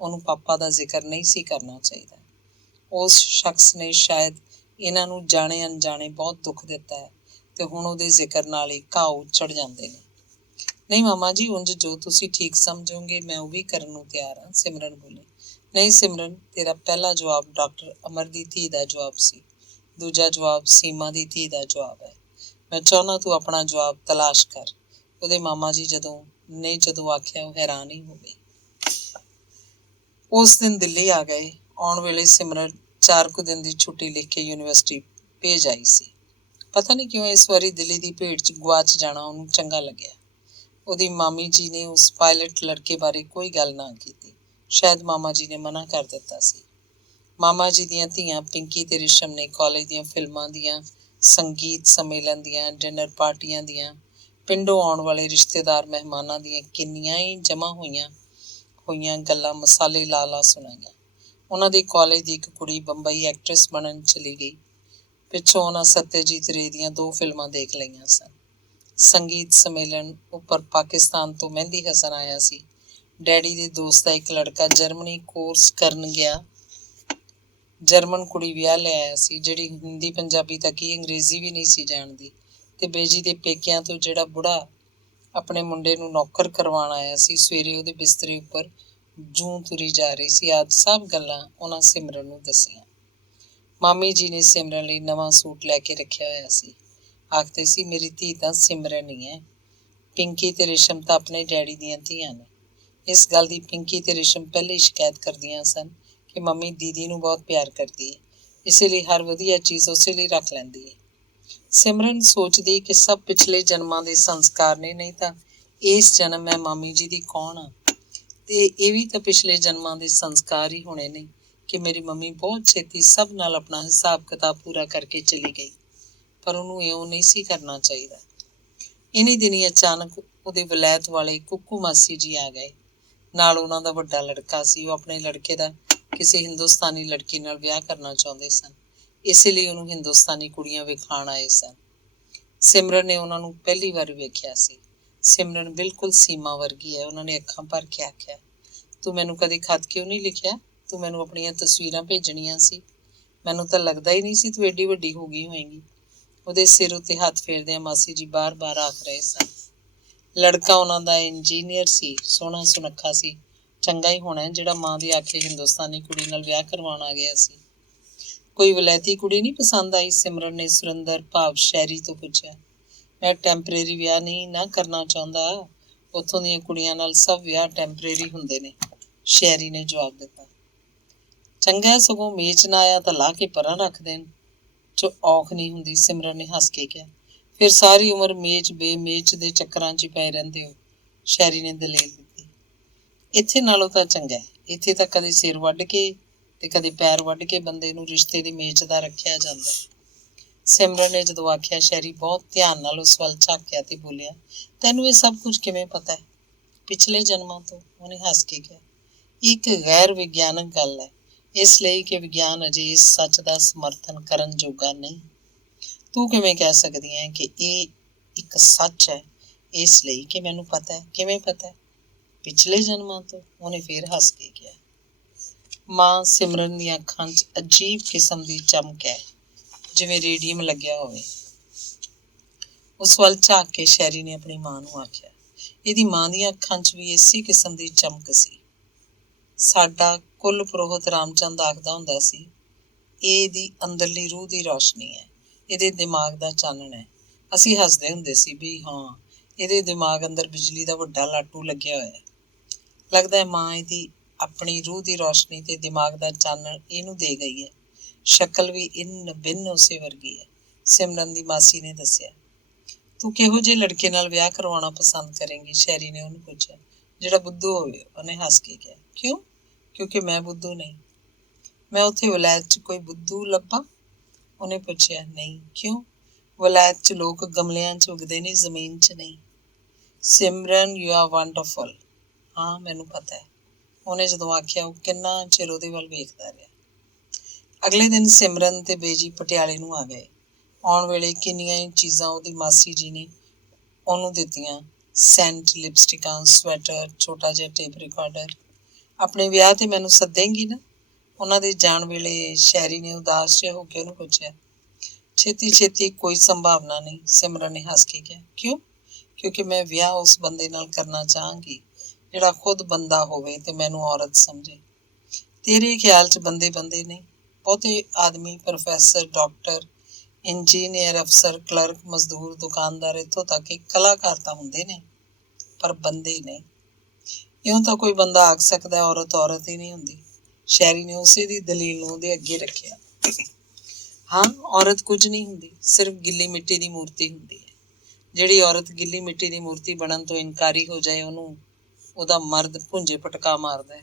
ਉਹਨੂੰ ਪਾਪਾ ਦਾ ਜ਼ਿਕਰ ਨਹੀਂ ਸੀ ਕਰਨਾ ਚਾਹੀਦਾ। ਉਸ ਸ਼ਖਸ ਨੇ ਸ਼ਾਇਦ ਇਹਨਾਂ ਨੂੰ ਜਾਣੇ ਅਣਜਾਣੇ ਬਹੁਤ ਦੁੱਖ ਦਿੱਤਾ ਹੈ ਤੇ ਹੁਣ ਉਹਦੇ ਜ਼ਿਕਰ ਨਾਲ ਹੀ ਘਾਹ ਉੱਚੜ ਜਾਂਦੇ ਨੇ। ਨਹੀਂ ਮਾਮਾ ਜੀ, ਉਂਝ ਜੋ ਤੁਸੀਂ ਠੀਕ ਸਮਝੋਗੇ ਮੈਂ ਉਹ ਵੀ ਕਰਨ ਨੂੰ ਤਿਆਰ ਹਾਂ, ਸਿਮਰਨ ਬੋਲੀ। ਨਹੀਂ ਸਿਮਰਨ, ਤੇਰਾ ਪਹਿਲਾ ਜਵਾਬ ਡਾਕਟਰ ਅਮਰ ਦੀ ਧੀ ਦਾ ਜਵਾਬ ਸੀ, ਦੂਜਾ ਜਵਾਬ ਸੀਮਾ ਦੀ ਧੀ ਦਾ ਜਵਾਬ ਹੈ। ਮੈਂ ਚਾਹੁੰਦਾ ਤੂੰ ਆਪਣਾ ਜਵਾਬ ਤਲਾਸ਼ ਕਰ। ਉਹਦੇ ਮਾਮਾ ਜੀ ਜਦੋਂ ਆਖਿਆ ਉਹ ਹੈਰਾਨ ਹੀ ਹੋ ਗਈ। ਉਸ ਦਿਨ ਦਿੱਲੀ ਆ ਗਏ। ਆਉਣ ਵੇਲੇ ਸਿਮਰਨ 4 ਕੁ ਦਿਨ ਦੀ ਛੁੱਟੀ ਲਿਖ ਕੇ ਯੂਨੀਵਰਸਿਟੀ ਭੇਜ ਆਈ ਸੀ। ਪਤਾ ਨਹੀਂ ਕਿਉਂ ਇਸ ਵਾਰੀ ਦਿੱਲੀ ਦੀ ਭੇਡ 'ਚ ਗੁਆਚ ਜਾਣਾ ਉਹਨੂੰ ਚੰਗਾ ਲੱਗਿਆ। ਉਹਦੀ ਮਾਮੀ ਜੀ ਨੇ ਉਸ ਪਾਇਲਟ ਲੜਕੇ ਬਾਰੇ ਕੋਈ ਗੱਲ ਨਾ ਕੀਤੀ। ਸ਼ਾਇਦ ਮਾਮਾ ਜੀ ਨੇ ਮਨਾ ਕਰ ਦਿੱਤਾ ਸੀ। ਮਾਮਾ ਜੀ ਦੀਆਂ ਧੀਆਂ ਪਿੰਕੀ ਤੇ ਰਿਸ਼ਮ ਨੇ ਕਾਲਜ ਦੀਆਂ ਫਿਲਮਾਂ ਦੀਆਂ, ਸੰਗੀਤ ਸੰਮੇਲਨ ਦੀਆਂ, ਡਿਨਰ ਪਾਰਟੀਆਂ ਦੀਆਂ, ਪਿੰਡੋਂ ਆਉਣ ਵਾਲੇ ਰਿਸ਼ਤੇਦਾਰ ਮਹਿਮਾਨਾਂ ਦੀਆਂ ਕਿੰਨੀਆਂ ਹੀ ਜਮ੍ਹਾਂ ਹੋਈਆਂ ਗੱਲਾਂ ਮਸਾਲੇ ਲਾ ਲਾ ਸੁਣਾਈਆਂ। ਉਹਨਾਂ ਦੇ ਕਾਲਜ ਦੀ ਇੱਕ ਕੁੜੀ ਬੰਬਈ ਐਕਟਰੈਸ ਬਣਨ ਚਲੀ ਗਈ। ਪਿੱਛੋਂ ਉਹਨਾਂ ਸੱਤਿਆਜੀਤ ਰੇ ਦੀਆਂ 2 ਫਿਲਮਾਂ ਦੇਖ ਲਈਆਂ ਸਨ। ਸੰਗੀਤ ਸੰਮੇਲਨ ਉੱਪਰ ਪਾਕਿਸਤਾਨ ਤੋਂ ਮਹਿੰਦੀ ਹਸਨ ਆਇਆ ਸੀ। ਡੈਡੀ ਦੇ ਦੋਸਤ ਦਾ ਇੱਕ ਲੜਕਾ ਜਰਮਨੀ ਕੋਰਸ ਕਰਨ ਗਿਆ। ਜਰਮਨ ਕੁੜੀ ਵਿਆਹ ਲੈ ਆਇਆ ਸੀ, ਜਿਹੜੀ ਹਿੰਦੀ ਪੰਜਾਬੀ ਤੱਕ ਹੀ ਅੰਗਰੇਜ਼ੀ ਵੀ ਨਹੀਂ ਸੀ ਜਾਣਦੀ। ਤੇ ਬੇਜੀ ਦੇ ਪੇਕਿਆਂ ਤੋਂ ਜਿਹੜਾ ਬੁੜਾ ਆਪਣੇ ਮੁੰਡੇ ਨੂੰ ਨੌਕਰ ਕਰਵਾਉਣ ਆਇਆ ਸੀ, ਸਵੇਰੇ ਉਹਦੇ ਬਿਸਤਰੇ ਉੱਪਰ ਜੂੰ ਤੁਰੀ ਜਾ ਰਹੀ ਸੀ। ਆਦਿ ਸਭ ਗੱਲਾਂ ਉਹਨਾਂ ਸਿਮਰਨ ਨੂੰ ਦੱਸੀਆਂ। ਮਾਮੀ ਜੀ ਨੇ ਸਿਮਰਨ ਲਈ ਨਵਾਂ ਸੂਟ ਲੈ ਕੇ ਰੱਖਿਆ ਹੋਇਆ ਸੀ। ਆਖਦੇ ਸੀ, ਮੇਰੀ ਧੀ ਤਾਂ ਸਿਮਰਨ ਹੀ ਹੈ। ਪਿੰਕੀ ਤੇ ਰਿਸ਼ਮ ਤਾਂ ਆਪਣੇ ਡੈਡੀ ਦੀਆਂ ਧੀਆਂ ਨੇ। ਇਸ ਗੱਲ ਦੀ ਪਿੰਕੀ ਤੇ ਰਿਸ਼ਮ ਪਹਿਲੇ ਹੀ ਸ਼ਿਕਾਇਤ ਕਰਦੀਆਂ ਸਨ ਕਿ ਮੰਮੀ ਦੀਦੀ ਨੂੰ ਬਹੁਤ ਪਿਆਰ ਕਰਦੀ ਹੈ, ਇਸੇ ਲਈ ਹਰ ਵਧੀਆ ਚੀਜ਼ ਉਸੇ ਲਈ ਰੱਖ ਲੈਂਦੀ ਹੈ। ਸਿਮਰਨ ਸੋਚਦੀ ਕਿ ਸਭ ਪਿਛਲੇ ਜਨਮਾਂ ਦੇ ਸੰਸਕਾਰ ਨੇ, ਨਹੀਂ ਤਾਂ ਇਸ ਜਨਮ ਮੈਂ ਮਾਮੀ ਜੀ ਦੀ ਕੌਣ ਆ, ਤੇ ਇਹ ਵੀ ਤਾਂ ਪਿਛਲੇ ਜਨਮਾਂ ਦੇ ਸੰਸਕਾਰ ਹੀ ਹੋਣੇ ਨੇ ਕਿ ਮੇਰੀ ਮੰਮੀ ਬਹੁਤ ਛੇਤੀ ਸਭ ਨਾਲ ਆਪਣਾ ਹਿਸਾਬ ਕਿਤਾਬ ਪੂਰਾ ਕਰਕੇ ਚਲੀ ਗਈ। ਪਰ ਉਹਨੂੰ ਇਉਂ ਨਹੀਂ ਸੀ ਕਰਨਾ ਚਾਹੀਦਾ। ਇਨੀ ਦਿਨੀ ਅਚਾਨਕ ਉਹਦੇ ਵਲੈਤ ਵਾਲੇ ਕੁੱਕੂ ਮਾਸੀ ਜੀ ਆ ਗਏ। ਨਾਲ ਉਹਨਾਂ ਦਾ ਵੱਡਾ ਲੜਕਾ ਸੀ। ਉਹ ਆਪਣੇ ਲੜਕੇ ਦਾ ਕਿਸੇ ਹਿੰਦੁਸਤਾਨੀ ਲੜਕੀ ਨਾਲ ਵਿਆਹ ਕਰਨਾ ਚਾਹੁੰਦੇ ਸਨ, ਇਸੇ ਲਈ ਉਹਨੂੰ ਹਿੰਦੁਸਤਾਨੀ ਕੁੜੀਆਂ ਵਿਖਾਣ ਆਏ ਸਨ। ਸਿਮਰਨ ਨੇ ਉਹਨਾਂ ਨੂੰ ਪਹਿਲੀ ਵਾਰ ਵੇਖਿਆ ਸੀ। ਸਿਮਰਨ ਬਿਲਕੁਲ ਸੀਮਾ ਵਰਗੀ ਹੈ। ਉਹਨਾਂ ਨੇ ਅੱਖਾਂ ਭਰ ਕੇ ਆਖਿਆ, ਤੂੰ ਮੈਨੂੰ ਕਦੇ ਖਤ ਕਿਉਂ ਨਹੀਂ ਲਿਖਿਆ? ਤੂੰ ਮੈਨੂੰ ਆਪਣੀਆਂ ਤਸਵੀਰਾਂ ਭੇਜਣੀਆਂ ਸੀ। ਮੈਨੂੰ ਤਾਂ ਲੱਗਦਾ ਹੀ ਨਹੀਂ ਸੀ ਤੂੰ ਐਡੀ ਵੱਡੀ ਹੋ ਗਈ ਹੋਏਂਗੀ। ਉਹਦੇ ਸਿਰ ਉੱਤੇ ਹੱਥ ਫੇਰਦਿਆਂ ਮਾਸੀ ਜੀ ਬਾਰ-ਬਾਰ ਆਖ ਰਹੇ ਸਨ। ਲੜਕਾ ਉਹਨਾਂ ਦਾ ਇੰਜੀਨੀਅਰ ਸੀ, ਸੋਹਣਾ ਸੁਨੱਖਾ ਸੀ। ਚੰਗਾ ਹੀ ਹੋਣਾ ਜਿਹੜਾ ਮਾਂ ਦੀ ਆਖੇ ਹਿੰਦੁਸਤਾਨੀ ਕੁੜੀ ਨਾਲ ਵਿਆਹ ਕਰਵਾਉਣ ਆ ਗਿਆ ਸੀ। ਕੋਈ ਵਲੈਤੀ ਕੁੜੀ ਨਹੀਂ ਪਸੰਦ ਆਈ? ਸਿਮਰਨ ਨੇ ਸੁਰਿੰਦਰ ਭਾਵ ਸ਼ੈਰੀ ਤੋਂ ਪੁੱਛਿਆ। ਮੈਂ ਟੈਂਪਰੇਰੀ ਵਿਆਹ ਨਹੀਂ ਨਾ ਕਰਨਾ ਚਾਹੁੰਦਾ। ਉੱਥੋਂ ਦੀਆਂ ਕੁੜੀਆਂ ਨਾਲ ਸਭ ਵਿਆਹ ਟੈਂਪਰੇਰੀ ਹੁੰਦੇ ਨੇ, ਸ਼ੈਰੀ ਨੇ ਜਵਾਬ ਦਿੱਤਾ। ਚੰਗਾ ਸਗੋਂ ਮੇਚ ਨਾ ਆਇਆ ਤਾਂ ਲਾ ਕੇ ਪਰਾਂ ਰੱਖ ਦੇਣ ਚ ਔਖ ਨਹੀਂ ਹੁੰਦੀ, ਸਿਮਰਨ ਨੇ ਹੱਸ ਕੇ ਕਿਹਾ। ਫਿਰ ਸਾਰੀ ਉਮਰ ਮੇਚ ਬੇਮੇਚ ਦੇ ਚੱਕਰਾਂ 'ਚ ਪਏ ਰਹਿੰਦੇ ਹੋ, ਸ਼ੈਰੀ ਨੇ ਦਲੀਲ ਦਿੱਤੀ। ਇੱਥੇ ਨਾਲੋਂ ਤਾਂ ਚੰਗਾ ਹੈ। ਇੱਥੇ ਤਾਂ ਕਦੇ ਸਿਰ ਵੱਢ ਕੇ ਤੇ ਕਦੇ ਪੈਰ ਵੱਢ ਕੇ ਬੰਦੇ ਨੂੰ ਰਿਸ਼ਤੇ ਦੀ ਮੇਚ ਦਾ ਰੱਖਿਆ ਜਾਂਦਾ। ਸਿਮਰਨ ਨੇ ਜਦੋਂ ਆਖਿਆ, ਸ਼ੈਰੀ ਬਹੁਤ ਧਿਆਨ ਨਾਲ ਉਸ ਵੱਲ ਝਾਕਿਆ ਤੇ ਬੋਲਿਆ, ਤੈਨੂੰ ਇਹ ਸਭ ਕੁਝ ਕਿਵੇਂ ਪਤਾ ਹੈ? ਪਿਛਲੇ ਜਨਮਾਂ ਤੋਂ, ਉਹਨੇ ਹੱਸ ਕੇ ਕਿਹਾ। ਇੱਕ ਗੈਰ ਵਿਗਿਆਨਕ ਗੱਲ ਹੈ, ਇਸ ਲਈ ਕਿ ਵਿਗਿਆਨ ਅਜੇ ਇਸ ਸੱਚ ਦਾ ਸਮਰਥਨ ਕਰਨ ਜੋਗਾ ਨਹੀਂ। ਤੂੰ ਕਿਵੇਂ ਕਹਿ ਸਕਦੀ ਹੈ ਕਿ ਇਹ ਇੱਕ ਸੱਚ ਹੈ? ਇਸ ਲਈ ਕਿ ਮੈਨੂੰ ਪਤਾ ਹੈ। ਕਿਵੇਂ ਪਤਾ ਹੈ? ਪਿਛਲੇ ਜਨਮਾਂ ਤੋਂ, ਉਹਨੇ ਫੇਰ ਹੱਸ ਕੇ ਕਿਹਾ। ਮਾਂ ਸਿਮਰਨ ਦੀਆਂ ਅੱਖਾਂ 'ਚ ਅਜੀਬ ਕਿਸਮ ਦੀ ਚਮਕ ਹੈ, ਜਿਵੇਂ ਰੇਡੀਅਮ ਲੱਗਿਆ ਹੋਵੇ। ਉਸ ਵੱਲ ਝਾਕ ਕੇ ਸ਼ੈਰੀ ਨੇ ਆਪਣੀ ਮਾਂ ਨੂੰ ਆਖਿਆ। ਇਹਦੀ ਮਾਂ ਦੀਆਂ ਅੱਖਾਂ 'ਚ ਵੀ ਇਸੇ ਕਿਸਮ ਦੀ ਚਮਕ ਸੀ। ਸਾਡਾ ਕੁੱਲ ਪੁਰੋਹਿਤ ਰਾਮਚੰਦ ਆਖਦਾ ਹੁੰਦਾ ਸੀ, ਇਹ ਇਹਦੀ ਅੰਦਰਲੀ ਰੂਹ ਦੀ ਰੌਸ਼ਨੀ ਹੈ, ਇਹਦੇ ਦਿਮਾਗ ਦਾ ਚਾਨਣ ਹੈ। ਅਸੀਂ ਹੱਸਦੇ ਹੁੰਦੇ ਸੀ ਵੀ ਹਾਂ, ਇਹਦੇ ਦਿਮਾਗ ਅੰਦਰ ਬਿਜਲੀ ਦਾ ਵੱਡਾ ਲਾਟੂ ਲੱਗਿਆ ਹੋਇਆ। ਲੱਗਦਾ ਹੈ ਮਾਂ ਇਹਦੀ ਆਪਣੀ ਰੂਹ ਦੀ ਰੌਸ਼ਨੀ ਤੇ ਦਿਮਾਗ ਦਾ ਚਾਨਣ ਇਹਨੂੰ ਦੇ ਗਈ ਹੈ। ਸ਼ਕਲ ਵੀ ਇੰਨ ਬਿੰਨ ਉਸੇ ਵਰਗੀ ਹੈ, ਸਿਮਰਨ ਦੀ ਮਾਸੀ ਨੇ ਦੱਸਿਆ। ਤੂੰ ਕਿਹੋ ਜਿਹੇ ਲੜਕੇ ਨਾਲ ਵਿਆਹ ਕਰਵਾਉਣਾ ਪਸੰਦ ਕਰੇਂਗੀ? ਸ਼ੈਰੀ ਨੇ ਉਹਨੂੰ ਪੁੱਛਿਆ। ਜਿਹੜਾ ਬੁੱਧੂ ਹੋਵੇ, ਉਹਨੇ ਹੱਸ ਕੇ ਕਿਹਾ। ਕਿਉਂ? ਕਿਉਂਕਿ ਮੈਂ ਬੁੱਧੂ ਨਹੀਂ। ਮੈਂ ਉੱਥੇ ਵਲਾਇਤ 'ਚ ਕੋਈ ਬੁੱਧੂ ਲੱਭਾਂ? ਉਹਨੇ ਪੁੱਛਿਆ। ਨਹੀਂ। ਕਿਉਂ? ਵਲਾਇਤ 'ਚ ਲੋਕ ਗਮਲਿਆਂ 'ਚ ਉੱਗਦੇ ਨੇ, ਜ਼ਮੀਨ 'ਚ ਨਹੀਂ। ਸਿਮਰਨ, ਯੂ ਆਰ ਵੰਡਰਫੁਲ। ਹਾਂ, ਮੈਨੂੰ ਪਤਾ ਹੈ, ਉਹਨੇ ਜਦੋਂ ਆਖਿਆ। ਉਹ ਕਿੰਨਾ ਚਿਰ ਉਹਦੇ ਵੱਲ ਵੇਖਦਾ ਰਿਹਾ। ਅਗਲੇ ਦਿਨ ਸਿਮਰਨ ਤੇ ਬੇਜੀ ਪਟਿਆਲੇ ਨੂੰ ਆ ਗਏ। ਆਉਣ ਵੇਲੇ ਕਿੰਨੀਆਂ ਹੀ ਚੀਜ਼ਾਂ ਉਹਦੀ ਮਾਸੀ ਜੀ ਨੇ ਉਹਨੂੰ ਦਿੱਤੀਆਂ। ਸੈਂਟ, ਲਿਪਸਟਿਕਾਂ, ਸਵੈਟਰ, ਛੋਟਾ ਜਿਹਾ ਟੇਪ ਰਿਕਾਰਡਰ। ਆਪਣੇ ਵਿਆਹ ਤੇ ਮੈਨੂੰ ਸੱਦੇਂਗੀ ਨਾ? ਉਹਨਾਂ ਦੇ ਜਾਣ ਵੇਲੇ ਸ਼ੈਰੀ ਨੇ ਉਦਾਸ ਜਿਹਾ ਹੋ ਕੇ ਉਹਨੂੰ ਪੁੱਛਿਆ। ਛੇਤੀ ਛੇਤੀ ਕੋਈ ਸੰਭਾਵਨਾ ਨਹੀਂ, ਸਿਮਰਨ ਨੇ ਹੱਸ ਕੇ ਕਿਹਾ। ਕਿਉਂ? ਕਿਉਂਕਿ ਮੈਂ ਵਿਆਹ ਉਸ ਬੰਦੇ ਨਾਲ ਕਰਨਾ ਚਾਹਾਂਗੀ ਜਿਹੜਾ ਖੁਦ ਬੰਦਾ ਹੋਵੇ ਤੇ ਮੈਨੂੰ ਔਰਤ ਸਮਝੇ। ਤੇਰੇ ਖਿਆਲ 'ਚ ਬੰਦੇ ਬੰਦੇ ਨੇ? ਬਹੁਤੇ ਆਦਮੀ ਪ੍ਰੋਫੈਸਰ, ਡਾਕਟਰ, ਇੰਜੀਨੀਅਰ, ਅਫਸਰ, ਕਲਰਕ, ਮਜ਼ਦੂਰ, ਦੁਕਾਨਦਾਰ, ਇੱਥੋਂ ਤੱਕ ਕਿ ਕਲਾਕਾਰ ਤਾਂ ਹੁੰਦੇ ਨੇ, ਪਰ ਬੰਦੇ ਨਹੀਂ। ਇਉਂ ਤਾਂ ਕੋਈ ਬੰਦਾ ਆਖ ਸਕਦਾ ਔਰਤ ਔਰਤ ਹੀ ਨਹੀਂ ਹੁੰਦੀ। ਸ਼ੈਰੀ ਨੇ ਉਸੇ ਦੀ ਦਲੀਲ ਨੂੰ ਉਹਦੇ ਅੱਗੇ ਰੱਖਿਆ। ਹਾਂ, ਔਰਤ ਕੁਝ ਨਹੀਂ ਹੁੰਦੀ, ਸਿਰਫ ਗਿੱਲੀ ਮਿੱਟੀ ਦੀ ਮੂਰਤੀ ਹੁੰਦੀ ਹੈ। ਜਿਹੜੀ ਔਰਤ ਗਿੱਲੀ ਮਿੱਟੀ ਦੀ ਮੂਰਤੀ ਬਣਨ ਤੋਂ ਇਨਕਾਰੀ ਹੋ ਜਾਏ, ਉਹਨੂੰ ਉਹਦਾ ਮਰਦ ਭੁੰਜੇ ਪਟਕਾ ਮਾਰਦਾ ਹੈ।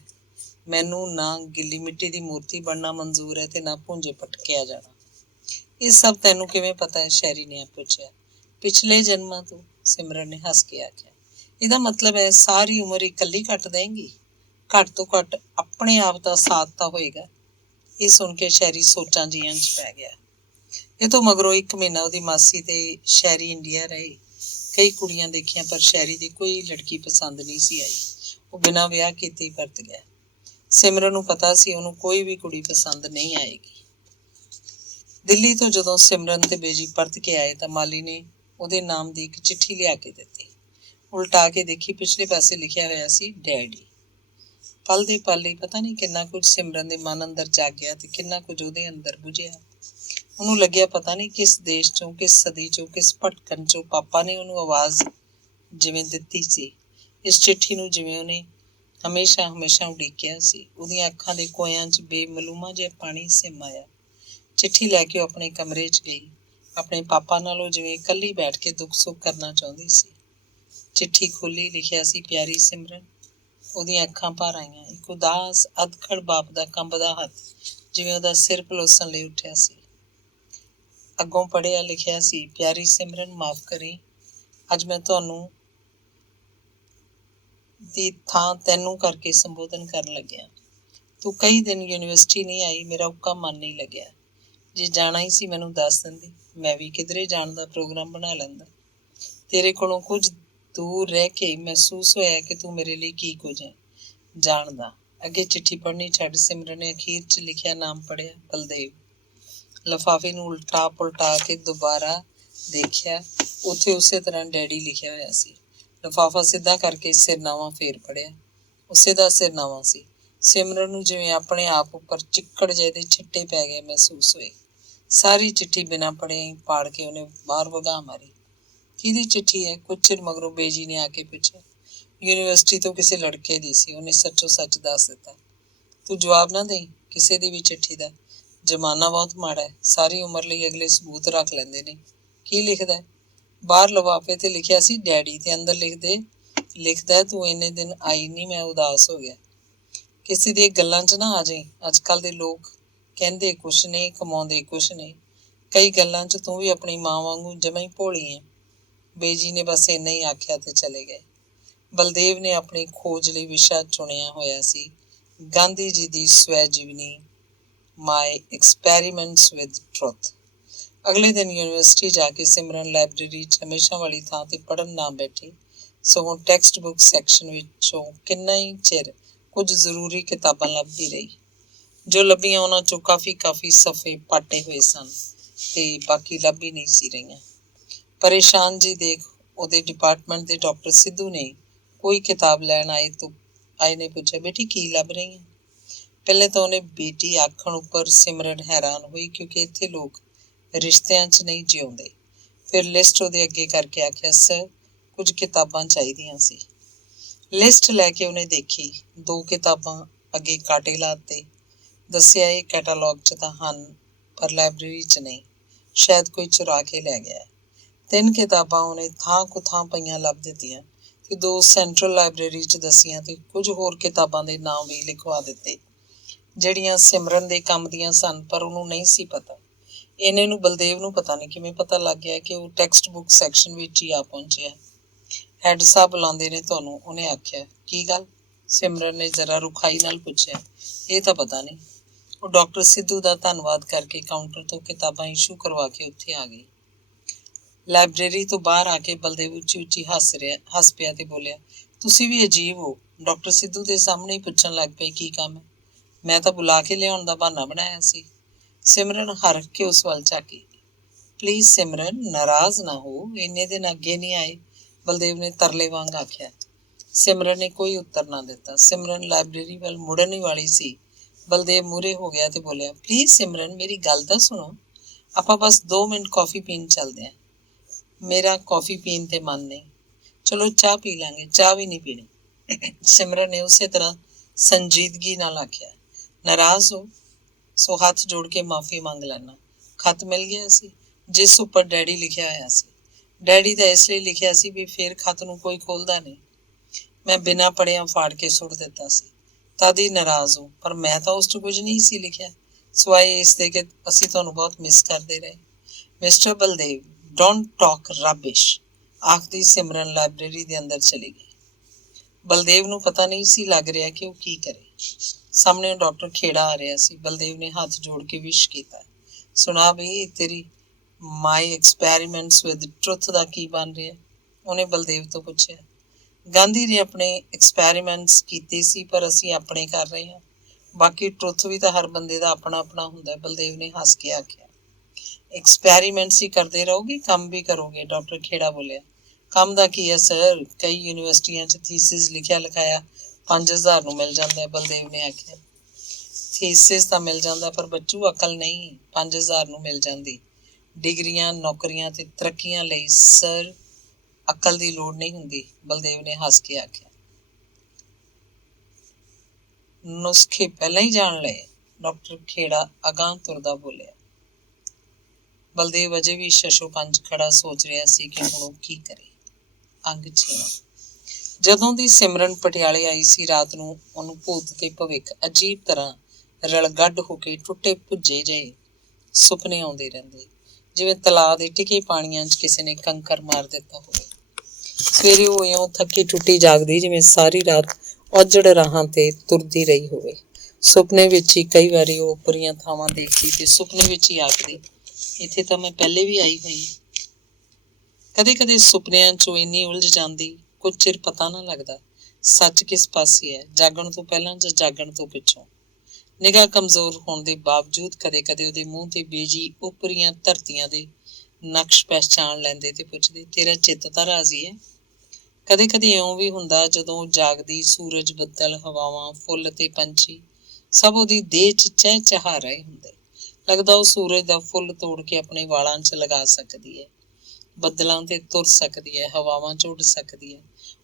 ਮੈਨੂੰ ਨਾ ਗਿੱਲੀ ਮਿੱਟੀ ਦੀ ਮੂਰਤੀ ਬਣਨਾ ਮਨਜ਼ੂਰ ਹੈ ਤੇ ਨਾ ਭੁੰਜੇ ਪਟਕਿਆ ਜਾਣਾ। ਇਹ ਸਭ ਤੈਨੂੰ ਕਿਵੇਂ ਪਤਾ ਹੈ? ਸ਼ੈਰੀ ਨੇ ਪੁੱਛਿਆ। ਪਿਛਲੇ ਜਨਮਾਂ ਤੋਂ, ਸਿਮਰਨ ਨੇ ਹੱਸ ਕੇ ਆਖਿਆ। ਇਹਦਾ ਮਤਲਬ ਹੈ ਸਾਰੀ ਉਮਰ ਇਕੱਲੀ ਕੱਟ ਦੇਂਗੀ? ਘੱਟ ਤੋਂ ਘੱਟ ਆਪਣੇ ਆਪ ਦਾ ਸਾਥ ਤਾਂ ਹੋਏਗਾ। ਇਹ ਸੁਣ ਕੇ ਸ਼ੈਰੀ ਸੋਚਾਂ ਜੀਆਂ 'ਚ ਪੈ ਗਿਆ। ਇਹ ਤੋਂ ਮਗਰੋਂ 1 ਮਹੀਨਾ ਉਹਦੀ ਮਾਸੀ ਤੇ ਸ਼ੈਰੀ ਇੰਡੀਆ ਰਹੇ। ਕਈ ਕੁੜੀਆਂ ਦੇਖੀਆਂ, ਪਰ ਸ਼ੈਰੀ ਦੀ ਕੋਈ ਲੜਕੀ ਪਸੰਦ ਨਹੀਂ ਸੀ ਆਈ। ਉਹ ਬਿਨਾਂ ਵਿਆਹ ਕੀਤੇ ਹੀ ਪਰਤ ਗਿਆ। ਸਿਮਰਨ ਨੂੰ ਪਤਾ ਸੀ ਉਹਨੂੰ ਕੋਈ ਵੀ ਕੁੜੀ ਪਸੰਦ ਨਹੀਂ ਆਏਗੀ। ਦਿੱਲੀ ਤੋਂ ਜਦੋਂ ਸਿਮਰਨ ਤੇ ਬੇਜੀ ਪਰਤ ਕੇ ਆਏ ਤਾਂ ਮਾਲੀ ਨੇ ਉਹਦੇ ਨਾਮ ਦੀ ਇੱਕ ਚਿੱਠੀ ਲਿਆ ਕੇ ਦਿੱਤੀ। ਉਲਟਾ ਕੇ ਦੇਖੀ, ਪਿਛਲੇ ਪਾਸੇ ਲਿਖਿਆ ਹੋਇਆ ਸੀ, ਡੈਡੀ। ਪਲ ਦੇ ਪਲ ਹੀ ਪਤਾ ਨਹੀਂ ਕਿੰਨਾ ਕੁਝ ਸਿਮਰਨ ਦੇ ਮਨ ਅੰਦਰ ਜਾਗਿਆ ਤੇ ਕਿੰਨਾ ਕੁਝ ਉਹਦੇ ਅੰਦਰ ਬੁਝਿਆ। ਉਹਨੂੰ ਲੱਗਿਆ ਪਤਾ ਨਹੀਂ ਕਿਸ ਦੇਸ਼ 'ਚੋਂ, ਕਿਸ ਸਦੀ 'ਚੋਂ, ਕਿਸ ਭਟਕਣ 'ਚੋਂ ਪਾਪਾ ਨੇ ਉਹਨੂੰ ਆਵਾਜ਼ ਜਿਵੇਂ ਦਿੱਤੀ ਸੀ। ਇਸ ਚਿੱਠੀ ਨੂੰ ਜਿਵੇਂ ਉਹਨੇ ਹਮੇਸ਼ਾ ਉਡੀਕਿਆ ਸੀ। ਉਹਦੀਆਂ ਅੱਖਾਂ ਦੇ ਕੋਇਆਂ 'ਚ ਬੇਮਲੂਮਾ ਜਿਹਾ ਪਾਣੀ ਸਿਮ ਆਇਆ। ਚਿੱਠੀ ਲੈ ਕੇ ਉਹ ਆਪਣੇ ਕਮਰੇ 'ਚ ਗਈ। ਆਪਣੇ ਪਾਪਾ ਨਾਲ ਉਹ ਜਿਵੇਂ ਇਕੱਲੀ ਬੈਠ ਕੇ ਦੁੱਖ ਸੁੱਖ ਕਰਨਾ ਚਾਹੁੰਦੀ ਸੀ। ਚਿੱਠੀ ਖੋਲ੍ਹੀ, ਲਿਖਿਆ ਸੀ, ਪਿਆਰੀ ਸਿਮਰਨ। ਉਹਦੀਆਂ ਅੱਖਾਂ ਭਰ ਆਈਆਂ। ਇੱਕ ਉਦਾਸ ਅਧਖੜ ਬਾਪ ਦਾ ਕੰਬਦਾ ਹੱਥ ਜਿਵੇਂ ਉਹਦਾ ਸਿਰ ਪਲੋਸਣ ਲਈ ਉੱਠਿਆ ਸੀ। ਅੱਗੋਂ ਪੜ੍ਹਿਆ, ਲਿਖਿਆ ਸੀ, ਪਿਆਰੀ ਸਿਮਰਨ, ਮਾਫ਼ ਕਰੀ, ਅੱਜ ਮੈਂ ਤੁਹਾਨੂੰ ਦੀ ਥਾਂ ਤੈਨੂੰ ਕਰਕੇ ਸੰਬੋਧਨ ਕਰਨ ਲੱਗਿਆ। ਤੂੰ ਕਈ ਦਿਨ ਯੂਨੀਵਰਸਿਟੀ ਨਹੀਂ ਆਈ, ਮੇਰਾ ਉੱਕਾ ਮਨ ਨਹੀਂ ਲੱਗਿਆ। ਜੇ ਜਾਣਾ ਹੀ ਸੀ ਮੈਨੂੰ ਦੱਸ ਦਿੰਦੀ, ਮੈਂ ਵੀ ਕਿਧਰੇ ਜਾਣ ਦਾ ਪ੍ਰੋਗਰਾਮ ਬਣਾ ਲੈਂਦਾ। ਤੇਰੇ ਕੋਲੋਂ ਕੁਝ ਦੂਰ ਰਹਿ ਕੇ ਮਹਿਸੂਸ ਹੋਇਆ ਕਿ ਤੂੰ ਮੇਰੇ ਲਈ ਕੀ ਕੁਝ ਹੈ। ਜਾਣਦਾ। ਅੱਗੇ ਚਿੱਠੀ ਪੜ੍ਹਨੀ ਛੱਡ ਸਿਮਰਨ ਨੇ ਅਖੀਰ 'ਚ ਲਿਖਿਆ ਨਾਮ ਪੜ੍ਹਿਆ, ਬਲਦੇਵ। ਲਿਫਾਫੇ ਨੂੰ ਉਲਟਾ ਪੁਲਟਾ ਕੇ ਦੁਬਾਰਾ ਦੇਖਿਆ। ਉੱਥੇ ਉਸੇ ਤਰ੍ਹਾਂ ਡੈਡੀ ਲਿਖਿਆ ਹੋਇਆ ਸੀ। ਲਿਫਾਫਾ ਸਿੱਧਾ ਕਰਕੇ ਸਿਰਨਾਵਾਂ ਫੇਰ ਪੜ੍ਹਿਆ। ਉਸੇ ਦਾ ਸਿਰਨਾਵਾਂ ਸੀ। ਸਿਮਰਨ ਨੂੰ ਜਿਵੇਂ ਆਪਣੇ ਆਪ ਉੱਪਰ ਚਿੱਕੜ ਜਿਹੇ ਦੇ ਛਿੱਟੇ ਪੈ ਗਏ ਮਹਿਸੂਸ ਹੋਏ। ਸਾਰੀ ਚਿੱਠੀ ਬਿਨਾਂ ਪੜ੍ਹੇ ਹੀ ਪਾੜ ਕੇ ਉਹਨੇ ਬਾਹਰ ਵਗਾਹ ਮਾਰੀ। ਕਿਹਦੀ ਚਿੱਠੀ ਹੈ? ਕੁਝ ਚਿਰ ਮਗਰੋਂ ਬੇਜੀ ਨੇ ਆ ਕੇ ਪੁੱਛਿਆ। ਯੂਨੀਵਰਸਿਟੀ ਤੋਂ ਕਿਸੇ ਲੜਕੇ ਦੀ ਸੀ। ਉਹਨੇ ਸੱਚੋ ਸੱਚ ਦੱਸ ਦਿੱਤਾ। ਤੂੰ ਜਵਾਬ ਨਾ ਦੇਈਂ ਕਿਸੇ ਦੀ ਵੀ ਚਿੱਠੀ ਦਾ। ਜ਼ਮਾਨਾ ਬਹੁਤ ਮਾੜਾ ਹੈ। ਸਾਰੀ ਉਮਰ ਲਈ ਅਗਲੇ ਸਬੂਤ ਰੱਖ ਲੈਂਦੇ ਨੇ। ਕੀ ਲਿਖਦਾ? ਬਾਹਰ ਲਿਫਾਫੇ ਤੇ ਲਿਖਿਆ ਸੀ ਡੈਡੀ, ਤੇ ਅੰਦਰ ਲਿਖਦਾ ਤੂੰ ਇੰਨੇ ਦਿਨ ਆਈ ਨਹੀਂ, ਮੈਂ ਉਦਾਸ ਹੋ ਗਿਆ। ਕਿਸੇ ਦੀਆਂ ਗੱਲਾਂ 'ਚ ਨਾ ਆ ਜਾਈਂ। ਅੱਜ ਕੱਲ੍ਹ ਦੇ ਲੋਕ ਕਹਿੰਦੇ ਕੁਛ ਨੇ, ਕਮਾਉਂਦੇ ਕੁਛ ਨੇ। ਕਈ ਗੱਲਾਂ 'ਚ ਤੂੰ ਵੀ ਆਪਣੀ ਮਾਂ ਵਾਂਗੂ ਜਮਾਂ ਹੀ ਭੋਲੀ ਹੈ। ਬੇਜੀ ਨੇ ਬਸ ਇੰਨਾ ਹੀ ਆਖਿਆ ਤੇ ਚਲੇ ਗਏ। ਬਲਦੇਵ ਨੇ ਆਪਣੀ ਖੋਜ ਲਈ ਵਿਸ਼ਾ ਚੁਣਿਆ ਹੋਇਆ ਸੀ, ਗਾਂਧੀ ਜੀ ਦੀ ਸਵੈ ਜੀਵਨੀ, ਮਾਈ ਐਕਸਪੈਰੀਮੈਂਟਸ ਵਿਦ ਟਰੁਥ। ਅਗਲੇ ਦਿਨ ਯੂਨੀਵਰਸਿਟੀ ਜਾ ਕੇ ਸਿਮਰਨ ਲਾਇਬ੍ਰੇਰੀ 'ਚ ਹਮੇਸ਼ਾ ਵਾਲੀ ਥਾਂ ਤੇ ਪੜ੍ਹਨ ਨਾ ਬੈਠੀ, ਸਗੋਂ ਟੈਕਸਟ ਬੁੱਕ ਸੈਕਸ਼ਨ ਵਿੱਚੋਂ ਕਿੰਨਾ ਹੀ ਚਿਰ ਕੁਝ ਜ਼ਰੂਰੀ ਕਿਤਾਬਾਂ ਲੱਭਦੀ ਰਹੀ। ਜੋ ਲੱਭੀਆਂ ਉਹਨਾਂ 'ਚੋਂ ਕਾਫੀ ਸਫ਼ੇ ਪਾਟੇ ਹੋਏ ਸਨ ਤੇ ਬਾਕੀ ਲੱਭ ਹੀ ਨਹੀਂ ਸੀ ਰਹੀਆਂ। ਪਰੇਸ਼ਾਨ ਜੀ ਦੇਖ ਉਹਦੇ ਡਿਪਾਰਟਮੈਂਟ ਦੇ ਡਾਕਟਰ ਸਿੱਧੂ ਨੇ ਕੋਈ ਕਿਤਾਬ ਲੈਣ ਆਏ ਨੇ ਪੁੱਛਿਆ, ਬੇਟੀ ਕੀ ਲੱਭ ਰਹੀ ਹੈ? ਪਹਿਲੇ ਤਾਂ ਉਹਨੇ ਬੇਟੀ ਆਖਣ ਉੱਪਰ ਸਿਮਰਨ ਹੈਰਾਨ ਹੋਈ, ਕਿਉਂਕਿ ਇੱਥੇ ਲੋਕ ਰਿਸ਼ਤਿਆਂ 'ਚ ਨਹੀਂ ਜਿਉਂਦੇ। ਫਿਰ ਲਿਸਟ ਉਹਦੇ ਅੱਗੇ ਕਰਕੇ ਆਖਿਆ, ਸਰ ਕੁਝ ਕਿਤਾਬਾਂ ਚਾਹੀਦੀਆਂ ਸੀ। ਲਿਸਟ ਲੈ ਕੇ ਉਹਨੇ ਦੇਖੀ। 2 ਕਿਤਾਬਾਂ ਅੱਗੇ ਕਾਟੇ ਲਾਤੇ। ਦੱਸਿਆ ਇਹ ਕੈਟਾਲੌਗ 'ਚ ਤਾਂ ਹਨ, ਪਰ ਲਾਇਬ੍ਰੇਰੀ 'ਚ ਨਹੀਂ, ਸ਼ਾਇਦ ਕੋਈ ਚੁਰਾ ਕੇ ਲੈ ਗਿਆ। 3 ਕਿਤਾਬਾਂ ਉਹਨੇ ਥਾਂ ਕੁਥਾਂ ਪਈਆਂ ਲੱਭ ਦਿੱਤੀਆਂ ਤੇ 2 ਸੈਂਟਰਲ ਲਾਇਬ੍ਰੇਰੀ 'ਚ ਦੱਸੀਆਂ ਤੇ ਕੁਝ ਹੋਰ ਕਿਤਾਬਾਂ ਦੇ ਨਾਮ ਵੀ ਲਿਖਵਾ ਦਿੱਤੇ, ਜਿਹੜੀਆਂ ਸਿਮਰਨ ਦੇ ਕੰਮ ਦੀਆਂ ਸਨ, ਪਰ ਉਹਨੂੰ ਨਹੀਂ ਸੀ ਪਤਾ। ਇਹਨੇ ਨੂੰ ਬਲਦੇਵ ਨੂੰ ਪਤਾ ਨਹੀਂ ਕਿਵੇਂ ਪਤਾ ਲੱਗ ਗਿਆ ਕਿ ਉਹ ਟੈਕਸਟ ਬੁੱਕ ਸੈਕਸ਼ਨ ਵਿੱਚ ਹੀ ਆ ਪਹੁੰਚਿਆ। ਹੈਡ ਸਾਹਿਬ ਬੁਲਾਉਂਦੇ ਨੇ ਤੁਹਾਨੂੰ, ਉਹਨੇ ਆਖਿਆ। ਕੀ ਗੱਲ? ਸਿਮਰਨ ਨੇ ਜ਼ਰਾ ਰੁਖਾਈ ਨਾਲ ਪੁੱਛਿਆ। ਇਹ ਤਾਂ ਪਤਾ ਨਹੀਂ। ਉਹ ਡਾਕਟਰ ਸਿੱਧੂ ਦਾ ਧੰਨਵਾਦ ਕਰਕੇ ਕਾਊਂਟਰ ਤੋਂ ਕਿਤਾਬਾਂ ਇਸ਼ੂ ਕਰਵਾ ਕੇ ਉੱਥੇ ਆ ਗਈ। ਲਾਇਬ੍ਰੇਰੀ ਤੋਂ ਬਾਹਰ ਆ ਕੇ ਬਲਦੇਵ ਉੱਚੀ ਹੱਸ ਪਿਆ ਤੇ ਬੋਲਿਆ, ਤੁਸੀਂ ਵੀ ਅਜੀਬ ਹੋ। ਡਾਕਟਰ ਸਿੱਧੂ ਦੇ ਸਾਹਮਣੇ ਹੀ ਪੁੱਛਣ ਲੱਗ ਪਏ ਕੀ ਕੰਮ ਹੈ। ਮੈਂ ਤਾਂ ਬੁਲਾ ਕੇ ਲਿਆਉਣ ਦਾ ਬਹਾਨਾ ਬਣਾਇਆ ਸੀ। ਸਿਮਰਨ ਹਰ ਕੇ ਉਸ ਵੱਲ ਝਾਕੀ। ਪਲੀਜ਼ ਸਿਮਰਨ, ਨਾਰਾਜ਼ ਨਾ ਹੋ, ਇੰਨੇ ਦਿਨ ਅੱਗੇ ਨਹੀਂ ਆਏ, ਬਲਦੇਵ ਨੇ ਤਰਲੇ ਵਾਂਗ ਆਖਿਆ। ਸਿਮਰਨ ਨੇ ਕੋਈ ਉੱਤਰ ਨਾ ਦਿੱਤਾ। ਸਿਮਰਨ ਲਾਇਬ੍ਰੇਰੀ ਵੱਲ ਮੁੜਨ ਹੀ ਵਾਲੀ ਸੀ। ਬਲਦੇਵ ਮੂਹਰੇ ਹੋ ਗਿਆ ਤੇ ਬੋਲਿਆ, ਪਲੀਜ਼ ਸਿਮਰਨ, ਮੇਰੀ ਗੱਲ ਤਾਂ ਸੁਣੋ। ਆਪਾਂ ਬਸ 2 ਮਿੰਟ ਕੌਫੀ ਪੀਣ ਚੱਲਦੇ ਹਾਂ। ਮੇਰਾ ਕੌਫੀ ਪੀਣ ਤੇ ਮਨ ਨਹੀਂ। ਚਲੋ ਚਾਹ ਪੀ ਲਾਂਗੇ। ਚਾਹ ਵੀ ਨਹੀਂ ਪੀਣੀ। ਸਿਮਰਨ ਨੇ ਉਸੇ ਤਰ੍ਹਾਂ ਸੰਜੀਦਗੀ ਨਾਲ ਆਖਿਆ। ਨਾਰਾਜ਼ ਹੋ? ਸੋ ਹੱਥ ਜੋੜ ਕੇ ਮਾਫ਼ੀ ਮੰਗ ਲੈਣਾ। ਖਤ ਮਿਲ ਗਿਆ ਸੀ ਜਿਸ ਉੱਪਰ ਡੈਡੀ ਲਿਖਿਆ ਹੋਇਆ ਸੀ। ਡੈਡੀ ਤਾਂ ਇਸ ਲਈ ਲਿਖਿਆ ਸੀ ਵੀ ਫਿਰ ਖਤ ਨੂੰ ਕੋਈ ਖੋਲ੍ਹਦਾ ਨਹੀਂ। ਮੈਂ ਬਿਨਾਂ ਪੜ੍ਹਿਆਂ ਫਾੜ ਕੇ ਸੁੱਟ ਦਿੱਤਾ ਸੀ। ਤਦ ਹੀ ਨਾਰਾਜ਼ ਹੋ, ਪਰ ਮੈਂ ਤਾਂ ਉਸ 'ਚ ਕੁਝ ਨਹੀਂ ਸੀ ਲਿਖਿਆ, ਸਿਵਾਏ ਇਸ ਦੇ ਕਿ ਅਸੀਂ ਤੁਹਾਨੂੰ ਬਹੁਤ ਮਿਸ ਕਰਦੇ ਰਹੇ। ਮਿਸਟਰ ਬਲਦੇਵ, ਡੋਂਟ ਟਾਕ ਰਬਿਸ਼, ਆਖਦੀ ਸਿਮਰਨ ਲਾਇਬ੍ਰੇਰੀ ਦੇ ਅੰਦਰ ਚਲੀ ਗਈ। ਬਲਦੇਵ ਨੂੰ ਪਤਾ ਨਹੀਂ ਸੀ ਲੱਗ ਰਿਹਾ ਕਿ ਉਹ ਕੀ ਕਰੇ। ਸਾਹਮਣੇ ਡਾਕਟਰ ਖੇੜਾ ਆ ਰਿਹਾ ਸੀ। ਬਲਦੇਵ ਨੇ ਹੱਥ ਜੋੜ ਕੇ ਵਿਸ਼ ਕੀਤਾ। ਸੁਣਾ ਬਈ, ਤੇਰੀ ਮਾਈ ਐਕਸਪੈਰੀਮੈਂਟਸ ਵਿਦ ਟਰੁਥ ਦਾ ਕੀ ਬਣ ਰਿਹਾ? ਉਹਨੇ ਬਲਦੇਵ ਤੋਂ ਪੁੱਛਿਆ। ਗਾਂਧੀ ਨੇ ਆਪਣੇ ਐਕਸਪੈਰੀਮੈਂਟਸ ਕੀਤੇ ਸੀ, ਪਰ ਅਸੀਂ ਆਪਣੇ ਕਰ ਰਹੇ ਹਾਂ। ਬਾਕੀ ਟਰੁਥ ਵੀ ਤਾਂ ਹਰ ਬੰਦੇ ਦਾ ਆਪਣਾ ਆਪਣਾ ਹੁੰਦਾ, ਬਲਦੇਵ ਨੇ ਹੱਸ ਕੇ ਆਖਿਆ। ਐਕਸਪੈਰੀਮੈਂਟਸ ਹੀ ਕਰਦੇ ਰਹੋਗੇ, ਕੰਮ ਵੀ ਕਰੋਗੇ? ਡਾਕਟਰ ਖੇੜਾ ਬੋਲਿਆ। ਕੰਮ ਦਾ ਕੀ ਹੈ ਸਰ, ਕਈ ਯੂਨੀਵਰਸਿਟੀਆਂ 'ਚ ਥੀਸਿਸ ਲਿਖਿਆ ਲਿਖਾਇਆ 5000 ਨੂੰ ਮਿਲ ਜਾਂਦਾ ਹੈ, ਬਲਦੇਵ ਨੇ ਆਖਿਆ। ਥੀਸਿਸ ਤਾਂ ਮਿਲ ਜਾਂਦਾ, ਪਰ ਬੱਚੂ ਅਕਲ ਨਹੀਂ 5000 ਨੂੰ ਮਿਲ ਜਾਂਦੀ। ਡਿਗਰੀਆਂ, ਨੌਕਰੀਆਂ ਤੇ ਤਰੱਕੀਆਂ ਲਈ ਸਰ ਅਕਲ ਦੀ ਲੋੜ ਨਹੀਂ ਹੁੰਦੀ, ਬਲਦੇਵ ਨੇ ਹੱਸ ਕੇ ਆਖਿਆ। ਨੁਸਖੇ ਪਹਿਲਾਂ ਹੀ ਜਾਣ ਲਏ, ਡਾਕਟਰ ਖੇੜਾ ਅਗਾਂਹ ਤੁਰਦਾ ਬੋਲਿਆ। ਬਲਦੇਵ ਅਜੇ ਵੀ ਸ਼ਸ਼ੋਪੰਜ ਖੜਾ ਸੋਚ ਰਿਹਾ ਸੀ ਕਿ ਹੁਣ ਉਹ ਕੀ ਕਰੇ। ਅੰਗ 6ਵਾਂ। ਜਦੋਂ ਦੀ ਸਿਮਰਨ ਪਟਿਆਲੇ ਆਈ ਸੀ, ਰਾਤ ਨੂੰ ਉਹਨੂੰ ਭੂਤ ਤੇ ਭਵਿੱਖ ਅਜੀਬ ਤਰ੍ਹਾਂ ਰਲਗੱਡ ਹੋ ਕੇ ਟੁੱਟੇ ਭੁੱਜੇ ਜਿਹੇ ਸੁਪਨੇ ਆਉਂਦੇ ਰਹਿੰਦੇ, ਜਿਵੇਂ ਤਲਾਅ ਦੇ ਟਿਕੇ ਪਾਣੀਆਂ 'ਚ ਕਿਸੇ ਨੇ ਕੰਕਰ ਮਾਰ ਦਿੱਤਾ ਹੋਵੇ। ਸਵੇਰੇ ਉਹ ਇਉਂ ਥੱਕੀ ਟੁੱਟੀ ਜਾਗਦੀ ਜਿਵੇਂ ਸਾਰੀ ਰਾਤ ਔਜੜ ਰਾਹਾਂ ਤੇ ਤੁਰਦੀ ਰਹੀ ਹੋਵੇ। ਸੁਪਨੇ ਵਿੱਚ ਹੀ ਕਈ ਵਾਰੀ ਉਹ ਉੱਪਰੀਆਂ ਥਾਵਾਂ ਦੇਖਦੀ ਤੇ ਸੁਪਨੇ ਵਿੱਚ ਹੀ ਆਖਦੀ, ਇੱਥੇ ਤਾਂ ਮੈਂ ਪਹਿਲੇ ਵੀ ਆਈ ਹੋਈ। ਕਦੇ ਕਦੇ ਸੁਪਨਿਆਂ 'ਚ ਉਹ ਇੰਨੀ ਉਲਝ ਜਾਂਦੀ, ਕੁਝ ਚਿਰ ਪਤਾ ਨਾ ਲੱਗਦਾ ਸੱਚ ਕਿਸ ਪਾਸੇ ਹੈ, ਜਾਗਣ ਤੋਂ ਪਹਿਲਾਂ ਜਾਂ ਜਾਗਣ ਤੋਂ ਪਿੱਛੋਂ। ਨਿਗਾਹ ਕਮਜ਼ੋਰ ਹੋਣ ਦੇ ਬਾਵਜੂਦ ਕਦੇ ਕਦੇ ਉਹਦੇ ਮੂੰਹ ਤੇ ਬੇਜੀ ਉੱਪਰੀਆਂ ਧਰਤੀਆਂ ਦੇ ਨਕਸ਼ ਪਹਿਚਾਣ ਲੈਂਦੇ ਤੇ ਪੁੱਛਦੇ, ਤੇਰਾ ਚਿੱਤ ਤਾਂ ਰਾਜ਼ੀ ਹੈ? ਕਦੇ ਕਦੇ ਇਉਂ ਵੀ ਹੁੰਦਾ, ਜਦੋਂ ਜਾਗਦੀ, ਸੂਰਜ, ਬੱਦਲ, ਹਵਾਵਾਂ, ਫੁੱਲ ਤੇ ਪੰਛੀ ਸਭ ਉਹਦੀ ਦੇਹ 'ਚ ਚਹਿ ਚਹਾ ਰਹੇ ਹੁੰਦੇ। ਲੱਗਦਾ ਉਹ ਸੂਰਜ ਦਾ ਫੁੱਲ ਤੋੜ ਕੇ ਆਪਣੇ ਵਾਲਾਂ 'ਚ ਲਗਾ ਸਕਦੀ ਹੈ, ਬੱਦਲਾਂ ਤੇ ਤੁਰ ਸਕਦੀ ਹੈ, ਹਵਾਵਾਂ 'ਚ ਉੱਡ ਸਕਦੀ ਹੈ।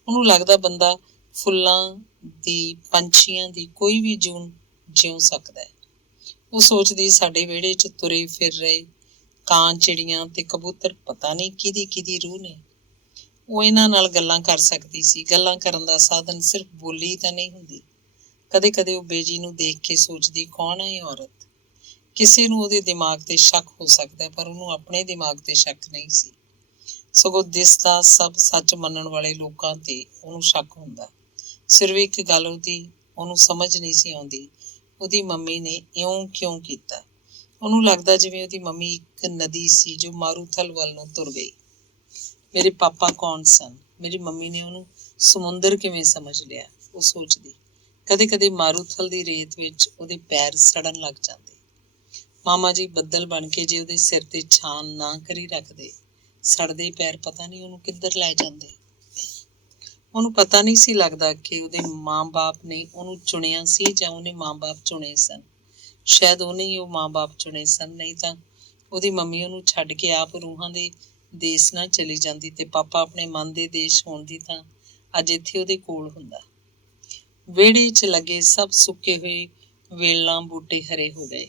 ਉਹਨੂੰ ਲੱਗਦਾ ਬੰਦਾ ਫੁੱਲਾਂ ਦੀ, ਪੰਛੀਆਂ ਦੀ ਕੋਈ ਵੀ ਜੂਨ ਜਿਉ ਸਕਦਾ ਹੈ। ਉਹ ਸੋਚਦੀ, ਸਾਡੇ ਵਿਹੜੇ 'ਚ ਤੁਰੇ ਫਿਰ ਰਹੇ ਕਾਂ, ਚਿੜੀਆਂ ਤੇ ਕਬੂਤਰ ਪਤਾ ਨਹੀਂ ਕਿਹਦੀ ਰੂਹ ਨੇ। ਉਹ ਇਹਨਾਂ ਨਾਲ ਗੱਲਾਂ ਕਰ ਸਕਦੀ ਸੀ। ਗੱਲਾਂ ਕਰਨ ਦਾ ਸਾਧਨ ਸਿਰਫ ਬੋਲੀ ਤਾਂ ਨਹੀਂ ਹੁੰਦੀ। ਕਦੇ ਕਦੇ ਉਹ ਬੇਜੀ ਨੂੰ ਦੇਖ ਕੇ ਸੋਚਦੀ, ਕੌਣ ਹੈ ਇਹ ਔਰਤ? ਕਿਸੇ ਨੂੰ ਉਹਦੇ ਦਿਮਾਗ ਤੇ ਸ਼ੱਕ ਹੋ ਸਕਦਾ, ਪਰ ਉਹਨੂੰ ਆਪਣੇ ਦਿਮਾਗ ਤੇ ਸ਼ੱਕ ਨਹੀਂ ਸੀ। ਸਗੋਂ ਦਿਸਦਾ ਸਭ ਸੱਚ ਮੰਨਣ ਵਾਲੇ ਲੋਕਾਂ ਤੇ ਉਹਨੂੰ ਸ਼ੱਕ ਹੁੰਦਾ। ਸਿਰਫ ਇੱਕ ਗੱਲ ਉਹਨੂੰ ਸਮਝ ਨਹੀਂ ਸੀ ਆਉਂਦੀ, ਉਹਦੀ ਮੰਮੀ ਨੇ ਇਉਂ ਕਿਉਂ ਕੀਤਾ? ਉਹਨੂੰ ਲੱਗਦਾ ਜਿਵੇਂ ਉਹਦੀ ਮੰਮੀ ਇੱਕ ਨਦੀ ਸੀ ਜੋ ਮਾਰੂਥਲ ਵੱਲ ਨੂੰ ਤੁਰ ਗਈ। ਮੇਰੇ ਪਾਪਾ ਕੌਣ ਸਨ? ਮੇਰੀ ਮੰਮੀ ਨੇ ਉਹਨੂੰ ਸਮੁੰਦਰ ਕਿਵੇਂ ਸਮਝ ਲਿਆ? ਉਹ ਸੋਚਦੀ। ਕਦੇ ਕਦੇ ਮਾਰੂਥਲ ਦੀ ਰੇਤ ਵਿੱਚ ਉਹਦੇ ਪੈਰ ਸੜਨ ਲੱਗ ਜਾਂਦੇ। ਮਾਮਾ ਜੀ ਬੱਦਲ ਬਣ ਕੇ ਜੇ ਉਹਦੇ ਸਿਰ ਤੇ ਛਾਨ ਨਾ ਕਰੀ ਰੱਖਦੇ, ਸੜਦੇ ਪੈਰ ਪਤਾ ਨਹੀਂ ਉਹਨੂੰ ਕਿੱਧਰ ਲੈ ਜਾਂਦੇ। ਉਹਨੂੰ ਪਤਾ ਨਹੀਂ ਸੀ ਲੱਗਦਾ ਕਿ ਉਹਦੇ ਮਾਂ-ਬਾਪ ਨੇ ਉਹਨੂੰ ਚੁਣਿਆ ਸੀ ਜਾਂ ਉਹਨੇ ਮਾਂ-ਬਾਪ ਚੁਣੇ ਸਨ। ਸ਼ਾਇਦ ਉਹਨੇ ਹੀ ਉਹ ਮਾਂ-ਬਾਪ ਚੁਣੇ ਸਨ, ਨਹੀਂ ਤਾਂ ਉਹਦੀ ਮੰਮੀ ਉਹਨੂੰ ਛੱਡ ਕੇ ਆਪ ਰੂਹਾਂ ਦੇ ਦੇਸ ਨਾ ਚਲੀ ਜਾਂਦੀ ਤੇ ਪਾਪਾ ਆਪਣੇ ਮਨ ਦੇ ਦੇਸ਼ ਹੋਣ ਦੀ ਤਾਂ ਅੱਜ ਇੱਥੇ ਉਹਦੇ ਕੋਲ ਹੁੰਦਾ। ਵਿਹੜੇ 'ਚ ਲੱਗੇ ਸਭ ਸੁੱਕੇ ਹੋਏ ਵੇਲਾਂ ਬੂਟੇ ਹਰੇ ਹੋ ਗਏ।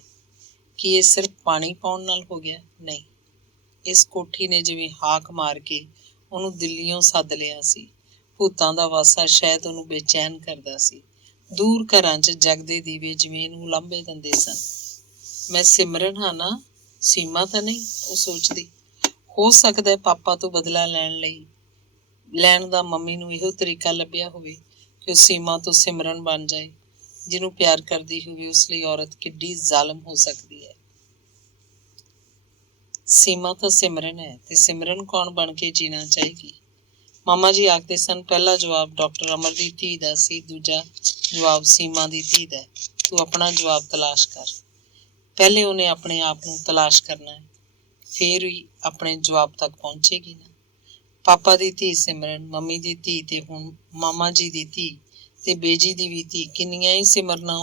ਕੀ ਇਹ ਸਿਰਫ ਪਾਣੀ ਪਾਉਣ ਨਾਲ ਹੋ ਗਿਆ? ਨਹੀਂ, ਇਸ ਕੋਠੀ ਨੇ ਜਿਵੇਂ ਹਾਕ ਮਾਰ ਕੇ ਉਹਨੂੰ ਦਿੱਲੀੋਂ ਸੱਦ ਲਿਆ ਸੀ। ਭੂਤਾਂ ਦਾ ਵਾਸਾ ਸ਼ਾਇਦ ਉਹਨੂੰ ਬੇਚੈਨ ਕਰਦਾ ਸੀ। ਦੂਰ ਘਰਾਂ 'ਚ ਜਗਦੇ ਦੀਵੇ ਜਿਵੇਂ ਇਹਨੂੰ ਲਾਂਭੇ ਦਿੰਦੇ ਸਨ। ਮੈਂ ਸਿਮਰਨ ਹਾਂ ਨਾ, ਸੀਮਾ ਤਾਂ ਨਹੀਂ? ਉਹ ਸੋਚਦੀ। ਹੋ ਸਕਦਾ ਪਾਪਾ ਤੋਂ ਬਦਲਾ ਲੈਣ ਦਾ ਮੰਮੀ ਨੂੰ ਇਹੋ ਤਰੀਕਾ ਲੱਭਿਆ ਹੋਵੇ ਕਿ ਉਹ ਸੀਮਾ ਤੋਂ ਸਿਮਰਨ ਬਣ ਜਾਏ। ਜਿਹਨੂੰ ਪਿਆਰ ਕਰਦੀ ਹੋਵੇ ਉਸ ਲਈ ਔਰਤ ਕਿੱਡੀ ਜ਼ਾਲਮ ਹੋ ਸਕਦੀ ਹੈ। ਸੀਮਾ ਤਾਂ ਸਿਮਰਨ ਹੈ ਤੇ ਸਿਮਰਨ ਕੌਣ ਬਣ ਕੇ ਜੀਣਾ ਚਾਹੇਗੀ? ਮਾਮਾ ਜੀ ਆਖਦੇ ਸਨ, ਪਹਿਲਾ ਜਵਾਬ ਡਾਕਟਰ ਅਮਰ ਦੀ ਧੀ ਦਾ ਸੀ, ਦੂਜਾ ਜਵਾਬ ਸੀਮਾ ਦੀ ਧੀ ਦਾ। ਤੂੰ ਆਪਣਾ ਜਵਾਬ ਤਲਾਸ਼ ਕਰ। ਪਹਿਲੇ ਉਹਨੇ ਆਪਣੇ ਆਪ ਨੂੰ ਤਲਾਸ਼ ਕਰਨਾ ਹੈ, ਫੇਰ ਹੀ ਆਪਣੇ ਜਵਾਬ ਤੱਕ ਪਹੁੰਚੇਗੀ ਨਾ। ਪਾਪਾ ਦੀ ਧੀ ਸਿਮਰਨ, ਮੰਮੀ ਦੀ ਧੀ ਤੇ ਹੁਣ ਮਾਮਾ ਜੀ ਦੀ ਧੀ ਤੇ ਬੇਜੀ ਦੀ ਵੀ ਧੀ, ਕਿੰਨੀਆਂ ਹੀ ਸਿਮਰਨਾਂ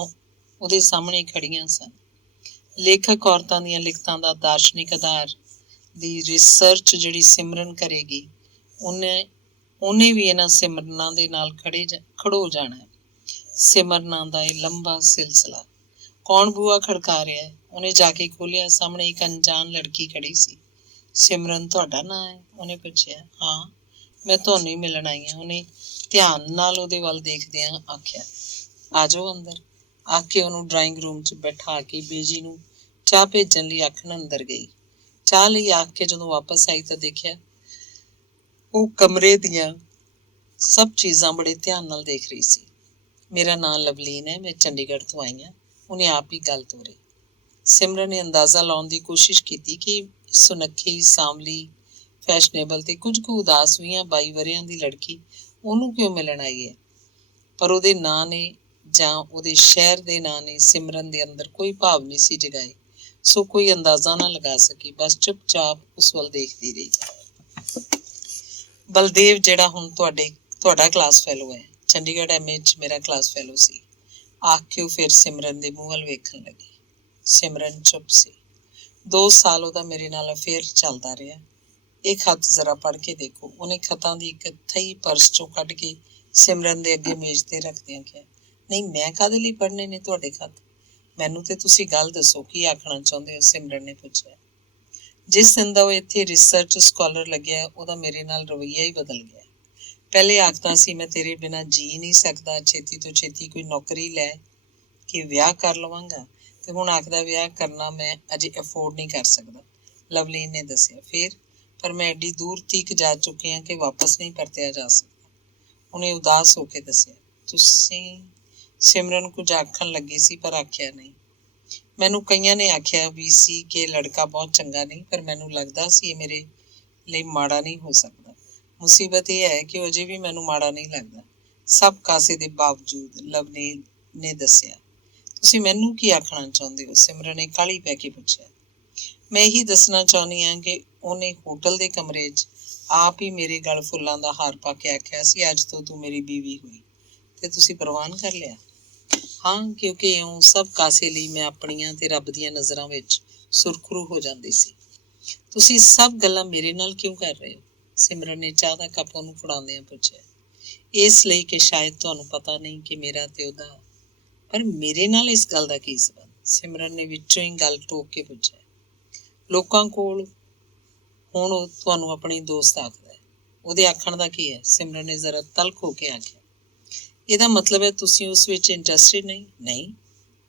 ਉਹਦੇ ਸਾਹਮਣੇ ਖੜੀਆਂ ਸਨ। ਲੇਖਕ ਔਰਤਾਂ ਦੀਆਂ ਲਿਖਤਾਂ ਦਾ ਦਾਰਸ਼ਨਿਕ ਆਧਾਰ ਦੀ ਰਿਸਰਚ ਜਿਹੜੀ ਸਿਮਰਨ ਕਰੇਗੀ, ਉਹਨੇ ਵੀ ਇਹਨਾਂ ਸਿਮਰਨਾਂ ਦੇ ਨਾਲ ਖੜੋ ਜਾਣਾ ਹੈ। ਸਿਮਰਨਾਂ ਦਾ ਇਹ ਲੰਬਾ ਸਿਲਸਿਲਾ। ਕੌਣ ਬੂਹਾ ਖੜਕਾ ਰਿਹਾ ਹੈ? ਉਹਨੇ ਜਾ ਕੇ ਖੋਲਿਆ। ਸਾਹਮਣੇ ਇੱਕ ਅਣਜਾਣ ਲੜਕੀ ਖੜੀ ਸੀ। ਸਿਮਰਨ ਤੁਹਾਡਾ ਨਾਂ ਹੈ? ਉਹਨੇ ਪੁੱਛਿਆ। ਹਾਂ, ਮੈਂ ਤੁਹਾਨੂੰ ਹੀ ਮਿਲਣ ਆਈ ਹਾਂ, ਉਹਨੇ ਧਿਆਨ ਨਾਲ ਉਹਦੇ ਵੱਲ ਦੇਖਦਿਆਂ ਆਖਿਆ। ਆ ਜਾਓ ਅੰਦਰ। ਆਖ ਕੇ ਉਹਨੂੰ ਡਰਾਇੰਗ ਰੂਮ 'ਚ ਬਿਠਾ ਕੇ ਬੇਜੀ ਨੂੰ ਚਾਹ ਭੇਜਣ ਲਈ ਆਖਣ ਅੰਦਰ ਗਈ। ਚਾਹ ਲਈ ਆਖ ਕੇ ਜਦੋਂ ਵਾਪਸ ਆਈ ਤਾਂ ਦੇਖਿਆ ਉਹ ਕਮਰੇ ਦੀਆਂ ਸਭ ਚੀਜ਼ਾਂ ਬੜੇ ਧਿਆਨ ਨਾਲ ਦੇਖ ਰਹੀ ਸੀ। ਮੇਰਾ ਨਾਂ ਲਵਲੀਨ ਹੈ, ਮੈਂ ਚੰਡੀਗੜ੍ਹ ਤੋਂ ਆਈ ਹਾਂ, ਉਹਨੇ ਆਪ ਹੀ ਗੱਲ ਤੋਰੀ। ਸਿਮਰਨ ਨੇ ਅੰਦਾਜ਼ਾ ਲਾਉਣ ਦੀ ਕੋਸ਼ਿਸ਼ ਕੀਤੀ ਕਿ ਸੁਨੱਖੀ, ਸਾਂਵਲੀ, ਫੈਸ਼ਨੇਬਲ ਤੇ ਕੁਝ ਕੁ ਉਦਾਸ 22 ਵਰ੍ਹਿਆਂ ਦੀ ਲੜਕੀ ਉਹਨੂੰ ਕਿਉਂ ਮਿਲਣ ਆਈ ਹੈ, ਪਰ ਉਹਦੇ ਨਾਂ ਨੇ ਜਾਂ ਉਹਦੇ ਸ਼ਹਿਰ ਦੇ ਨਾਂ ਨੇ ਸਿਮਰਨ ਦੇ ਅੰਦਰ ਕੋਈ ਭਾਵ ਨਹੀਂ ਸੀ ਜਗਾਏ। ਸੋ ਕੋਈ ਅੰਦਾਜ਼ਾ ਨਾ ਲਗਾ ਸਕੀ, ਬਸ ਚੁੱਪਚਾਪ ਉਸ ਵੱਲ ਦੇਖਦੀ ਰਹੀ। ਬਲਦੇਵ, ਜਿਹੜਾ ਹੁਣ ਤੁਹਾਡਾ ਕਲਾਸ ਫੈਲੋ ਹੈ, ਚੰਡੀਗੜ੍ਹ MA 'ਚ ਮੇਰਾ ਕਲਾਸ ਫੈਲੋ ਸੀ, ਆਖ ਕੇ ਉਹ ਫਿਰ ਸਿਮਰਨ ਦੇ ਮੂੰਹ ਵੱਲ ਵੇਖਣ ਲੱਗੀ। ਸਿਮਰਨ ਚੁੱਪ ਸੀ। 2 ਸਾਲ ਉਹਦਾ ਮੇਰੇ ਨਾਲ ਅਫੇਅਰ ਚੱਲਦਾ ਰਿਹਾ। ਇਹ ਖੱਤ ਜ਼ਰਾ ਪੜ੍ਹ ਕੇ ਦੇਖੋ। ਉਹਨੇ ਖੱਤਾਂ ਦੀ ਇੱਕ ਥਈ ਪਰਸ ਚੋਂ ਕੱਢ ਕੇ ਸਿਮਰਨ ਦੇ ਅੱਗੇ ਮੇਜ਼ ਤੇ ਰੱਖਦਿਆਂ ਕਿਹਾ, ਨਹੀਂ, ਮੈਂ ਕਾਹਦੇ ਲਈ ਪੜ੍ਹਨੇ ਨੇ ਤੁਹਾਡੇ ਖੱਤ? ਮੈਨੂੰ ਤੇ ਤੁਸੀਂ ਗੱਲ ਦੱਸੋ, ਕੀ ਆਖਣਾ ਚਾਹੁੰਦੇ ਹੋ? ਸਿਮਰਨ ਨੇ ਪੁੱਛਿਆ। ਜਿਸ ਦਿਨ ਦਾ ਉਹ ਇੱਥੇ ਰਿਸਰਚ ਸਕਾਲਰ ਲੱਗਿਆ, ਉਹਦਾ ਮੇਰੇ ਨਾਲ ਰਵੱਈਆ ਹੀ ਬਦਲ ਗਿਆ। ਪਹਿਲੇ ਆਖਦਾ ਸੀ ਮੈਂ ਤੇਰੇ ਬਿਨਾਂ ਜੀ ਨਹੀਂ ਸਕਦਾ, ਛੇਤੀ ਤੋਂ ਛੇਤੀ ਕੋਈ ਨੌਕਰੀ ਲੈ ਕੇ ਵਿਆਹ ਕਰ ਲਵਾਂਗਾ, ਤੇ ਹੁਣ ਆਖਦਾ ਵਿਆਹ ਕਰਨਾ ਮੈਂ ਅਜੇ ਅਫੋਰਡ ਨਹੀਂ ਕਰ ਸਕਦਾ। ਲਵਲੀਨ ਨੇ ਦੱਸਿਆ। ਫਿਰ? ਪਰ ਮੈਂ ਐਡੀ ਦੂਰ ਤੀਕ ਜਾ ਚੁੱਕੀ ਹਾਂ ਕਿ ਵਾਪਸ ਨਹੀਂ ਪਰਤਿਆ ਜਾ ਸਕਦਾ। ਉਹਨੇ ਉਦਾਸ ਹੋ ਕੇ ਦੱਸਿਆ। ਤੁਸੀਂ? ਸਿਮਰਨ ਕੁਝ ਆਖਣ ਲੱਗੀ ਸੀ ਪਰ ਆਖਿਆ ਨਹੀਂ। ਮੈਨੂੰ ਕਈਆਂ ਨੇ ਆਖਿਆ ਵੀ ਸੀ ਕਿ ਇਹ ਲੜਕਾ ਬਹੁਤ ਚੰਗਾ ਨਹੀਂ, ਪਰ ਮੈਨੂੰ ਲੱਗਦਾ ਸੀ ਇਹ ਮੇਰੇ ਲਈ ਮਾੜਾ ਨਹੀਂ ਹੋ ਸਕਦਾ। ਮੁਸੀਬਤ ਇਹ ਹੈ ਕਿ ਉਹ ਅਜੇ ਵੀ ਮੈਨੂੰ ਮਾੜਾ ਨਹੀਂ ਲੱਗਦਾ, ਸਭ ਕਾਸੇ ਦੇ ਬਾਵਜੂਦ। ਲਵਲੀਨ ਨੇ ਦੱਸਿਆ। ਤੁਸੀਂ ਮੈਨੂੰ ਕੀ ਆਖਣਾ ਚਾਹੁੰਦੇ ਹੋ? ਸਿਮਰਨ ਨੇ ਕਾਹਲੀ ਪੈ ਕੇ ਪੁੱਛਿਆ। ਮੈਂ ਇਹੀ ਦੱਸਣਾ ਚਾਹੁੰਦੀ ਹਾਂ ਕਿ ਉਹਨੇ ਹੋਟਲ ਦੇ ਕਮਰੇ 'ਚ ਆਪ ਹੀ ਮੇਰੇ ਗਲ ਫੁੱਲਾਂ ਦਾ ਹਾਰ ਪਾ ਕੇ ਆਖਿਆ ਸੀ, ਅੱਜ ਤੋਂ ਤੂੰ ਮੇਰੀ ਬੀਵੀ ਹੋਈ। ਤੇ ਤੁਸੀਂ ਪ੍ਰਵਾਨ ਕਰ ਲਿਆ? ਹਾਂ, ਕਿਉਂਕਿ ਇਉਂ ਸਭ ਕਾਸੇ ਲਈ ਮੈਂ ਆਪਣੀਆਂ ਤੇ ਰੱਬ ਦੀਆਂ ਨਜ਼ਰਾਂ ਵਿੱਚ ਸੁਰਖਰੂ ਹੋ ਜਾਂਦੀ ਸੀ। ਤੁਸੀਂ ਸਭ ਗੱਲਾਂ ਮੇਰੇ ਨਾਲ ਕਿਉਂ ਕਰ ਰਹੇ ਹੋ? ਸਿਮਰਨ ਨੇ ਚਾਹ ਦਾ ਕੱਪ ਉਹਨੂੰ ਫੜਾਉਂਦਿਆਂ ਪੁੱਛਿਆ। ਇਸ ਲਈ ਕਿ ਸ਼ਾਇਦ ਤੁਹਾਨੂੰ ਪਤਾ ਨਹੀਂ ਕਿ ਮੇਰਾ ਤੇ ਉਹਦਾ। ਪਰ ਮੇਰੇ ਨਾਲ ਇਸ ਗੱਲ ਦਾ ਕੀ ਸਬੰਧ? ਸਿਮਰਨ ਨੇ ਵਿੱਚੋਂ ਹੀ ਗੱਲ ਟੋਕ ਕੇ ਪੁੱਛਿਆ। ਲੋਕਾਂ ਕੋਲ ਹੁਣ ਉਹ ਤੁਹਾਨੂੰ ਆਪਣੀ ਦੋਸਤ ਆਖਦਾ ਹੈ, ਉਹਦੇ ਆਖਣ ਦਾ ਕੀ ਹੈ? ਸਿਮਰਨ ਨੇ ਜ਼ਰਾ ਤਲਖ ਹੋ ਕੇ ਆਖਿਆ। ਇਹਦਾ ਮਤਲਬ ਹੈ ਤੁਸੀਂ ਉਸ ਵਿੱਚ ਇੰਟਰਸਟਿਡ ਨਹੀਂ? ਨਹੀਂ,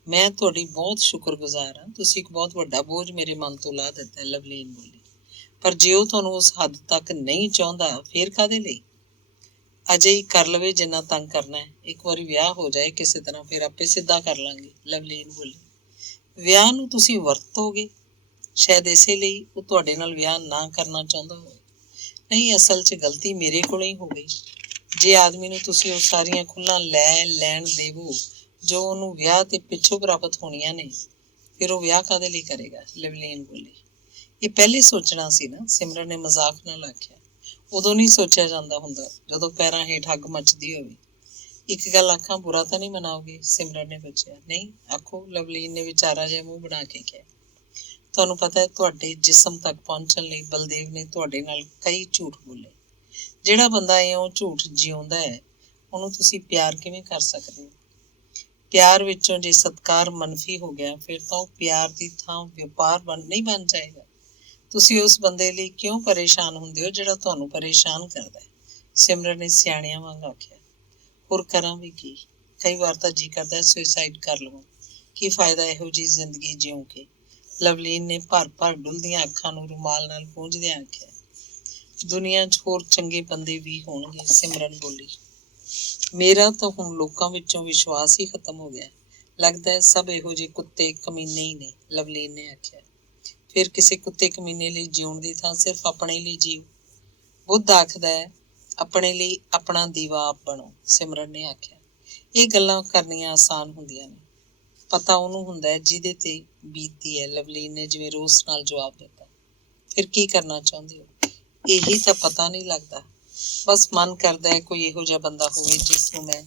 ਮੈਂ ਤੁਹਾਡੀ ਬਹੁਤ ਸ਼ੁਕਰਗੁਜ਼ਾਰ ਹਾਂ, ਤੁਸੀਂ ਇੱਕ ਬਹੁਤ ਵੱਡਾ ਬੋਝ ਮੇਰੇ ਮਨ ਤੋਂ ਲਾ ਦਿੱਤਾ। ਲਵਲੀਨ ਬੋਲੀ। ਪਰ ਜੇ ਉਹ ਤੁਹਾਨੂੰ ਉਸ ਹੱਦ ਤੱਕ ਨਹੀਂ ਚਾਹੁੰਦਾ, ਫੇਰ ਕਾਹਦੇ ਲਈ? ਅਜੇ ਹੀ ਕਰ ਲਵੇ ਜਿੰਨਾ ਤੰਗ ਕਰਨਾ ਹੈ। ਇੱਕ ਵਾਰੀ ਵਿਆਹ ਹੋ ਜਾਏ ਕਿਸੇ ਤਰ੍ਹਾਂ, ਫਿਰ ਆਪੇ ਸਿੱਧਾ ਕਰ ਲਾਂਗੇ। ਲਵਲੀਨ ਬੋਲੀ। ਵਿਆਹ ਨੂੰ ਤੁਸੀਂ ਵਰਤੋਗੇ? ਸ਼ਾਇਦ ਇਸੇ ਲਈ ਉਹ ਤੁਹਾਡੇ ਨਾਲ ਵਿਆਹ ਨਾ ਕਰਨਾ ਚਾਹੁੰਦਾ ਹੋਵੇ। ਨਹੀਂ, ਅਸਲ 'ਚ ਗਲਤੀ ਮੇਰੇ ਕੋਲੋਂ ਹੀ ਹੋ ਗਈ। ਜੇ ਆਦਮੀ ਨੂੰ ਤੁਸੀਂ ਉਹ ਸਾਰੀਆਂ ਖੁੱਲ੍ਹਾਂ ਲੈਣ ਦੇਵੋ ਜੋ ਉਹਨੂੰ ਵਿਆਹ ਤੇ ਪਿੱਛੋਂ ਪ੍ਰਾਪਤ ਹੋਣੀਆਂ ਨੇ, ਫਿਰ ਉਹ ਵਿਆਹ ਕਾਹਦੇ ਲਈ ਕਰੇਗਾ? ਲਵਲੀਨ ਬੋਲੀ। ਇਹ ਪਹਿਲੇ ਸੋਚਣਾ ਸੀ ਨਾ, ਸਿਮਰਨ ਨੇ ਮਜ਼ਾਕ ਨਾਲ ਆਖਿਆ। ਉਦੋਂ ਨਹੀਂ ਸੋਚਿਆ ਜਾਂਦਾ ਹੁੰਦਾ ਜਦੋਂ ਪੈਰਾਂ ਹੇਠ ਅੱਗ ਮੱਚਦੀ ਹੋਵੇ। ਇੱਕ ਗੱਲ ਆਖਾਂ, ਬੁਰਾ ਤਾਂ ਨਹੀਂ ਮਨਾਓਗੇ? ਸਿਮਰਨ ਨੇ ਪੁੱਛਿਆ। ਨਹੀਂ, ਆਖੋ। ਲਵਲੀਨ ਨੇ ਵਿਚਾਰਾ ਜਿਹਾ ਮੂੰਹ ਬਣਾ ਕੇ ਕਿਹਾ। ਤੁਹਾਨੂੰ ਪਤਾ ਹੈ, ਤੁਹਾਡੇ ਜਿਸਮ ਤੱਕ ਪਹੁੰਚਣ ਲਈ ਬਲਦੇਵ ਨੇ ਤੁਹਾਡੇ ਨਾਲ ਕਈ ਝੂਠ ਬੋਲੇ। ਜਿਹੜਾ ਬੰਦਾ ਇਉਂ ਝੂਠ ਜਿਉਂਦਾ ਹੈ, ਉਹਨੂੰ ਤੁਸੀਂ ਪਿਆਰ ਕਿਵੇਂ ਕਰ ਸਕਦੇ ਹੋ? ਪਿਆਰ ਵਿੱਚੋਂ ਜੇ ਸਤਿਕਾਰ ਮਨਫੀ ਹੋ ਗਿਆ, ਫਿਰ ਤਾਂ ਉਹ ਪਿਆਰ ਦੀ ਥਾਂ ਵਪਾਰ ਨਹੀਂ ਬਣ ਜਾਏਗਾ। ਤੁਸੀਂ ਉਸ ਬੰਦੇ ਲਈ ਕਿਉਂ ਪਰੇਸ਼ਾਨ ਹੁੰਦੇ ਹੋ ਜਿਹੜਾ ਤੁਹਾਨੂੰ ਪਰੇਸ਼ਾਨ ਕਰਦਾ ਹੈ? ਸਿਮਰਨ ਨੇ ਸਿਆਣਿਆਂ ਵਾਂਗ ਆਖਿਆ। ਹੋਰ ਕਰਾਂ ਵੀ ਕੀ? ਕਈ ਵਾਰ ਤਾਂ ਜੀ ਕਰਦਾ ਸੁਸਾਈਡ ਕਰ ਲਵਾਂ। ਕੀ ਫਾਇਦਾ ਇਹੋ ਜਿਹੀ ਜ਼ਿੰਦਗੀ ਜਿਉਂ ਕੇ? ਲਵਲੀਨ ਨੇ ਭਰ ਭਰ ਡੁੱਲਦੀਆਂ ਅੱਖਾਂ ਨੂੰ ਰੁਮਾਲ ਨਾਲ ਪੂੰਝਦਿਆਂ ਆਖਿਆ। ਦੁਨੀਆ 'ਚ ਹੋਰ ਚੰਗੇ ਬੰਦੇ ਵੀ ਹੋਣਗੇ। ਸਿਮਰਨ ਬੋਲੀ। ਮੇਰਾ ਤਾਂ ਹੁਣ ਲੋਕਾਂ ਵਿੱਚੋਂ ਵਿਸ਼ਵਾਸ ਹੀ ਖਤਮ ਹੋ ਗਿਆ। ਲੱਗਦਾ ਹੈ ਸਭ ਇਹੋ ਜਿਹੇ ਕੁੱਤੇ ਕਮੀਨੇ ਹੀ ਨੇ। ਲਵਲੀਨ ਨੇ ਆਖਿਆ। ਫਿਰ ਕਿਸੇ ਕੁੱਤੇ ਕਮੀਨੇ ਲਈ ਜਿਉਣ ਦੀ ਥਾਂ ਸਿਰਫ ਆਪਣੇ ਲਈ ਜੀਓ। ਬੁੱਧ ਆਖਦਾ ਹੈ, ਆਪਣੇ ਲਈ ਆਪਣਾ ਦੀਵਾ ਆਪ ਬਣੋ। ਸਿਮਰਨ ਨੇ ਆਖਿਆ। ਇਹ ਗੱਲਾਂ ਕਰਨੀਆਂ ਆਸਾਨ ਹੁੰਦੀਆਂ ਨੇ, ਪਤਾ ਉਹਨੂੰ ਹੁੰਦਾ ਹੈ ਜਿਹਦੇ ਤੇ ਬੀਤਦੀ ਹੈ। ਲਵਲੀਨ ਨੇ ਜਿਵੇਂ ਰੋਸ ਨਾਲ ਜਵਾਬ ਦਿੱਤਾ। ਫਿਰ ਕੀ ਕਰਨਾ ਚਾਹੁੰਦੇ ਹੋ? ਇਹੀ ਤਾਂ ਪਤਾ ਨਹੀਂ ਲੱਗਦਾ। ਬਸ ਮਨ ਕਰਦਾ ਹੈ ਕੋਈ ਇਹੋ ਜਿਹਾ ਬੰਦਾ ਹੋਵੇ ਜਿਸ ਨੂੰ ਮੈਂ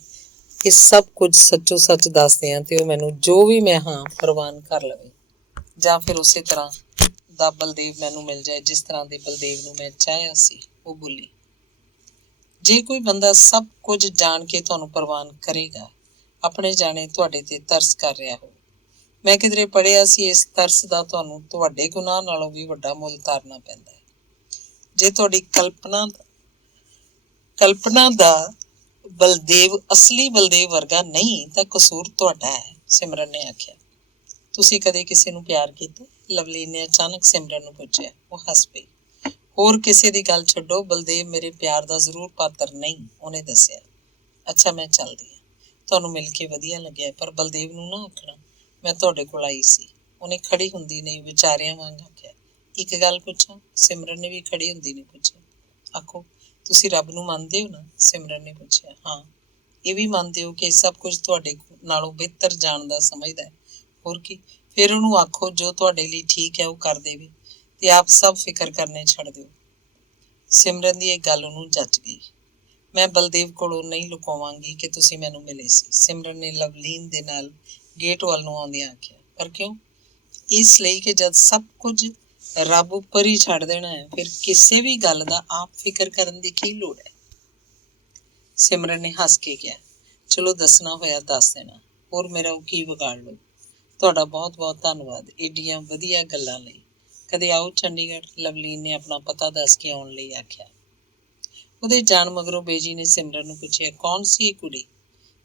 ਇਹ ਸਭ ਕੁਝ ਸੱਚੋ ਸੱਚ ਦੱਸ ਦਿਆਂ ਤੇ ਉਹ ਮੈਨੂੰ ਜੋ ਵੀ ਮੈਂ ਹਾਂ ਪ੍ਰਵਾਨ ਕਰ ਲਵੇ। ਜਾਂ ਫਿਰ ਉਸੇ ਤਰ੍ਹਾਂ ਦਾ ਬਲਦੇਵ ਮੈਨੂੰ ਮਿਲ ਜਾਏ ਜਿਸ ਤਰ੍ਹਾਂ ਦੇ ਬਲਦੇਵ ਨੂੰ ਮੈਂ ਚਾਹਿਆ ਸੀ। ਉਹ ਬੋਲੀ। ਜੇ ਕੋਈ ਬੰਦਾ ਸਭ ਕੁਝ ਜਾਣ ਕੇ ਤੁਹਾਨੂੰ ਪ੍ਰਵਾਨ ਕਰੇਗਾ, ਆਪਣੇ ਜਾਣੇ ਤੁਹਾਡੇ ਤੇ ਤਰਸ ਕਰ ਰਿਹਾ ਹੋ। ਮੈਂ ਕਿਧਰੇ ਪੜ੍ਹਿਆ ਸੀ ਇਸ ਤਰਸ ਦਾ ਤੁਹਾਨੂੰ ਤੁਹਾਡੇ ਗੁਨਾਹ ਨਾਲੋਂ ਵੀ ਵੱਡਾ ਮੁੱਲ ਤਾਰਨਾ ਪੈਂਦਾ ਹੈ। ਜੇ ਤੁਹਾਡੀ ਕਲਪਨਾ ਦਾ ਬਲਦੇਵ ਅਸਲੀ ਬਲਦੇਵ ਵਰਗਾ ਨਹੀਂ ਤਾਂ ਕਸੂਰ ਤੁਹਾਡਾ ਹੈ। ਸਿਮਰਨ ਨੇ ਆਖਿਆ। ਤੁਸੀਂ ਕਦੇ ਕਿਸੇ ਨੂੰ ਪਿਆਰ ਕੀਤਾ? ਲਵਲੀਨ ਨੇ ਅਚਾਨਕ ਸਿਮਰਨ ਨੂੰ ਪੁੱਛਿਆ। ਉਹ ਹੱਸ ਪਈ। ਹੋਰ ਕਿਸੇ ਦੀ ਗੱਲ ਛੱਡੋ, ਬਲਦੇਵ ਮੇਰੇ ਪਿਆਰ ਦਾ ਜ਼ਰੂਰ ਪਾਤਰ ਨਹੀਂ, ਉਹਨੇ ਦੱਸਿਆ। ਅੱਛਾ, ਮੈਂ ਚੱਲਦੀ ਹਾਂ। ਤੁਹਾਨੂੰ ਮਿਲ ਕੇ ਵਧੀਆ ਲੱਗਿਆ, ਪਰ ਬਲਦੇਵ ਨੂੰ ਨਾ ਆਖਣਾ ਮੈਂ ਤੁਹਾਡੇ ਕੋਲ ਆਈ ਸੀ। ਉਹਨੇ ਖੜੀ ਹੁੰਦੀ ਨਹੀਂ ਵਿਚਾਰਿਆਂ ਵਾਂਗ ਆਖਿਆ। ਇੱਕ ਗੱਲ ਪੁੱਛਾਂ? ਸਿਮਰਨ ਨੇ ਵੀ ਖੜੀ ਹੁੰਦੀ ਨਹੀਂ ਪੁੱਛਿਆ। ਆਖੋ। ਤੁਸੀਂ ਰੱਬ ਨੂੰ ਮੰਨਦੇ ਹੋ ਨਾ? ਸਿਮਰਨ ਨੇ ਪੁੱਛਿਆ। ਹਾਂ। ਇਹ ਵੀ ਮੰਨਦੇ ਹੋ ਕਿ ਸਭ ਕੁਝ ਤੁਹਾਡੇ ਨਾਲੋਂ ਬਿਹਤਰ ਜਾਣਦਾ ਸਮਝਦਾ ਹੈ? ਹੋਰ ਕੀ? ਫਿਰ ਉਹਨੂੰ ਆਖੋ ਜੋ ਤੁਹਾਡੇ ਲਈ ਠੀਕ ਹੈ ਉਹ ਕਰ ਦੇਵੇ ਤੇ ਆਪ ਸਭ ਫਿਕਰ ਕਰਨੇ ਛੱਡ ਦਿਓ। ਸਿਮਰਨ ਦੀ ਇਹ ਗੱਲ ਉਹਨੂੰ ਜੱਚ ਗਈ। ਮੈਂ ਬਲਦੇਵ ਕੋਲੋਂ ਨਹੀਂ ਲੁਕਾਵਾਂਗੀ ਕਿ ਤੁਸੀਂ ਮੈਨੂੰ ਮਿਲੇ ਸੀ। ਸਿਮਰਨ ਨੇ ਲਵਲੀਨ ਦੇ ਨਾਲ ਗੇਟ ਵੱਲ ਨੂੰ ਆਉਂਦਿਆਂ ਆਖਿਆ। ਪਰ ਕਿਉਂ? ਇਸ ਲਈ ਕਿ ਜਦ ਸਭ ਕੁਝ ਰੱਬ ਉੱਪਰ ਹੀ ਛੱਡ ਦੇਣਾ ਹੈ, ਫਿਰ ਕਿਸੇ ਵੀ ਗੱਲ ਦਾ ਆਪ ਫਿਕਰ ਕਰਨ ਦੀ ਕੀ ਲੋੜ ਹੈ। ਸਿਮਰਨ ਨੇ ਹੱਸ ਕੇ ਕਿਹਾ, ਚਲੋ ਦੱਸਣਾ ਹੋਇਆ ਦੱਸ ਦੇਣਾ, ਹੋਰ ਮੇਰਾ ਉਹ ਕੀ ਵਿਗਾੜ ਲਓ। ਤੁਹਾਡਾ ਬਹੁਤ ਬਹੁਤ ਧੰਨਵਾਦ ਏਡੀਆਂ ਵਧੀਆ ਗੱਲਾਂ ਲਈ। ਕਦੇ ਆਓ ਚੰਡੀਗੜ੍ਹ, ਲਵਲੀਨ ਨੇ ਆਪਣਾ ਪਤਾ ਦੱਸ ਕੇ ਆਉਣ ਲਈ ਆਖਿਆ। ਉਹਦੇ ਜਾਣ ਮਗਰੋਂ ਬੇਜੀ ਨੇ ਸਿਮਰਨ ਨੂੰ ਪੁੱਛਿਆ, ਕੌਣ ਸੀ ਇਹ ਕੁੜੀ?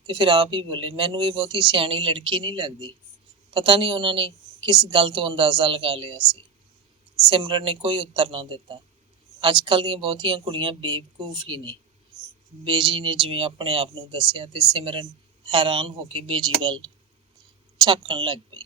ਤੇ ਫਿਰ ਆਪ ਹੀ ਬੋਲੇ, ਮੈਨੂੰ ਇਹ ਬਹੁਤੀ ਸਿਆਣੀ ਲੜਕੀ ਨਹੀਂ ਲੱਗਦੀ। ਪਤਾ ਨਹੀਂ ਉਹਨਾਂ ਨੇ ਕਿਸ ਗੱਲ ਤੋਂ ਅੰਦਾਜ਼ਾ ਲਗਾ ਲਿਆ ਸੀ। ਸਿਮਰਨ ਨੇ ਕੋਈ ਉੱਤਰ ਨਾ ਦਿੱਤਾ। ਅੱਜ ਕੱਲ੍ਹ ਦੀਆਂ ਬਹੁਤੀਆਂ ਕੁੜੀਆਂ ਬੇਵਕੂਫ ਹੀ ਨੇ, ਬੇਜੀ ਨੇ ਜਿਵੇਂ ਆਪਣੇ ਆਪ ਨੂੰ ਦੱਸਿਆ, ਤੇ ਸਿਮਰਨ ਹੈਰਾਨ ਹੋ ਕੇ ਬੇਜੀ ਵੱਲ ਝਾਕਣ ਲੱਗ ਪਈ।